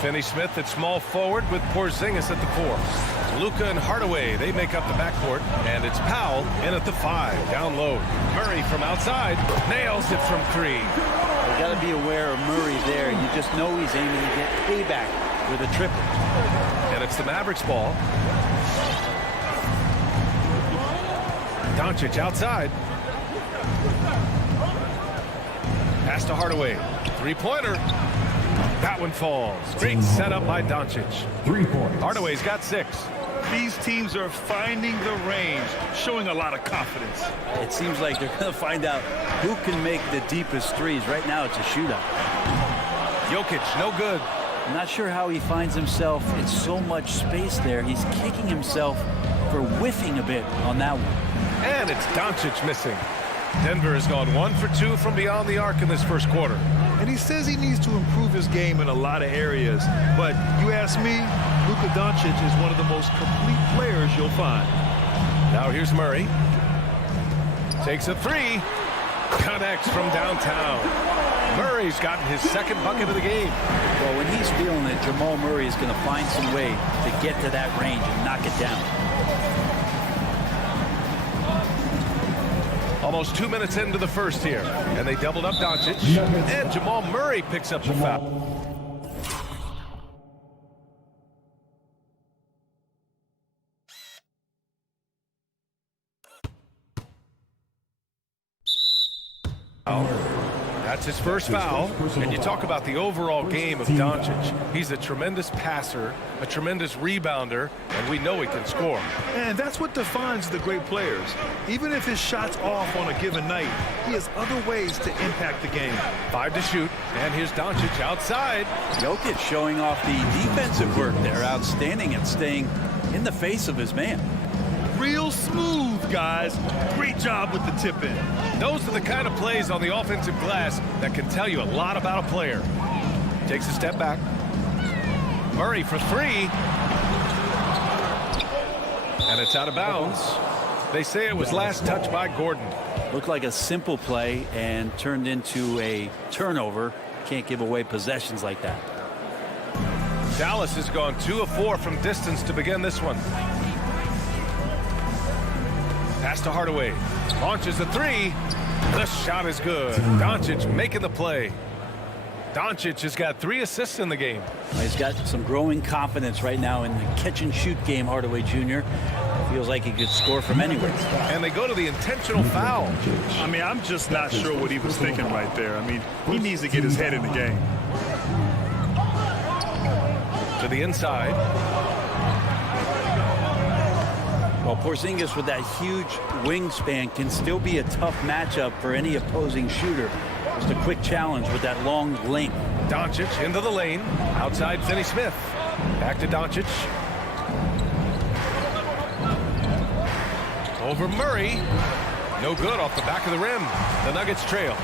Finney Smith at small forward with Porzingis at the 4. Luka and Hardaway, they make up the backcourt. And it's Powell in at the 5, down low. Murray from outside, nails it from 3. You got to be aware of Murray there. You just know he's aiming to get payback with a triple. And it's the Mavericks ball. Doncic outside. Pass to Hardaway. Three-pointer. That one falls. Great setup by Doncic. 3 points. Hardaway's got 6. These teams are finding the range, showing a lot of confidence. It seems like they're going to find out who can make the deepest threes. Right now, it's a shootout. Jokic, no good. I'm not sure how he finds himself in so much space there. He's kicking himself for whiffing a bit on that one. And it's Doncic missing. Denver has gone 1 for 2 from beyond the arc in this first quarter. And he says he needs to improve his game in a lot of areas. But you ask me, Luka Doncic is one of the most complete players you'll find. Now here's Murray. Takes a 3. Connects from downtown. Murray's gotten his second bucket of the game. Well, when he's feeling it, Jamal Murray is going to find some way to get to that range and knock it down. Almost 2 minutes into the first here. And they doubled up Doncic. And Jamal Murray picks up the foul. That's his first foul. And you talk about the overall game of Doncic. He's a tremendous passer, a tremendous rebounder, and we know he can score. And that's what defines the great players. Even if his shot's off on a given night, he has other ways to impact the game. 5 to shoot, and here's Doncic outside. Jokic showing off the defensive work there, outstanding at staying in the face of his man. Real smooth, guys. Great job with the tip-in. Those are the kind of plays on the offensive glass that can tell you a lot about a player. Takes a step back. Murray for 3. And it's out of bounds. They say it was last touched by Gordon. Looked like a simple play and turned into a turnover. Can't give away possessions like that. Dallas has gone 2 of 4 from distance to begin this one. Pass to Hardaway. Launches a 3. The shot is good. Doncic making the play. Doncic has got 3 assists in the game. He's got some growing confidence right now in the catch-and-shoot game, Hardaway Jr. Feels like he could score from anywhere. And they go to the intentional foul. I mean, I'm just not sure what he was thinking right there. I mean, he needs to get his head in the game. To the inside. Well, Porzingis with that huge wingspan can still be a tough matchup for any opposing shooter. Just a quick challenge with that long length. Doncic into the lane. Outside Finney Smith. Back to Doncic. Over Murray. No good off the back of the rim. The Nuggets trail.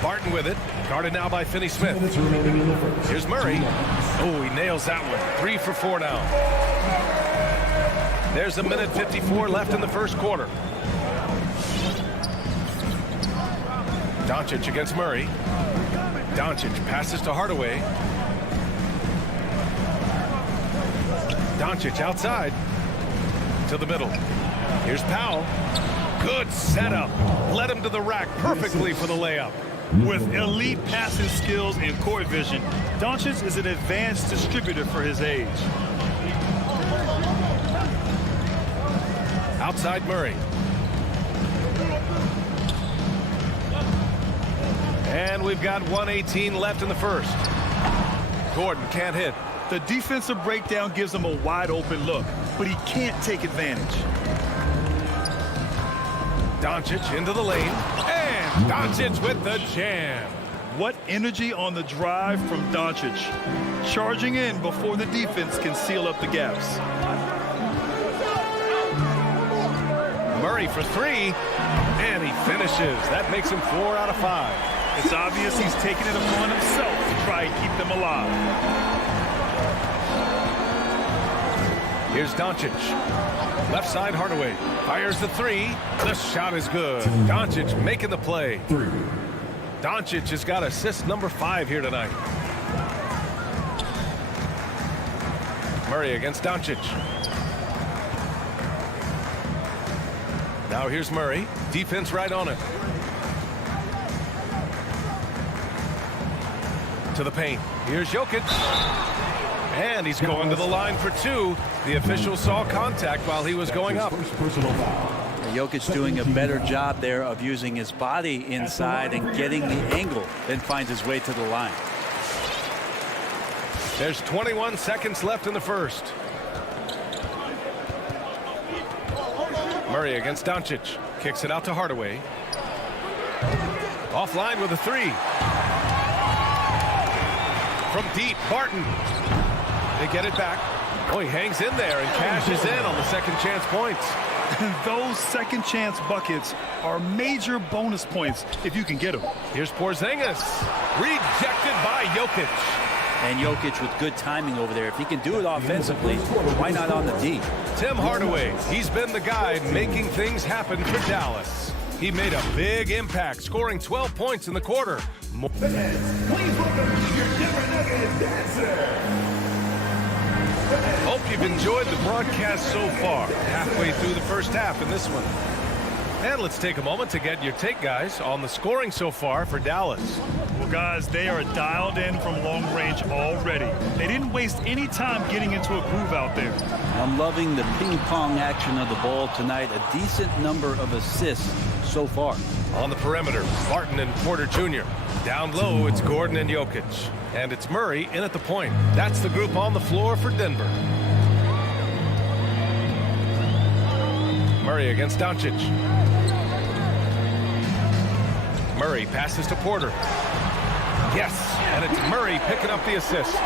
Barton with it. Guarded now by Finney Smith. Here's Murray. Oh, he nails that one. 3 for 4 now. There's a minute 54 left in the first quarter. Doncic against Murray. Doncic passes to Hardaway. Doncic outside to the middle. Here's Powell. Good setup. Led him to the rack perfectly for the layup. With elite passing skills and court vision, Doncic is an advanced distributor for his age. Outside Murray. And we've got 1:18 left in the first. Gordon can't hit. The defensive breakdown gives him a wide open look, but he can't take advantage. Doncic into the lane. And Doncic with the jam. What energy on the drive from Doncic. Charging in before the defense can seal up the gaps. Murray for 3, and he finishes. That makes him 4 out of 5. It's obvious he's taking it upon himself to try and keep them alive. Here's Doncic. Left side, Hardaway. Fires the three. The shot is good. Doncic making the play. Doncic has got assist number 5 here tonight. Murray against Doncic. Now here's Murray. Defense right on it. To the paint. Here's Jokic. And he's going to the line for 2. The official saw contact while he was going up. Jokic doing a better job there of using his body inside and getting the angle, then finds his way to the line. There's 21 seconds left in the first. Murray against Doncic. Kicks it out to Hardaway. Offline with a 3. From deep, Barton. They get it back. Oh, he hangs in there and cashes in on the second chance points. Those second chance buckets are major bonus points if you can get them. Here's Porzingis. Rejected by Jokic. And Jokic with good timing over there. If he can do it offensively, why not on the D? Tim Hardaway. He's been the guy making things happen for Dallas. He made a big impact, scoring 12 points in the quarter. Please welcome your Denver Nuggets dancer. Hope you've enjoyed the broadcast so far. Halfway through the first half in this one. And let's take a moment to get your take, guys, on the scoring so far for Dallas. Well, guys, they are dialed in from long range already. They didn't waste any time getting into a groove out there. I'm loving the ping-pong action of the ball tonight. A decent number of assists so far. On the perimeter, Barton and Porter Jr. Down low, it's Gordon and Jokic. And it's Murray in at the point. That's the group on the floor for Denver. Murray against Doncic. Murray passes to Porter. Yes, and it's Murray picking up the assist.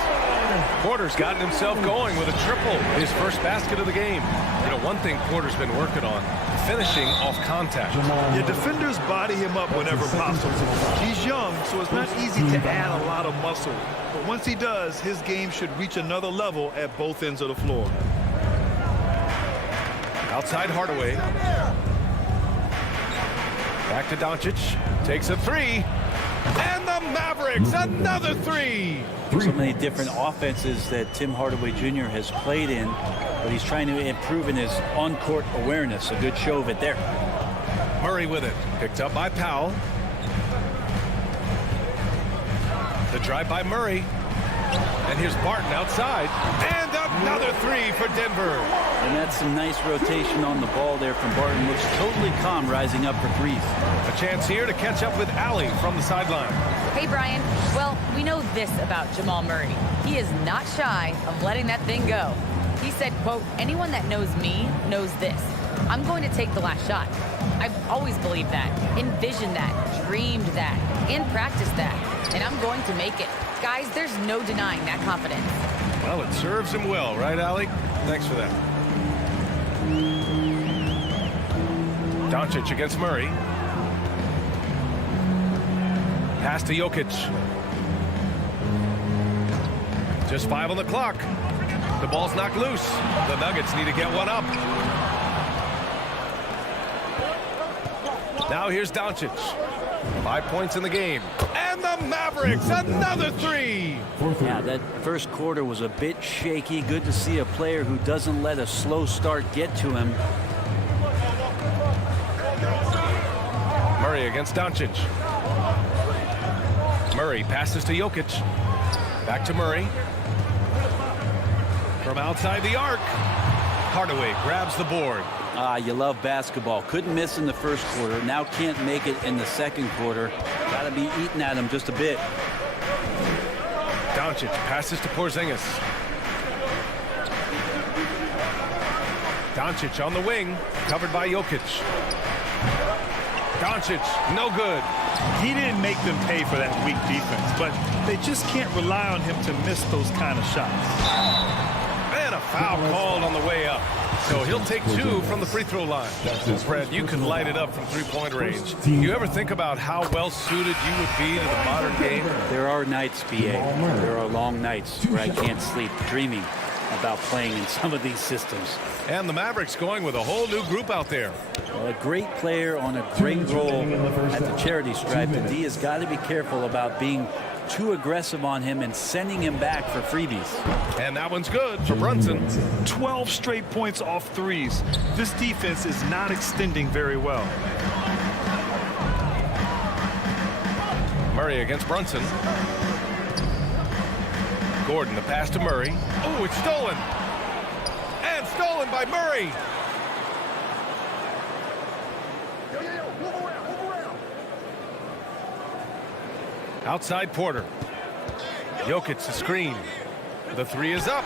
Porter's gotten himself going with a triple, his first basket of the game. You know, one thing Porter's been working on, finishing off contact. Your defenders body him up whenever possible. He's young, so it's not easy to add a lot of muscle. But once he does, his game should reach another level at both ends of the floor. Outside Hardaway. Back to Doncic. Takes a 3. And the Mavericks, another 3. So many different offenses that Tim Hardaway Jr. has played in, but he's trying to improve in his on-court awareness. A good show of it there. Murray with it. Picked up by Powell. The drive by Murray. And here's Barton outside. And another 3 for Denver. And that's some nice rotation on the ball there from Barton. Looks totally calm rising up for threes. A chance here to catch up with Allie from the sideline. Hey, Brian. Well, we know this about Jamal Murray. He is not shy of letting that thing go. He said, quote, anyone that knows me knows this. I'm going to take the last shot. I've always believed that, envisioned that, dreamed that, and practiced that. And I'm going to make it. Guys, there's no denying that confidence. Well, it serves him well, right, Allie? Thanks for that. Doncic against Murray. Pass to Jokic. Just 5 on the clock. The ball's knocked loose. The Nuggets need to get one up. Now here's Doncic. 5 points in the game. And the Mavericks, another 3. Yeah, that first quarter was a bit shaky. Good to see a player who doesn't let a slow start get to him. Murray against Doncic. Murray passes to Jokic. Back to Murray. From outside the arc. Hardaway grabs the board. You love basketball. Couldn't miss in the first quarter. Now can't make it in the second quarter. Got to be eating at him just a bit. Doncic passes to Porzingis. Doncic on the wing, covered by Jokic. Doncic, no good. He didn't make them pay for that weak defense, but they just can't rely on him to miss those kind of shots. And a foul called on the way up. So he'll take 2 from the free throw line. Fred, you can light it up from three-point range. You ever think about how well suited you would be to the modern game? There are nights, BA. There are long nights where I can't sleep, dreaming about playing in some of these systems. And the Mavericks going with a whole new group out there. Well, a great player on a great role at the charity stripe. And D has got to be careful about being too aggressive on him and sending him back for freebies. And that one's good for Brunson. 12 straight points off threes. This defense is not extending very well. Murray against Brunson. Gordon, the pass to Murray. Oh, it's stolen. And stolen by Murray. Outside Porter. Jokic the screen. The three is up.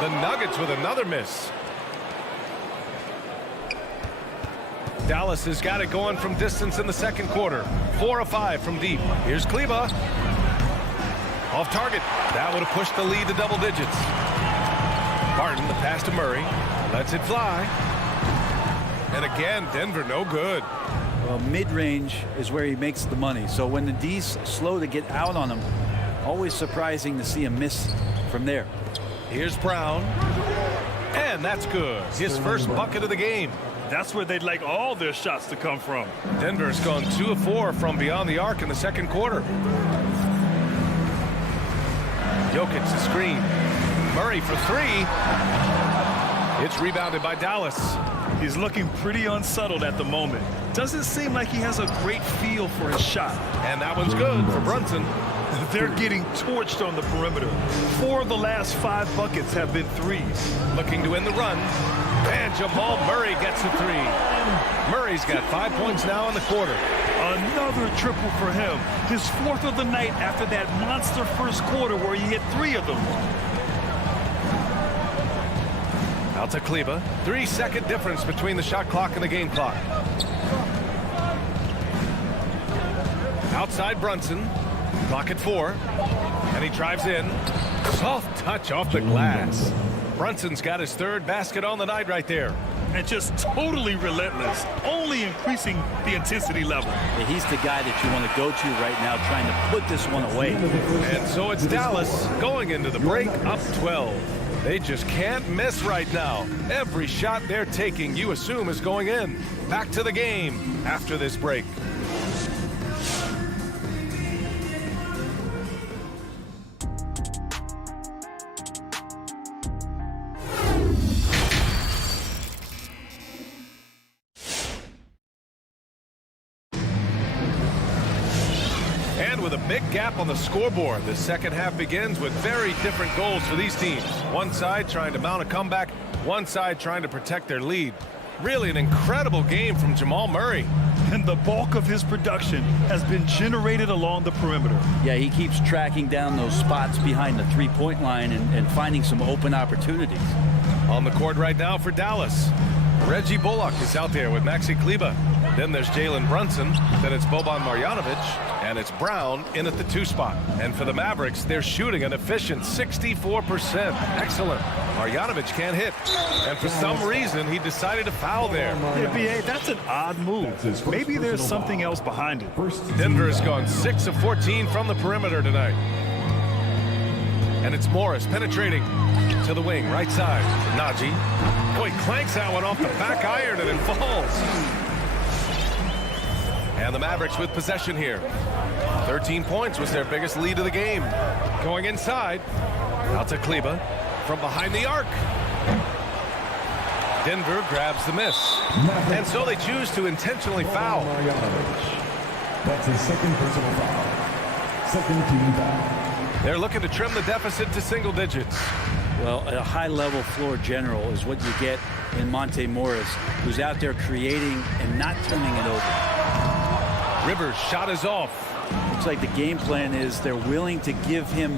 The Nuggets with another miss. Dallas has got it going from distance in the second quarter. 4 of 5 from deep. Here's Kleber. Off target. That would have pushed the lead to double digits. Barton, the pass to Murray. Lets it fly. And again, Denver no good. Well, mid-range is where he makes the money. So when the D's slow to get out on him, always surprising to see him miss from there. Here's Brown. And that's good. His first bucket of the game. That's where they'd like all their shots to come from. Denver's gone 2 of 4 from beyond the arc in the second quarter. Jokic the screen. Murray for 3. It's rebounded by Dallas. He's looking pretty unsettled at the moment. Doesn't seem like he has a great feel for his shot. And that one's good for Brunson. They're getting torched on the perimeter. 4 of the last 5 buckets have been threes. Looking to win the run. And Jamal Murray gets a 3. Murray's got 5 points now in the quarter. Another triple for him. His 4th of the night after that monster first quarter where he hit 3 of them. Out to Kleber. 3-second difference between the shot clock and the game clock. Outside Brunson. Clock at 4. And he drives in. Soft touch off the glass. Brunson's got his 3rd basket on the night right there. And just totally relentless, only increasing the intensity level. Yeah, he's the guy that you want to go to right now, trying to put this one away. And so it's Dallas going into the break up 12. They just can't miss right now. Every shot they're taking, you assume, is going in. Back to the game after this break. With a big gap on the scoreboard, the second half begins with very different goals for these teams. One side trying to mount a comeback, one side trying to protect their lead. Really an incredible game from Jamal Murray. And the bulk of his production has been generated along the perimeter. Yeah, he keeps tracking down those spots behind the three-point line and finding some open opportunities. On the court right now for Dallas. Reggie Bullock is out there with Maxi Kleber. Then there's Jalen Brunson. Then it's Boban Marjanovic. And it's Brown in at the 2 spot. And for the Mavericks, they're shooting an efficient 64%. Excellent. Marjanovic can't hit. And for some reason, he decided to foul there. Yeah, B.A., that's an odd move. Maybe there's something else behind it. Denver has gone 6 of 14 from the perimeter tonight. And it's Morris penetrating to the wing, right side. Najee. Oh, he clanks that one off the back iron and it falls. And the Mavericks with possession here. 13 points was their biggest lead of the game. Going inside. Out to Kleber. From behind the arc. Denver grabs the miss. And so they choose to intentionally foul. That's his 2nd personal foul. 2nd team foul. They're looking to trim the deficit to single digits. Well, a high-level floor general is what you get in Monte Morris, who's out there creating and not turning it over. Rivers' shot is off. Looks like the game plan is they're willing to give him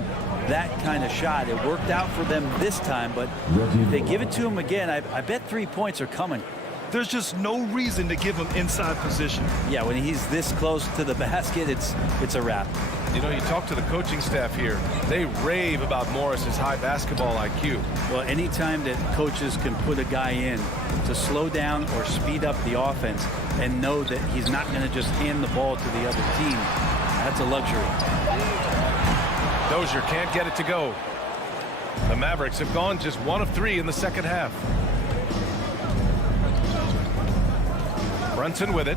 that kind of shot. It worked out for them this time, but if they give it to him again, I bet 3 points are coming. There's just no reason to give him inside position. Yeah, when he's this close to the basket, it's a wrap. You know, you talk to the coaching staff here. They rave about Morris's high basketball IQ. Well, anytime that coaches can put a guy in to slow down or speed up the offense and know that he's not going to just hand the ball to the other team, that's a luxury. Dozier can't get it to go. The The Mavericks have gone just 1 of 3 in the second half. Brunson with it.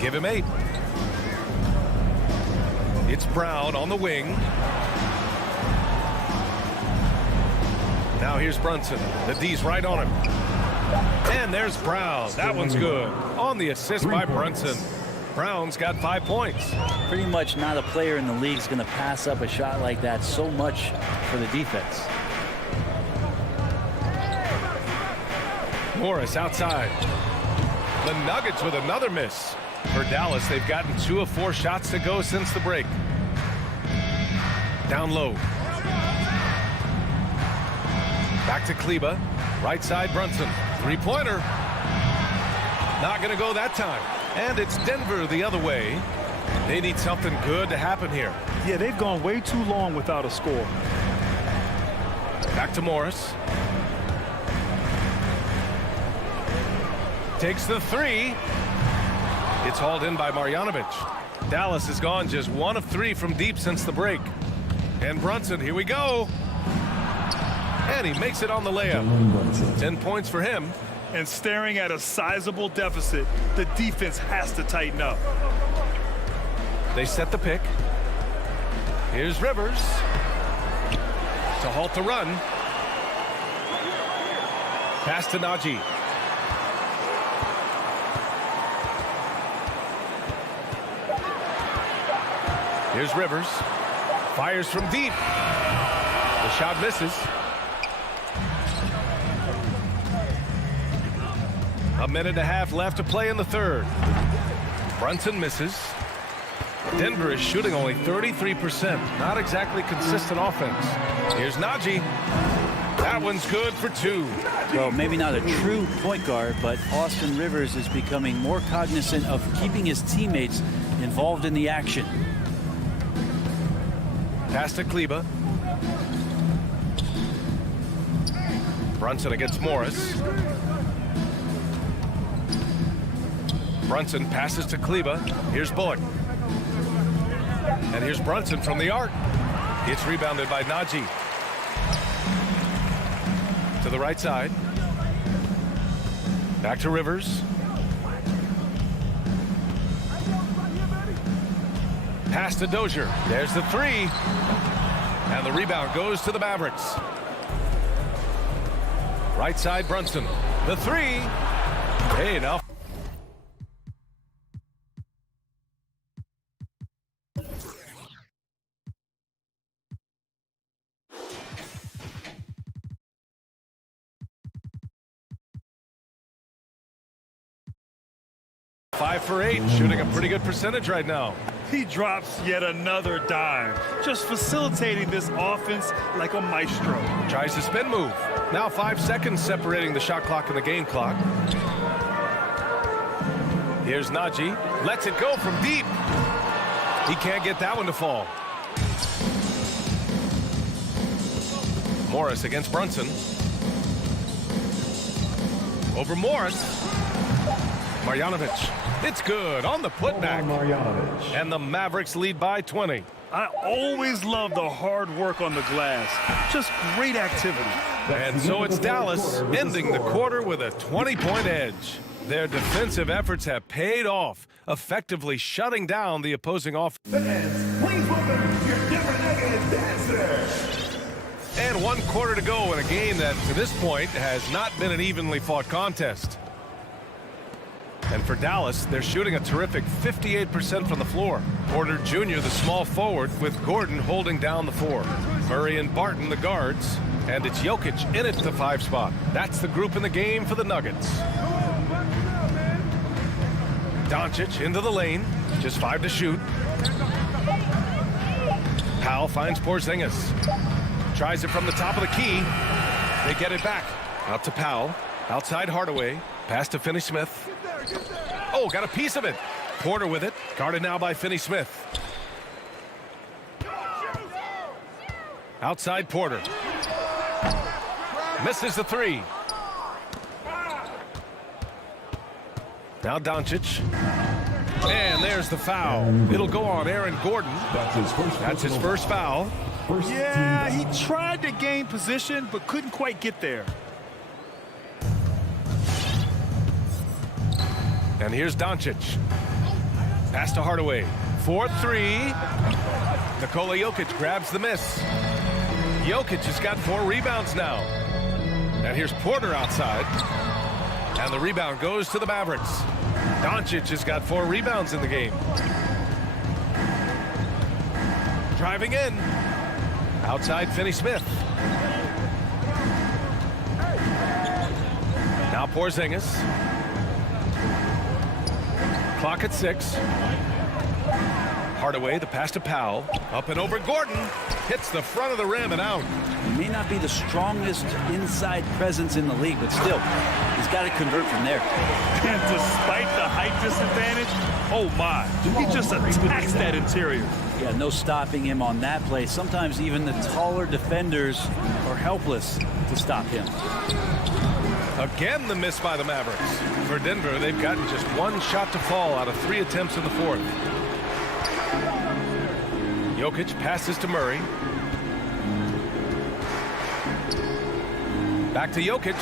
Give him 8. It's Brown on the wing. Now here's Brunson. The D's right on him. And there's Brown. That one's good. On the assist by Brunson. Brown's got 5 points. Pretty much not a player in the league is going to pass up a shot like that so much for the defense. Morris outside. The Nuggets with another miss. For Dallas, they've gotten 2 of 4 shots to go since the break. Down low. Back to Kleber. Right side Brunson. 3-pointer. Not going to go that time. And it's Denver the other way. They need something good to happen here. Yeah, they've gone way too long without a score. Back to Morris. Takes the 3. It's hauled in by Marjanovic. Dallas has gone just 1 of 3 from deep since the break. And Brunson, here we go. And he makes it on the layup. 10 points for him. And staring at a sizable deficit, the defense has to tighten up. They set the pick. Here's Rivers to halt the run. Pass to Najee. Here's Rivers. Fires from deep. The shot misses. A minute and a half left to play in the third. Brunson misses. Denver is shooting only 33%. Not exactly consistent offense. Here's Najee. That one's good for 2. Well, maybe not a true point guard, but Austin Rivers is becoming more cognizant of keeping his teammates involved in the action. Pass to Kleber. Brunson against Morris. Brunson passes to Kleber. Here's Bullock. And here's Brunson from the arc. It's rebounded by Najee. To the right side. Back to Rivers. Pass to Dozier. There's the 3. And the rebound goes to the Mavericks. Right side Brunson. The 3. Hey, enough. Five for 8, shooting a pretty good percentage right now. He drops yet another dime, just facilitating this offense like a maestro. Tries the spin move. Now 5 seconds separating the shot clock and the game clock. Here's Najee. Lets it go from deep. He can't get that one to fall. Morris against Brunson. Over Morris. Marjanovic. It's good on the putback. And the Mavericks lead by 20. I always love the hard work on the glass. Just great activity. And so it's Dallas ending the quarter with a 20-point edge. Their defensive efforts have paid off, effectively shutting down the opposing offense. Please welcome your Denver Nuggets dancers. And 1 quarter to go in a game that, to this point, has not been an evenly fought contest. And for Dallas, they're shooting a terrific 58% from the floor. Porter Jr., the small forward, with Gordon holding down the 4. Murray and Barton, the guards. And it's Jokic in at the 5 spot. That's the group in the game for the Nuggets. Doncic into the lane. Just 5 to shoot. Powell finds Porzingis. Tries it from the top of the key. They get it back. Out to Powell. Outside Hardaway. Pass to Finney-Smith. Oh, got a piece of it. Porter with it. Guarded now by Finney-Smith. Outside Porter. Misses the 3. Now Doncic. And there's the foul. It'll go on Aaron Gordon. That's his first foul. Yeah, he tried to gain position, but couldn't quite get there. And here's Doncic. Pass to Hardaway. 4-3. Nikola Jokic grabs the miss. Jokic has got 4 rebounds now. And here's Porter outside. And the rebound goes to the Mavericks. Doncic has got 4 rebounds in the game. Driving in. Outside Finney-Smith. Now Porzingis. Clock at 6. Hardaway, the pass to Powell. Up and over Gordon. Hits the front of the rim and out. He may not be the strongest inside presence in the league, but still, he's got to convert from there. And despite the height disadvantage, oh my, he just attacks that interior. Yeah, no stopping him on that play. Sometimes even the taller defenders are helpless to stop him. Again, the miss by the Mavericks. For Denver, they've gotten just 1 shot to fall out of 3 attempts in the 4th. Jokic passes to Murray. Back to Jokic,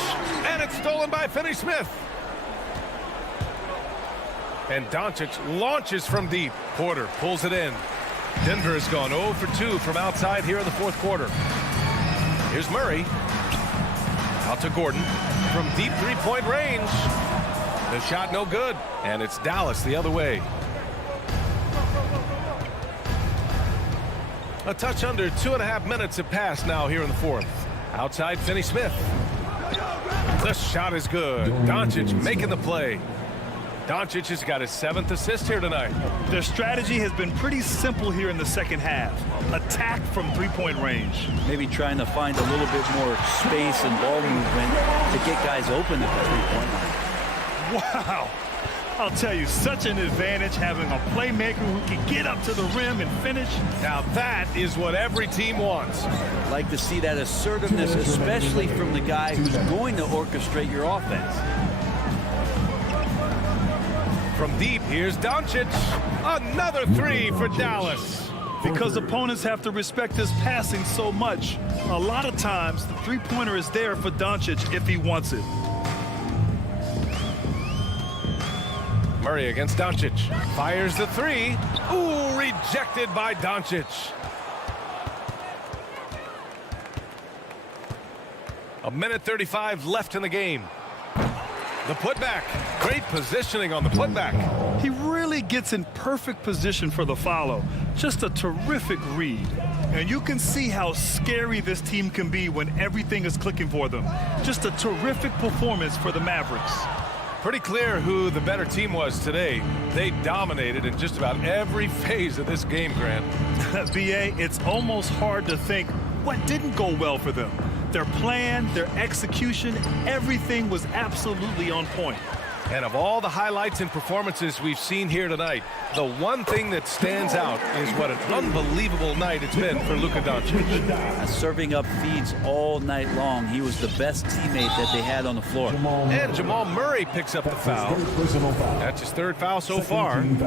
and it's stolen by Finney-Smith. And Doncic launches from deep. Porter pulls it in. Denver has gone 0 for 2 from outside here in the 4th quarter. Here's Murray. Out to Gordon from deep 3-point range. The shot no good, and it's Dallas the other way. A touch under 2.5 minutes have passed now here in the 4th. Outside Finney-Smith. The shot is good. Doncic making the play. Doncic has got his 7th assist here tonight. Their strategy has been pretty simple here in the second half. Attack from 3-point range. Maybe trying to find a little bit more space and ball movement to get guys open at the 3-point line. Wow. I'll tell you, such an advantage having a playmaker who can get up to the rim and finish. Now that is what every team wants. I'd like to see that assertiveness, especially from the guy who's going to orchestrate your offense. From deep, here's Doncic. Another 3 for Dallas. Because opponents have to respect his passing so much, a lot of times the 3-pointer is there for Doncic if he wants it. Murray against Doncic. Fires the 3. Ooh, rejected by Doncic. A minute 35 left in the game. The putback. Great positioning on the putback. He really gets in perfect position for the follow. Just a terrific read. And you can see how scary this team can be when everything is clicking for them. Just a terrific performance for the Mavericks. Pretty clear who the better team was today. They dominated in just about every phase of this game, Grant. B.A., it's almost hard to think what didn't go well for them. Their plan, their execution, everything was absolutely on point. And of all the highlights and performances we've seen here tonight, the one thing that stands out is what an unbelievable night it's been for Luka Doncic. Serving up feeds all night long. He was the best teammate that they had on the floor. And Jamal Murray picks up the foul. That's his 3rd foul so far. And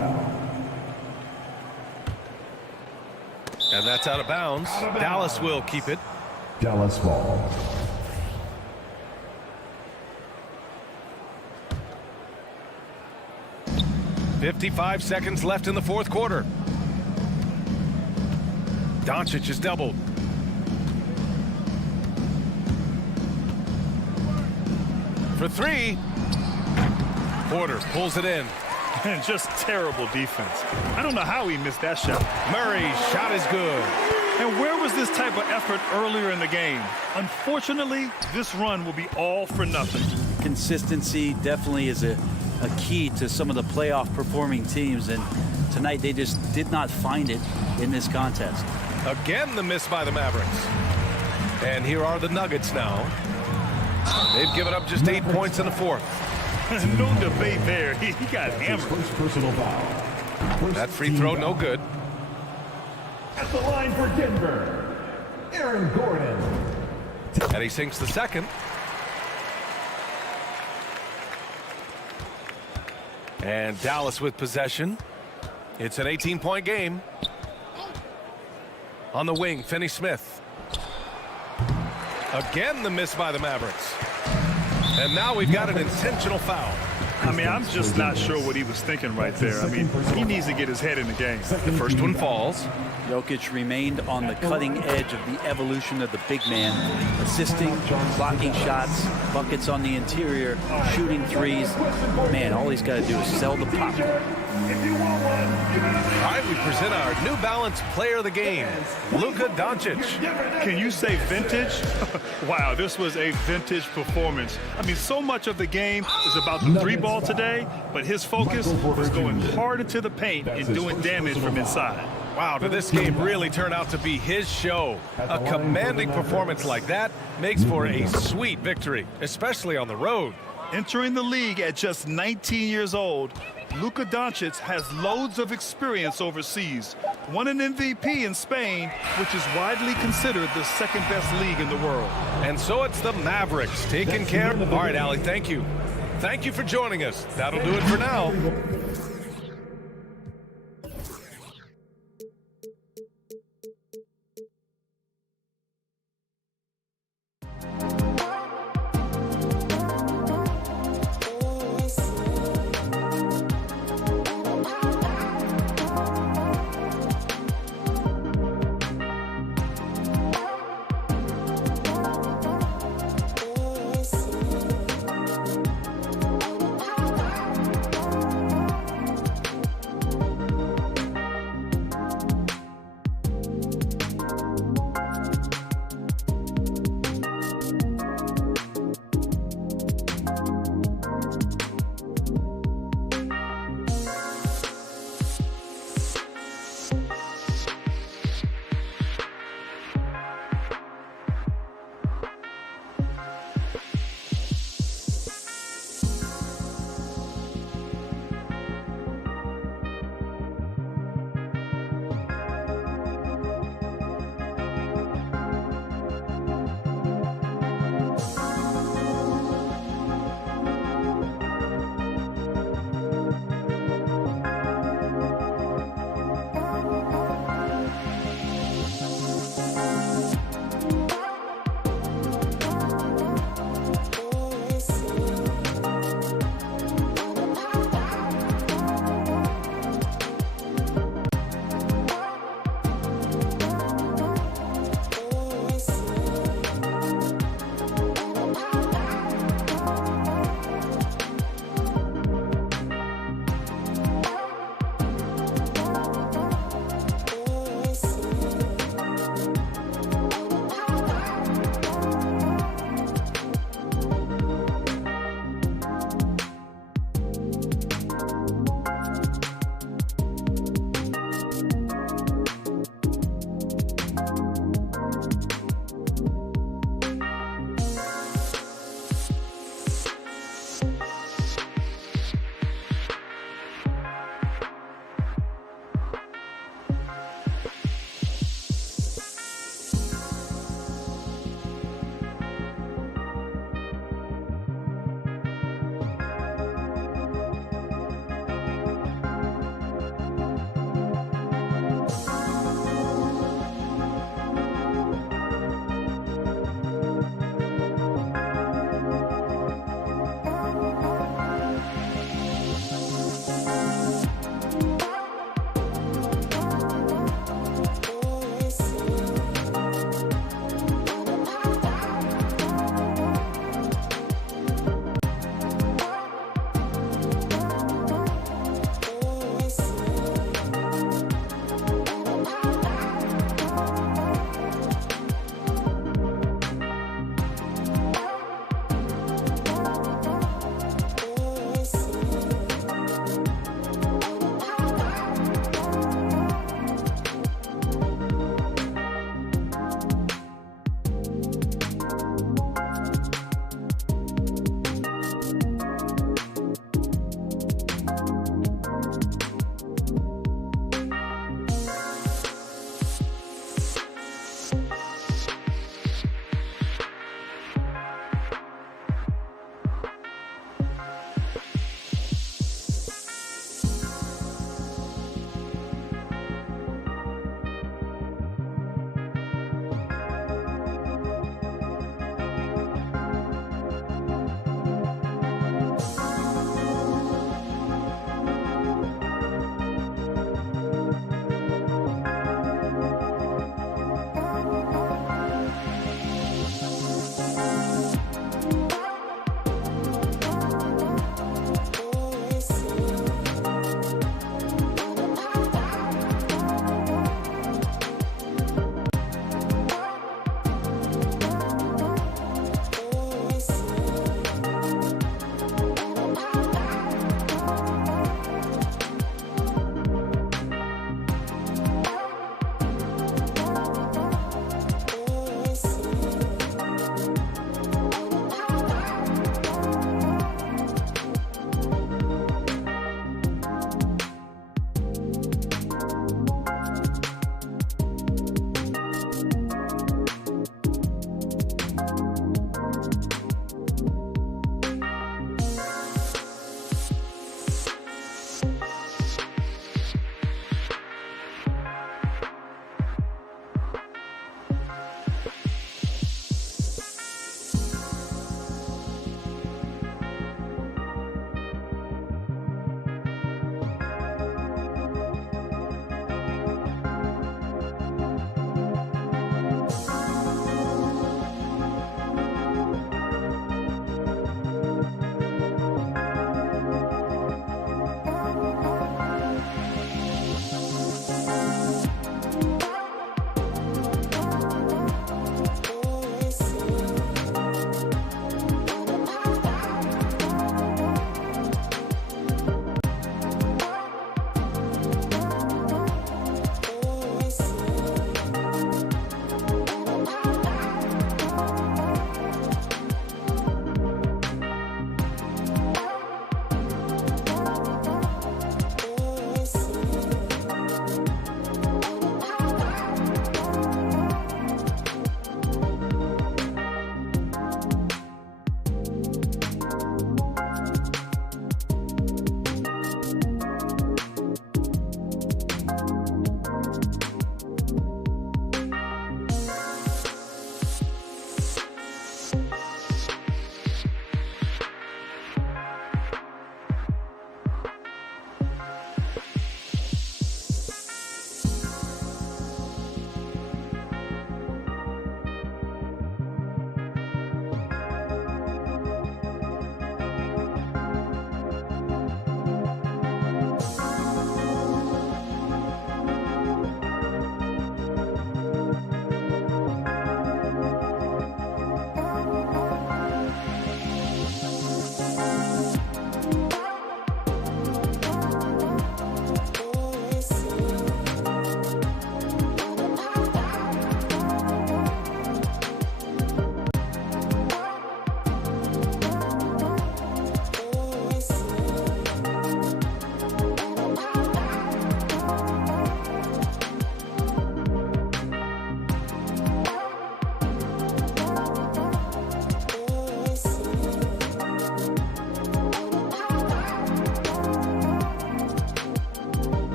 that's out of bounds. Dallas will keep it. Dallas ball. .55 seconds left in the 4th quarter. Doncic is doubled. For 3. Porter pulls it in. And just terrible defense. I don't know how he missed that shot. Murray's shot is good. And where was this type of effort earlier in the game? Unfortunately, this run will be all for nothing. Consistency definitely is a key to some of the playoff performing teams, and tonight they just did not find it in this contest. Again, the miss by the Mavericks. And here are the Nuggets now. They've given up just 8 points in the 4th. No debate there. He got hammered. First personal foul. That free throw no good. At the line for Denver, Aaron Gordon. And he sinks the 2nd. And Dallas with possession. It's an 18-point game. On the wing, Finney Smith. Again, the miss by the Mavericks. And now we've got an intentional foul. I mean, I'm just not sure what he was thinking right there. I mean, he needs to get his head in the game. The first one falls. Jokic remained on the cutting edge of the evolution of the big man, assisting, blocking shots, buckets on the interior, shooting threes. Man, all he's got to do is sell the pop. All right, we present our New Balance player of the game, Luka Doncic. Can you say vintage? Wow, this was a vintage performance. I mean, so much of the game is about the three ball today, but his focus was going hard into the paint and doing damage from inside. Wow, did this game really turn out to be his show? A commanding performance like that makes for a sweet victory, especially on the road. Entering the league at just 19 years old, Luka Doncic has loads of experience overseas. Won an MVP in Spain, which is widely considered the second best league in the world. And so it's the Mavericks taking care. All right, Allie, thank you. Thank you for joining us. That'll do it for now.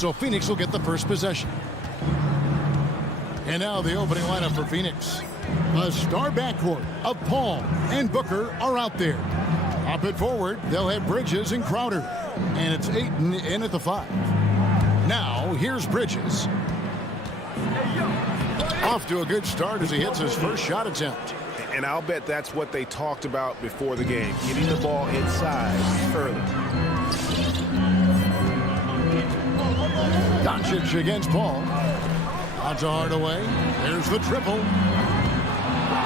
So Phoenix will get the first possession. And now the opening lineup for Phoenix. The star backcourt of Paul and Booker are out there. Up at forward, they'll have Bridges and Crowder. And it's Ayton in at the 5. Now, here's Bridges. Off to a good start as he hits his first shot attempt. And I'll bet that's what they talked about before the game, getting the ball inside early. Doncic against Paul. Out to Hardaway. There's the triple.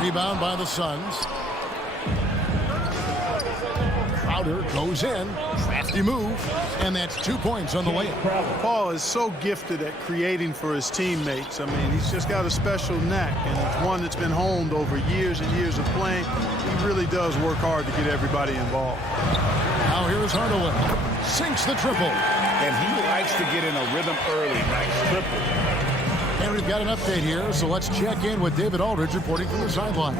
Rebound by the Suns. Crowder goes in. Crafty move. And that's 2 points on the layup. Paul is so gifted at creating for his teammates. I mean, he's just got a special knack, and it's one that's been honed over years and years of playing. He really does work hard to get everybody involved. Now here's Hardaway. Sinks the triple. And he likes to get in a rhythm early. Nice triple. And we've got an update here, so let's check in with David Aldridge reporting from the sideline.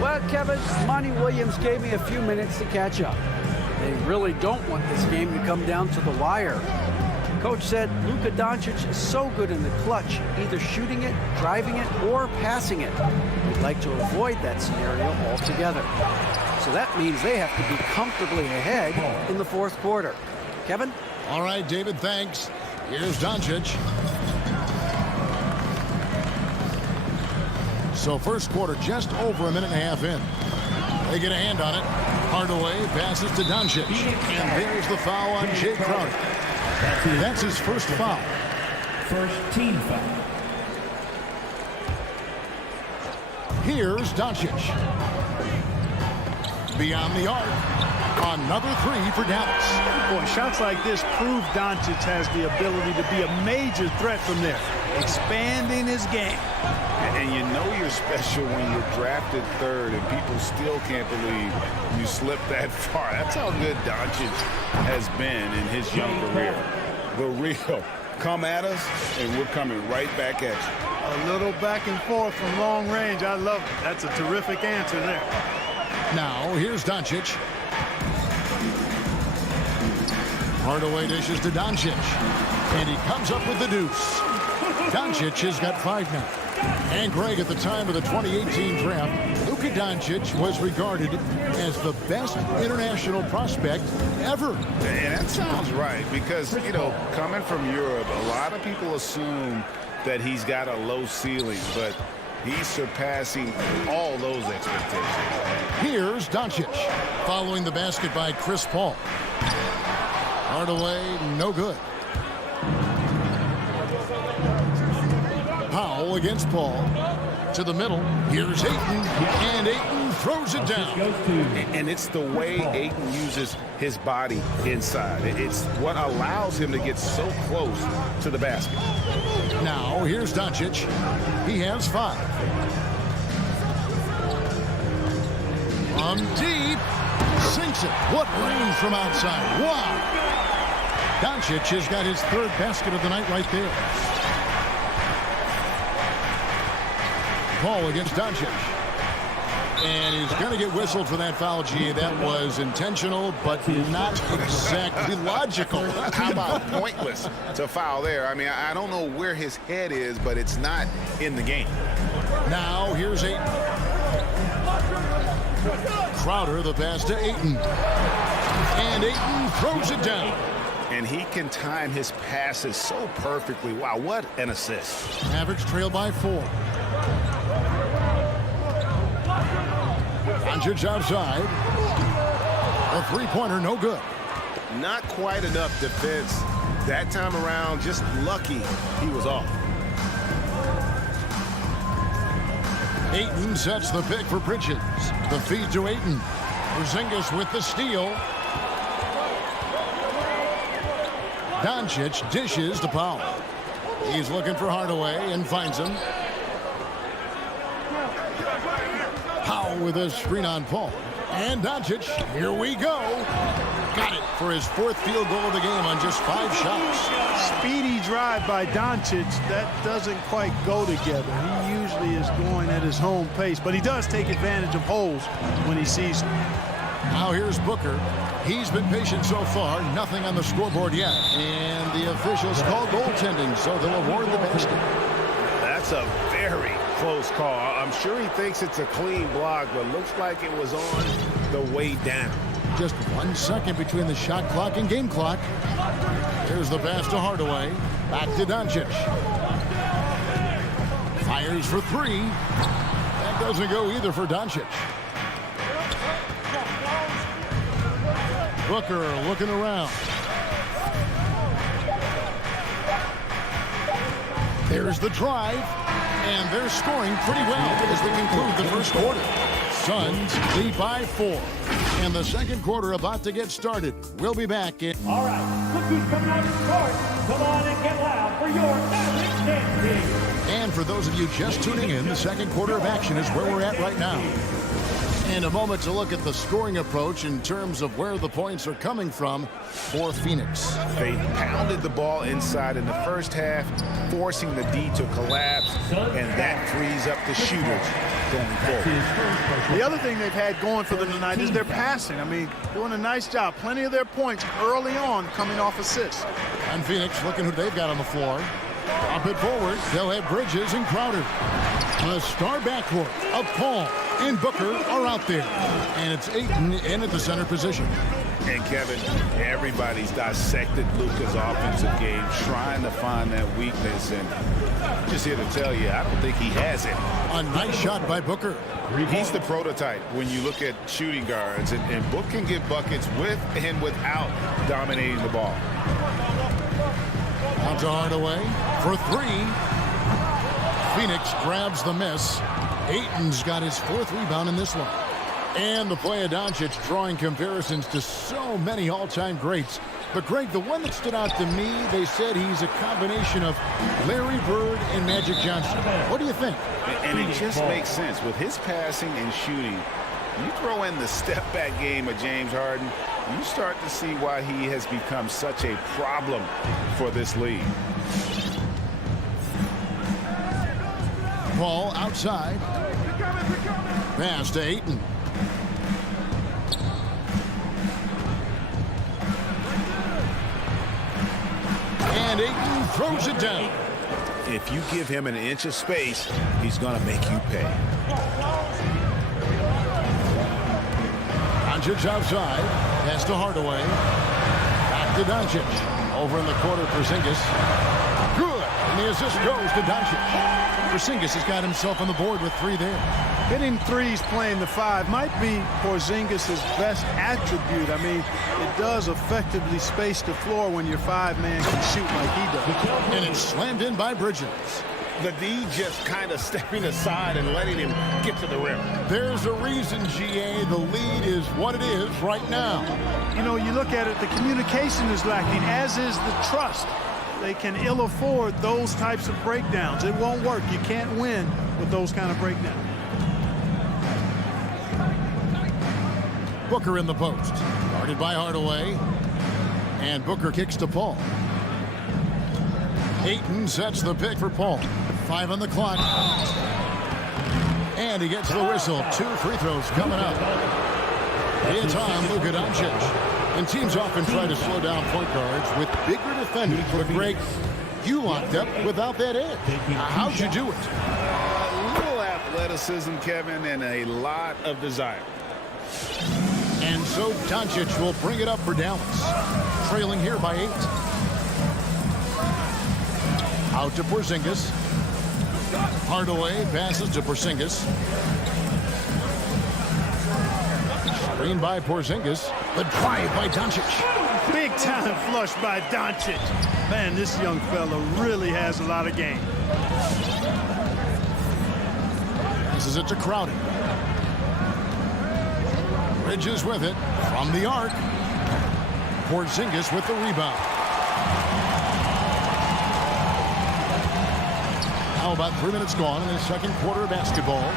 Well, Kevin, Monty Williams gave me a few minutes to catch up. They really don't want this game to come down to the wire. Coach said Luka Doncic is so good in the clutch, either shooting it, driving it, or passing it. We'd like to avoid that scenario altogether. So that means they have to be comfortably ahead in the fourth quarter. Kevin? All right, David, thanks. Here's Doncic. So first quarter just over a minute and a half in. They get a hand on it. Hardaway passes to Doncic. And there's the foul on Jay Crowder. That's his first foul. First team foul. Here's Doncic. Beyond the arc. Another 3 for Dallas. Boy, shots like this prove Doncic has the ability to be a major threat from there, expanding his game. And you know you're special when you're drafted 3rd and people still can't believe you slipped that far. That's how good Doncic has been in his young career. The real. Come at us, and we're coming right back at you. A little back and forth from long range. I love it. That's a terrific answer there. Now, here's Doncic. Hardaway dishes to Doncic. And he comes up with the deuce. Doncic has got 5 now. And Greg, at the time of the 2018 draft, Luka Doncic was regarded as the best international prospect ever. And that sounds right because, you know, coming from Europe, a lot of people assume that he's got a low ceiling, but he's surpassing all those expectations. Here's Doncic, following the basket by Chris Paul. Hardaway, no good. Powell against Paul. To the middle. Here's Ayton. And Ayton throws it down. And it's the way Ayton uses his body inside. It's what allows him to get so close to the basket. Now, here's Doncic. He has 5. From deep. Sinks it. What range from outside. Wow. Doncic has got his 3rd basket of the night right there. Paul against Doncic. And he's going to get whistled for that foul, G. That was intentional, but not exactly logical. How about pointless to foul there? I mean, I don't know where his head is, but it's not in the game. Now, here's Ayton. Crowder, the pass to Ayton. And Ayton throws it down. And he can time his passes so perfectly. Wow, what an assist. Mavericks trail by 4. Doncic outside. A 3-pointer, no good. Not quite enough defense that time around. Just lucky he was off. Ayton sets the pick for Bridges. The feed to Ayton. Porzingis with the steal. Doncic dishes to Powell. He's looking for Hardaway and finds him. Powell with a screen on Paul. And Doncic, here we go. Got it for his 4th field goal of the game on just 5 shots. Speedy drive by Doncic. That doesn't quite go together. He usually is going at his home pace, but he does take advantage of holes when he sees them. Now here's Booker. He's been patient so far. Nothing on the scoreboard yet. And the officials call goaltending, so they'll award the basket. That's a very close call. I'm sure he thinks it's a clean block, but looks like it was on the way down. Just 1 second between the shot clock and game clock. Here's the pass to Hardaway. Back to Doncic. Fires for three. That doesn't go either for Doncic. Booker looking around. There's the drive. And they're scoring pretty well as we conclude the first quarter. Suns lead by 4. And the second quarter about to get started. We'll be back in. All right, look who's coming out of the court. Come on and get loud for your Magic Dance Team. And for those of you just tuning in, the second quarter of action is where we're at right now. And a moment to look at the scoring approach in terms of where the points are coming from for Phoenix. They pounded the ball inside in the first half, forcing the D to collapse, and that frees up the shooters going forward. The other thing they've had going for them tonight is their passing. I mean, doing a nice job. Plenty of their points early on coming off assists. And Phoenix looking who they've got on the floor. Up it forward, they'll have Bridges and Crowder. The star backcourt of Paul and Booker are out there. And it's Ayton in at the center position. And Kevin, everybody's dissected Luka's offensive game, trying to find that weakness. And I'm just here to tell you, I don't think he has it. A nice shot by Booker. He's the prototype when you look at shooting guards. And Book can get buckets with and without dominating the ball. Out to Hardaway for three. Phoenix grabs the miss. Ayton's got his 4th rebound in this one. And the play of Doncic drawing comparisons to so many all-time greats. But, Greg, the one that stood out to me, they said he's a combination of Larry Bird and Magic Johnson. What do you think? And it just makes sense. With his passing and shooting, you throw in the step-back game of James Harden, you start to see why he has become such a problem for this league. Paul outside. Pass to Ayton. And Ayton throws it down. If you give him an inch of space, he's going to make you pay. Doncic outside. Pass to Hardaway. Back to Doncic. Over in the corner, Porzingis. Good. And the assist goes to Doncic. Porzingis has got himself on the board with 3 there. Hitting threes playing the 5 might be Porzingis' best attribute. I mean, it does effectively space the floor when your 5-man can shoot like he does. And it's slammed in by Bridges. The D just kind of stepping aside and letting him get to the rim. There's a reason, GA, the lead is what it is right now. You know, you look at it, the communication is lacking, as is the trust. They can ill afford those types of breakdowns. It won't work. You can't win with those kind of breakdowns. Booker in the post. Guarded by Hardaway. And Booker kicks to Paul. Ayton sets the pick for Paul. 5 on the clock. And he gets the whistle. 2 free throws coming up. It's on Luka Doncic. And teams often try to slow down point guards with bigger defenders. But Greg, you locked up without that edge. How'd you do it? A little athleticism, Kevin, and a lot of desire. And so Doncic will bring it up for Dallas. Trailing here by 8. Out to Porzingis. Hardaway passes to Porzingis. Screen by Porzingis. The drive by Doncic. Big time flush by Doncic. Man, this young fella really has a lot of game. This is it to Crowder. Bridges with it from the arc. Porzingis with the rebound. How about 3 minutes gone in the second quarter of basketball?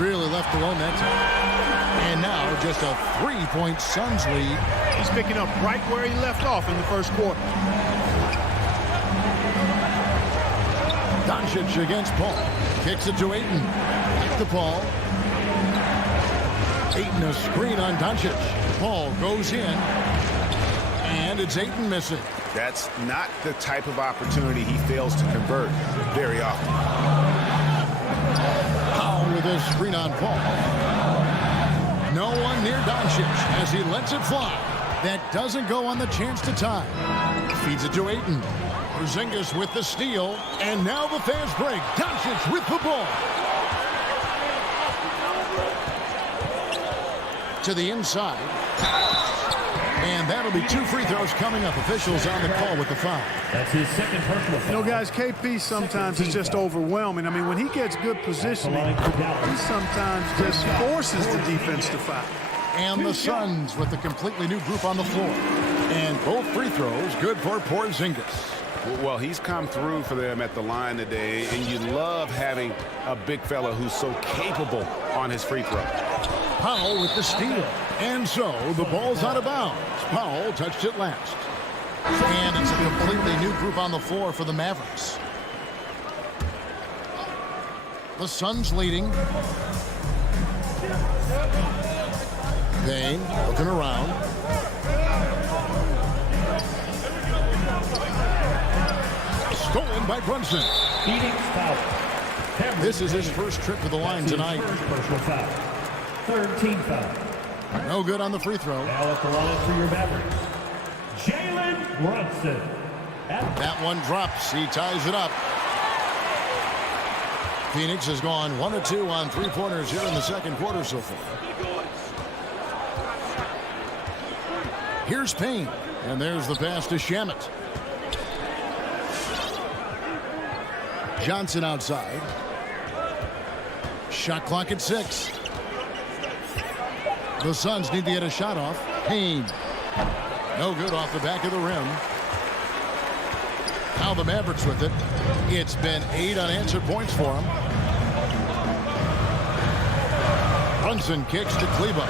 Really left alone that time. And now just a 3-point Suns lead. He's picking up right where he left off in the first quarter. Doncic against Paul. Kicks it to Ayton. Back to Paul. Ayton a screen on Doncic. Ball goes in. And it's Ayton missing. That's not the type of opportunity he fails to convert very often. Powell with a screen on Paul. No one near Doncic as he lets it fly. That doesn't go on the chance to tie. Feeds it to Ayton. Porzingis with the steal. And now the fans break. Doncic with the ball. To the inside. And that'll be 2 free throws coming up. Officials on the call with the foul. That's his second personal foul. You know, guys, KP sometimes is just overwhelming. I mean, when he gets good positioning, he sometimes just forces the defense to foul. And the Suns with a completely new group on the floor. And both free throws good for Porzingis. Well, he's come through for them at the line today, and you love having a big fella who's so capable on his free throw. Powell with the steal. And so the ball's out of bounds. Powell touched it last. And it's a completely new group on the floor for the Mavericks. The Suns leading. Payne looking around. Stolen by Brunson. Phoenix foul. This is his first trip to the line tonight. First personal foul. Third team foul. No good on the free throw. Now at the line for your Mavericks, Jalen Brunson. That one drops. He ties it up. Phoenix has gone 1 of 2 on three-pointers here in the second quarter so far. Here's Payne. And there's the pass to Shamet. Johnson outside. Shot clock at 6. The Suns need to get a shot off. Payne. No good off the back of the rim. Now the Mavericks with it. It's been 8 unanswered points for them. Brunson kicks to Kleber.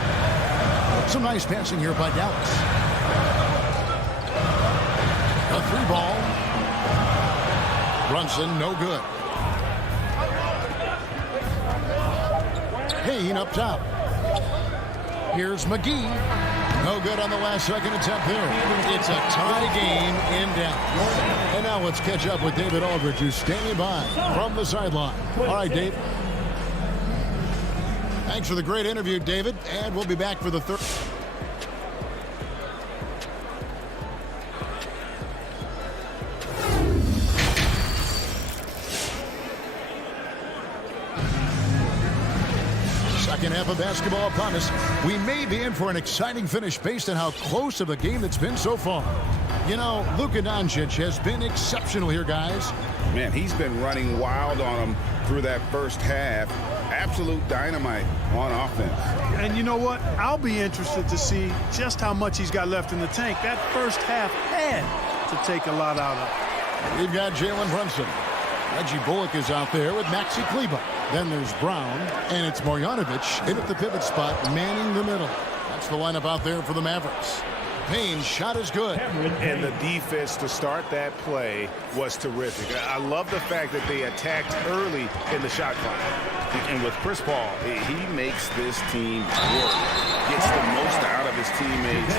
Some nice passing here by Dallas. A 3-ball. Brunson, no good. Payne up top. Here's McGee. No good on the last second attempt there. It's a tie game in Dallas. And now let's catch up with David Aldridge, who's standing by from the sideline. All right, Dave. Thanks for the great interview, David. And we'll be back for the third. Second half of basketball upon us. We may be in for an exciting finish based on how close of a game it's been so far. You know, Luka Doncic has been exceptional here, guys. Man, he's been running wild on them through that first half. Absolute dynamite on offense. And you know what? I'll be interested to see just how much he's got left in the tank. That first half had to take a lot out of. We've got Jalen Brunson. Reggie Bullock is out there with Maxi Kleber. Then there's Brown, and it's Marjanovic in at the pivot spot, manning the middle. That's the lineup out there for the Mavericks. Payne's shot is good. And the defense to start that play was terrific. I love the fact that they attacked early in the shot clock. And with Chris Paul, he makes this team work. Gets the most out of his teammates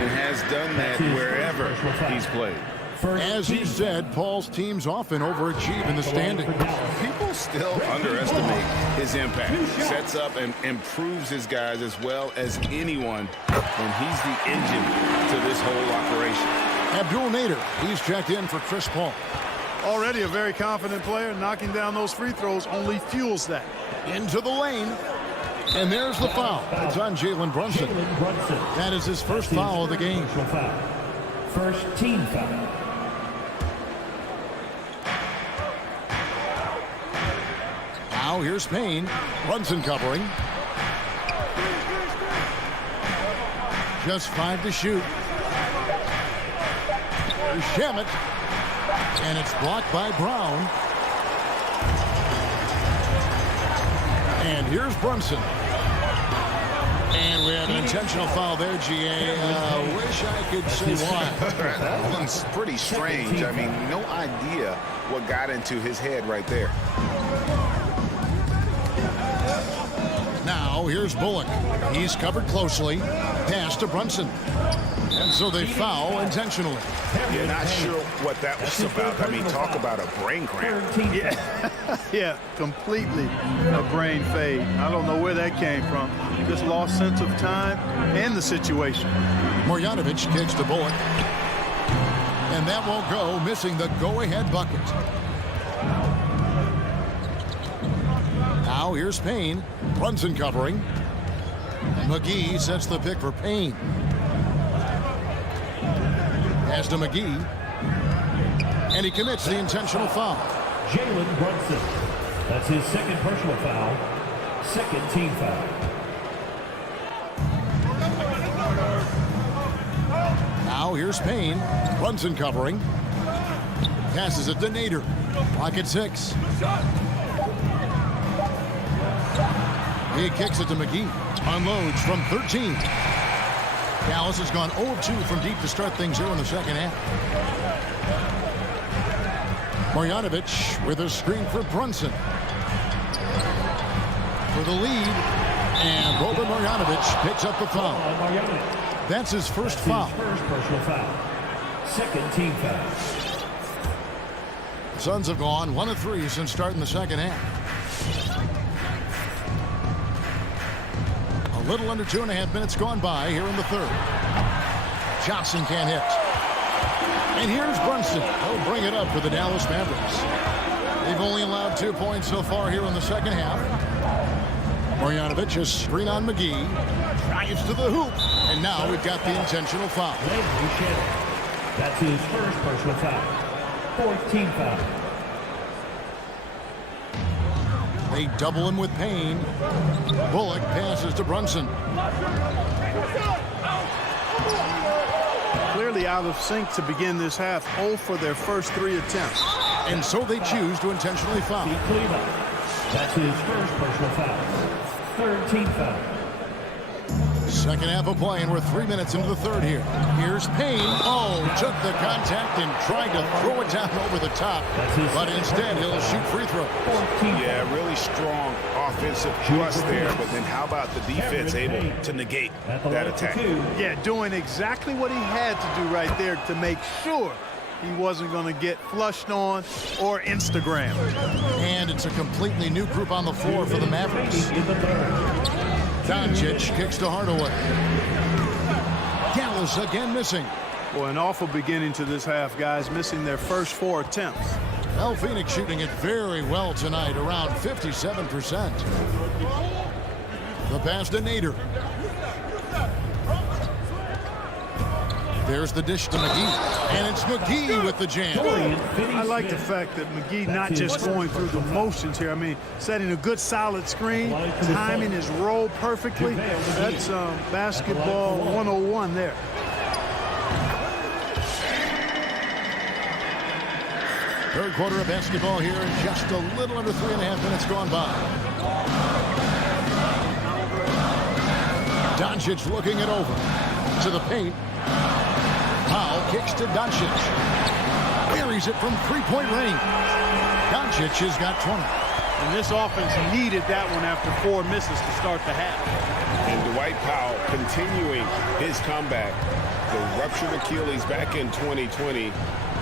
and has done that wherever he's played. As he said, Paul's teams often overachieve in the standings. People still underestimate his impact. Sets up and improves his guys as well as anyone, and he's the engine to this whole operation. Abdul Nader, he's checked in for Chris Paul. Already a very confident player. Knocking down those free throws only fuels that. Into the lane. And there's the foul. It's on Jalen Brunson. That is his first foul of the game. First team foul. Now here's Payne. Brunson covering. Just 5 to shoot. Here's Shamet. And it's blocked by Brown. And here's Brunson. And we have an intentional foul there, GA. Wish I could say why. That one's pretty strange. I mean, no idea what got into his head right there. Now Now here's Bullock. He's covered closely. Pass to Brunson. And so they foul intentionally. You're not sure what that was about. I mean, talk about a brain cramp. Yeah, completely a brain fade. I don't know where that came from. Just lost sense of time and the situation. Marjanovic kicks to Bullock. And that won't go, missing the go-ahead bucket. Now here's Payne. Brunson covering. McGee sets the pick for Payne. Pass to McGee. And he commits the intentional foul. Jalen Brunson. That's his second personal foul. Second team foul. Now here's Payne. Brunson covering. Passes it to Nader. Clock at 6. He kicks it to McGee. Unloads from 13. Dallas has gone 0-2 from deep to start things here in the second half. Marjanovic with a screen for Brunson. For the lead. And Boban Marjanovic picks up the foul. That's his first foul. First personal foul. Second team foul. Suns have gone 1 of 3 since starting the second half. A little under 2.5 minutes gone by here in the third. Johnson can't hit. And here's Brunson. He'll bring it up for the Dallas Mavericks. They've only allowed 2 points so far here in the second half. Marjanovic, a screen on McGee. Drives to the hoop. And now we've got the intentional foul. That's his first personal foul. Fourth team foul. They double him with Payne. Bullock passes to Brunson. Clearly out of sync to begin this half. 0 for their first 3 attempts. And so they choose to intentionally foul. That's his first personal foul. Third team foul. Second half of play, and we're 3 minutes into the third here. Here's Payne. Oh, took the contact and tried to throw it down over the top. But instead, he'll shoot free throw. Yeah, really strong offensive thrust there. But then how about the defense able to negate that attack? Yeah, doing exactly what he had to do right there to make sure he wasn't going to get flushed on or Instagram. And it's a completely new group on the floor for the Mavericks. Doncic kicks to Hardaway. Dallas again missing. Boy, an awful beginning to this half, guys, missing their first 4 attempts. Well, Phoenix shooting it very well tonight, around 57%. The pass to Nader. There's the dish to McGee. And it's McGee with the jam. I like the fact that McGee not just going through the motions here. I mean, setting a good solid screen, timing his roll perfectly. That's basketball 101 there. Third quarter of basketball here, and just a little under 3.5 minutes gone by. Doncic looking it over to the paint. Powell kicks to Doncic. Buries it from three-point range. Doncic has got 20. And this offense needed that one after 4 misses to start the half. And Dwight Powell continuing his comeback. The ruptured Achilles back in 2020.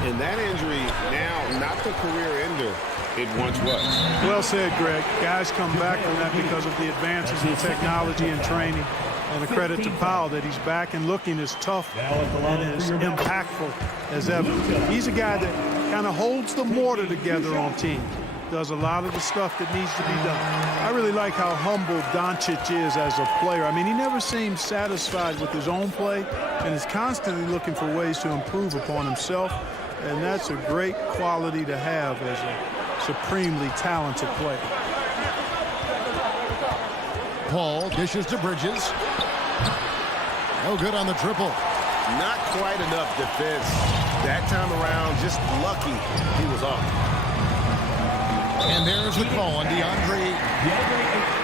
And that injury now not the career ender it once was. Well said, Greg. Guys come back from that because of the advances in technology and training. And a credit to Powell that he's back and looking as tough and as impactful as ever. He's a guy that kind of holds the mortar together on teams. Does a lot of the stuff that needs to be done. I really like how humble Doncic is as a player. I mean, he never seems satisfied with his own play and is constantly looking for ways to improve upon himself. And that's a great quality to have as a supremely talented player. Paul dishes to Bridges. No good on the triple. Not quite enough defense. That time around, just lucky he was off. And there's the call on DeAndre.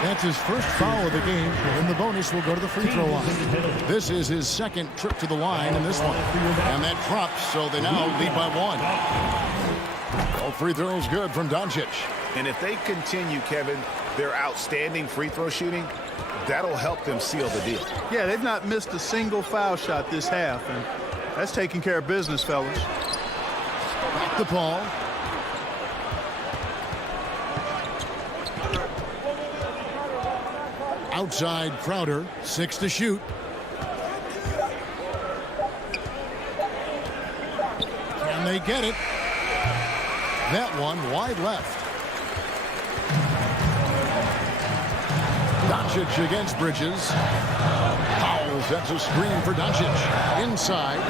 That's his first foul of the game, and the bonus will go to the free throw line. This is his second trip to the line in this one. And that drops, so they now lead by 1. All free throws good from Doncic. And if they continue, Kevin, their outstanding free throw shooting, that'll help them seal the deal. Yeah, they've not missed a single foul shot this half, and that's taking care of business, fellas. Back to Paul. Outside Crowder, 6 to shoot. Can they get it? That one wide left. Doncic against Bridges. Powell sets a screen for Doncic. Inside.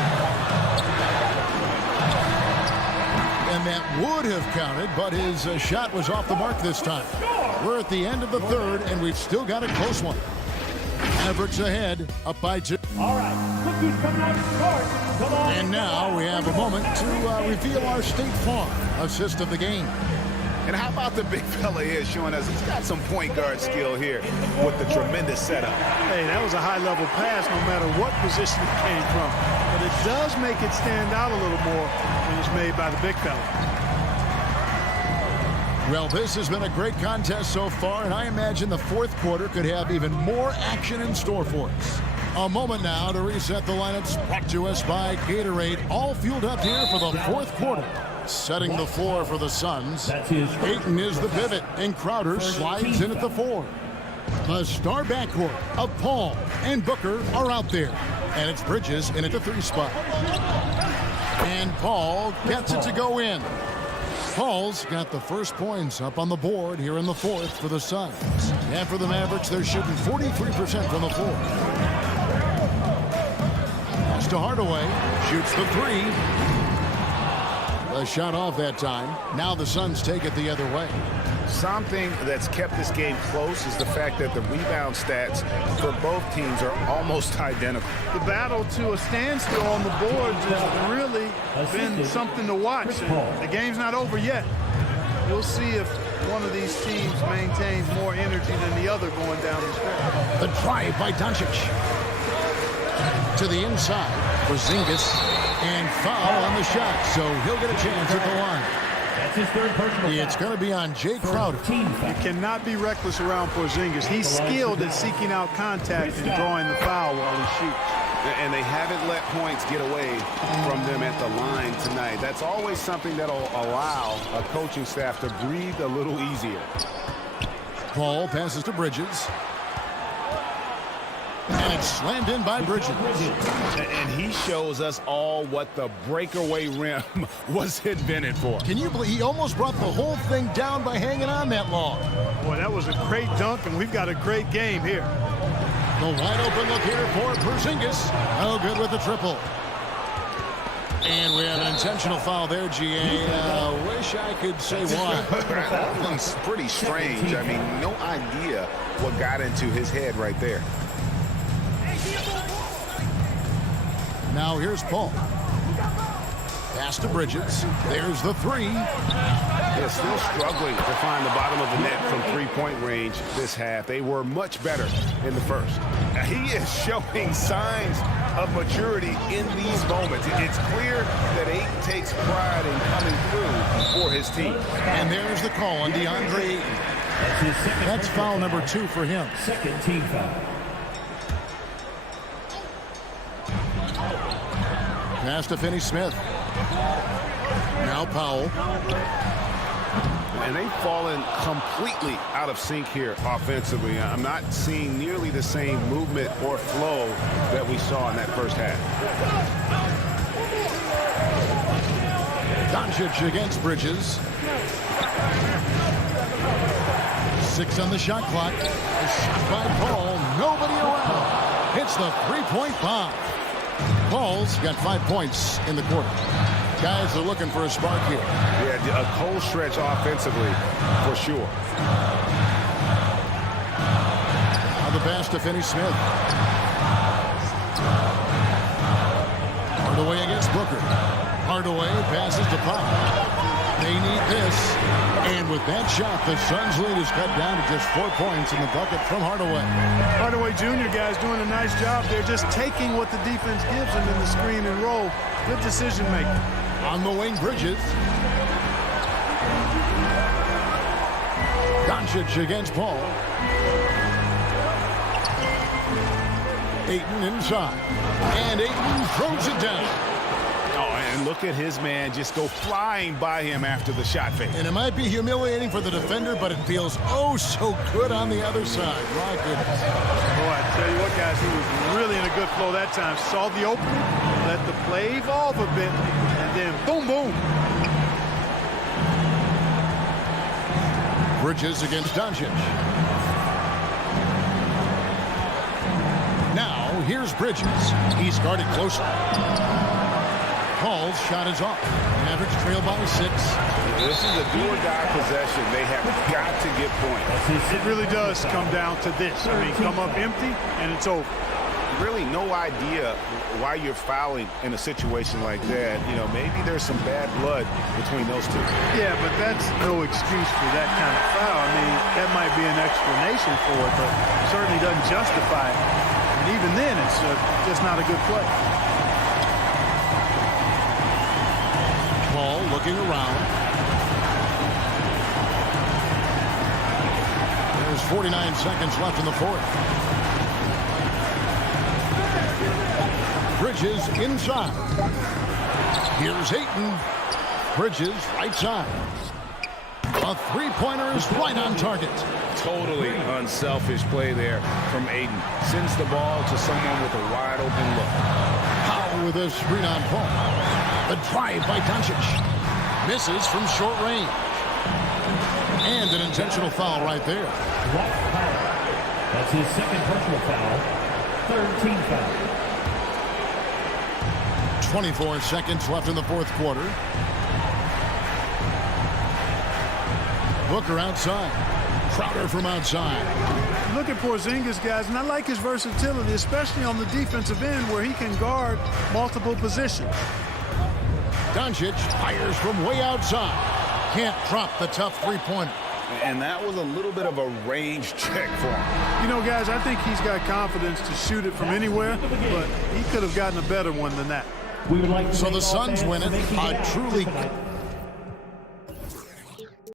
And that would have counted, but his shot was off the mark this time. We're at the end of the third, and we've still got a close one. Mavericks ahead, up by 2. All right, look who's coming out to start. Come on. And now we have a moment to reveal our State Farm assist of the game. And how about the big fella here showing us he's got some point guard skill here with the tremendous setup. Hey, that was a high-level pass no matter what position it came from. But it does make it stand out a little more when it's made by the big fella. Well, this has been a great contest so far, and I imagine the fourth quarter could have even more action in store for us. A moment now to reset the lineups, brought to us by Gatorade, all fueled up here for the fourth quarter. Setting the floor for the Suns, Ayton is the pivot, and Crowder slides in at the 4. The star backcourt of Paul and Booker are out there, and it's Bridges in at the 3 spot. And Paul gets it to go in. Paul's got the first points up on the board here in the fourth for the Suns. And for the Mavericks, they're shooting 43% from the floor. Pass to Hardaway, shoots the 3. A shot off that time. Now the Suns take it the other way. Something that's kept this game close is the fact that the rebound stats for both teams are almost identical. The battle to a standstill on the boards has really been something to watch. The game's not over yet. We'll see if one of these teams maintains more energy than the other going down the stretch. The drive by Doncic. To the inside for Porzingis, and foul on the shot, so he'll get a chance at the line. That's his third personal It's going to be on Jay Crowder. You cannot be reckless around Porzingis. He's skilled at seeking out contact and drawing the foul while he shoots. And they haven't let points get away from them at the line tonight. That's always something that'll allow a coaching staff to breathe a little easier. Paul passes to Bridges. And it's slammed in by Bridges. And he shows us all what the breakaway rim was invented for. Can you believe he almost brought the whole thing down by hanging on that long? Boy, that was a great dunk, and we've got a great game here. The wide open look here for Porzingis. No good with the triple. And we have an intentional foul there, GA. Wish I could say why. That one's pretty strange. I mean, no idea what got into his head right there. Now here's Paul. Pass to Bridges. There's the 3. They're still struggling to find the bottom of the net from three-point range this half. They were much better in the first. He is showing signs of maturity in these moments. It's clear that Ayton takes pride in coming through for his team. And there's the call on DeAndre Ayton. That's foul number 2 for him. Second team foul. Pass to Finney-Smith. Now Powell. And they've fallen completely out of sync here offensively. I'm not seeing nearly the same movement or flow that we saw in that first half. Doncic against Bridges. 6 on the shot clock. A shot by Paul. Nobody around. Hits the three-point bomb. Paul's got 5 points in the quarter. Guys are looking for a spark here. Yeah, a cold stretch offensively for sure. Now the pass to Finney-Smith. Hardaway against Booker. Hardaway passes to Pop. They need this. And with that shot, the Suns' lead is cut down to just 4 points in the bucket from Hardaway. Hardaway Jr. guys doing a nice job. They're just taking what the defense gives them in the screen and roll. Good decision making. On the wing, Bridges. Doncic against Paul. Ayton inside. And Ayton throws it down. Oh, and look at his man just go flying by him after the shot fake. And it might be humiliating for the defender, but it feels oh so good on the other side. My goodness. Boy, I tell you what, guys, he was really in a good flow that time. Saw the opening, let the play evolve a bit, and then boom, boom. Bridges against Doncic. Now, here's Bridges. He's guarded closely. Paul's shot is off. Mavericks trail by 6. This is a do-or-die possession. They have got to get points. It really does come down to this. I mean, come up empty, and it's over. Really no idea why you're fouling in a situation like that. You know, maybe there's some bad blood between those two. Yeah, but that's no excuse for that kind of foul. I mean, that might be an explanation for it, but certainly doesn't justify it. And even then, it's just not a good play. Paul looking around. There's 49 seconds left in the fourth. Bridges inside. Here's Ayton. Bridges right side. A three-pointer is right on target. Totally unselfish play there from Ayton. Sends the ball to someone with a wide open look. Powell with a screen on Paul. The drive by Doncic. Misses from short range. And an intentional foul right there. That's his second personal foul. Third team foul. 24 seconds left in the fourth quarter. Booker outside. Crowder from outside. Look at Porzingis, guys, and I like his versatility, especially on the defensive end where he can guard multiple positions. Doncic fires from way outside. Can't drop the tough three-pointer. And that was a little bit of a range check for him. You know, guys, I think he's got confidence to shoot it from anywhere, but he could have gotten a better one than that. So the Suns win it. A truly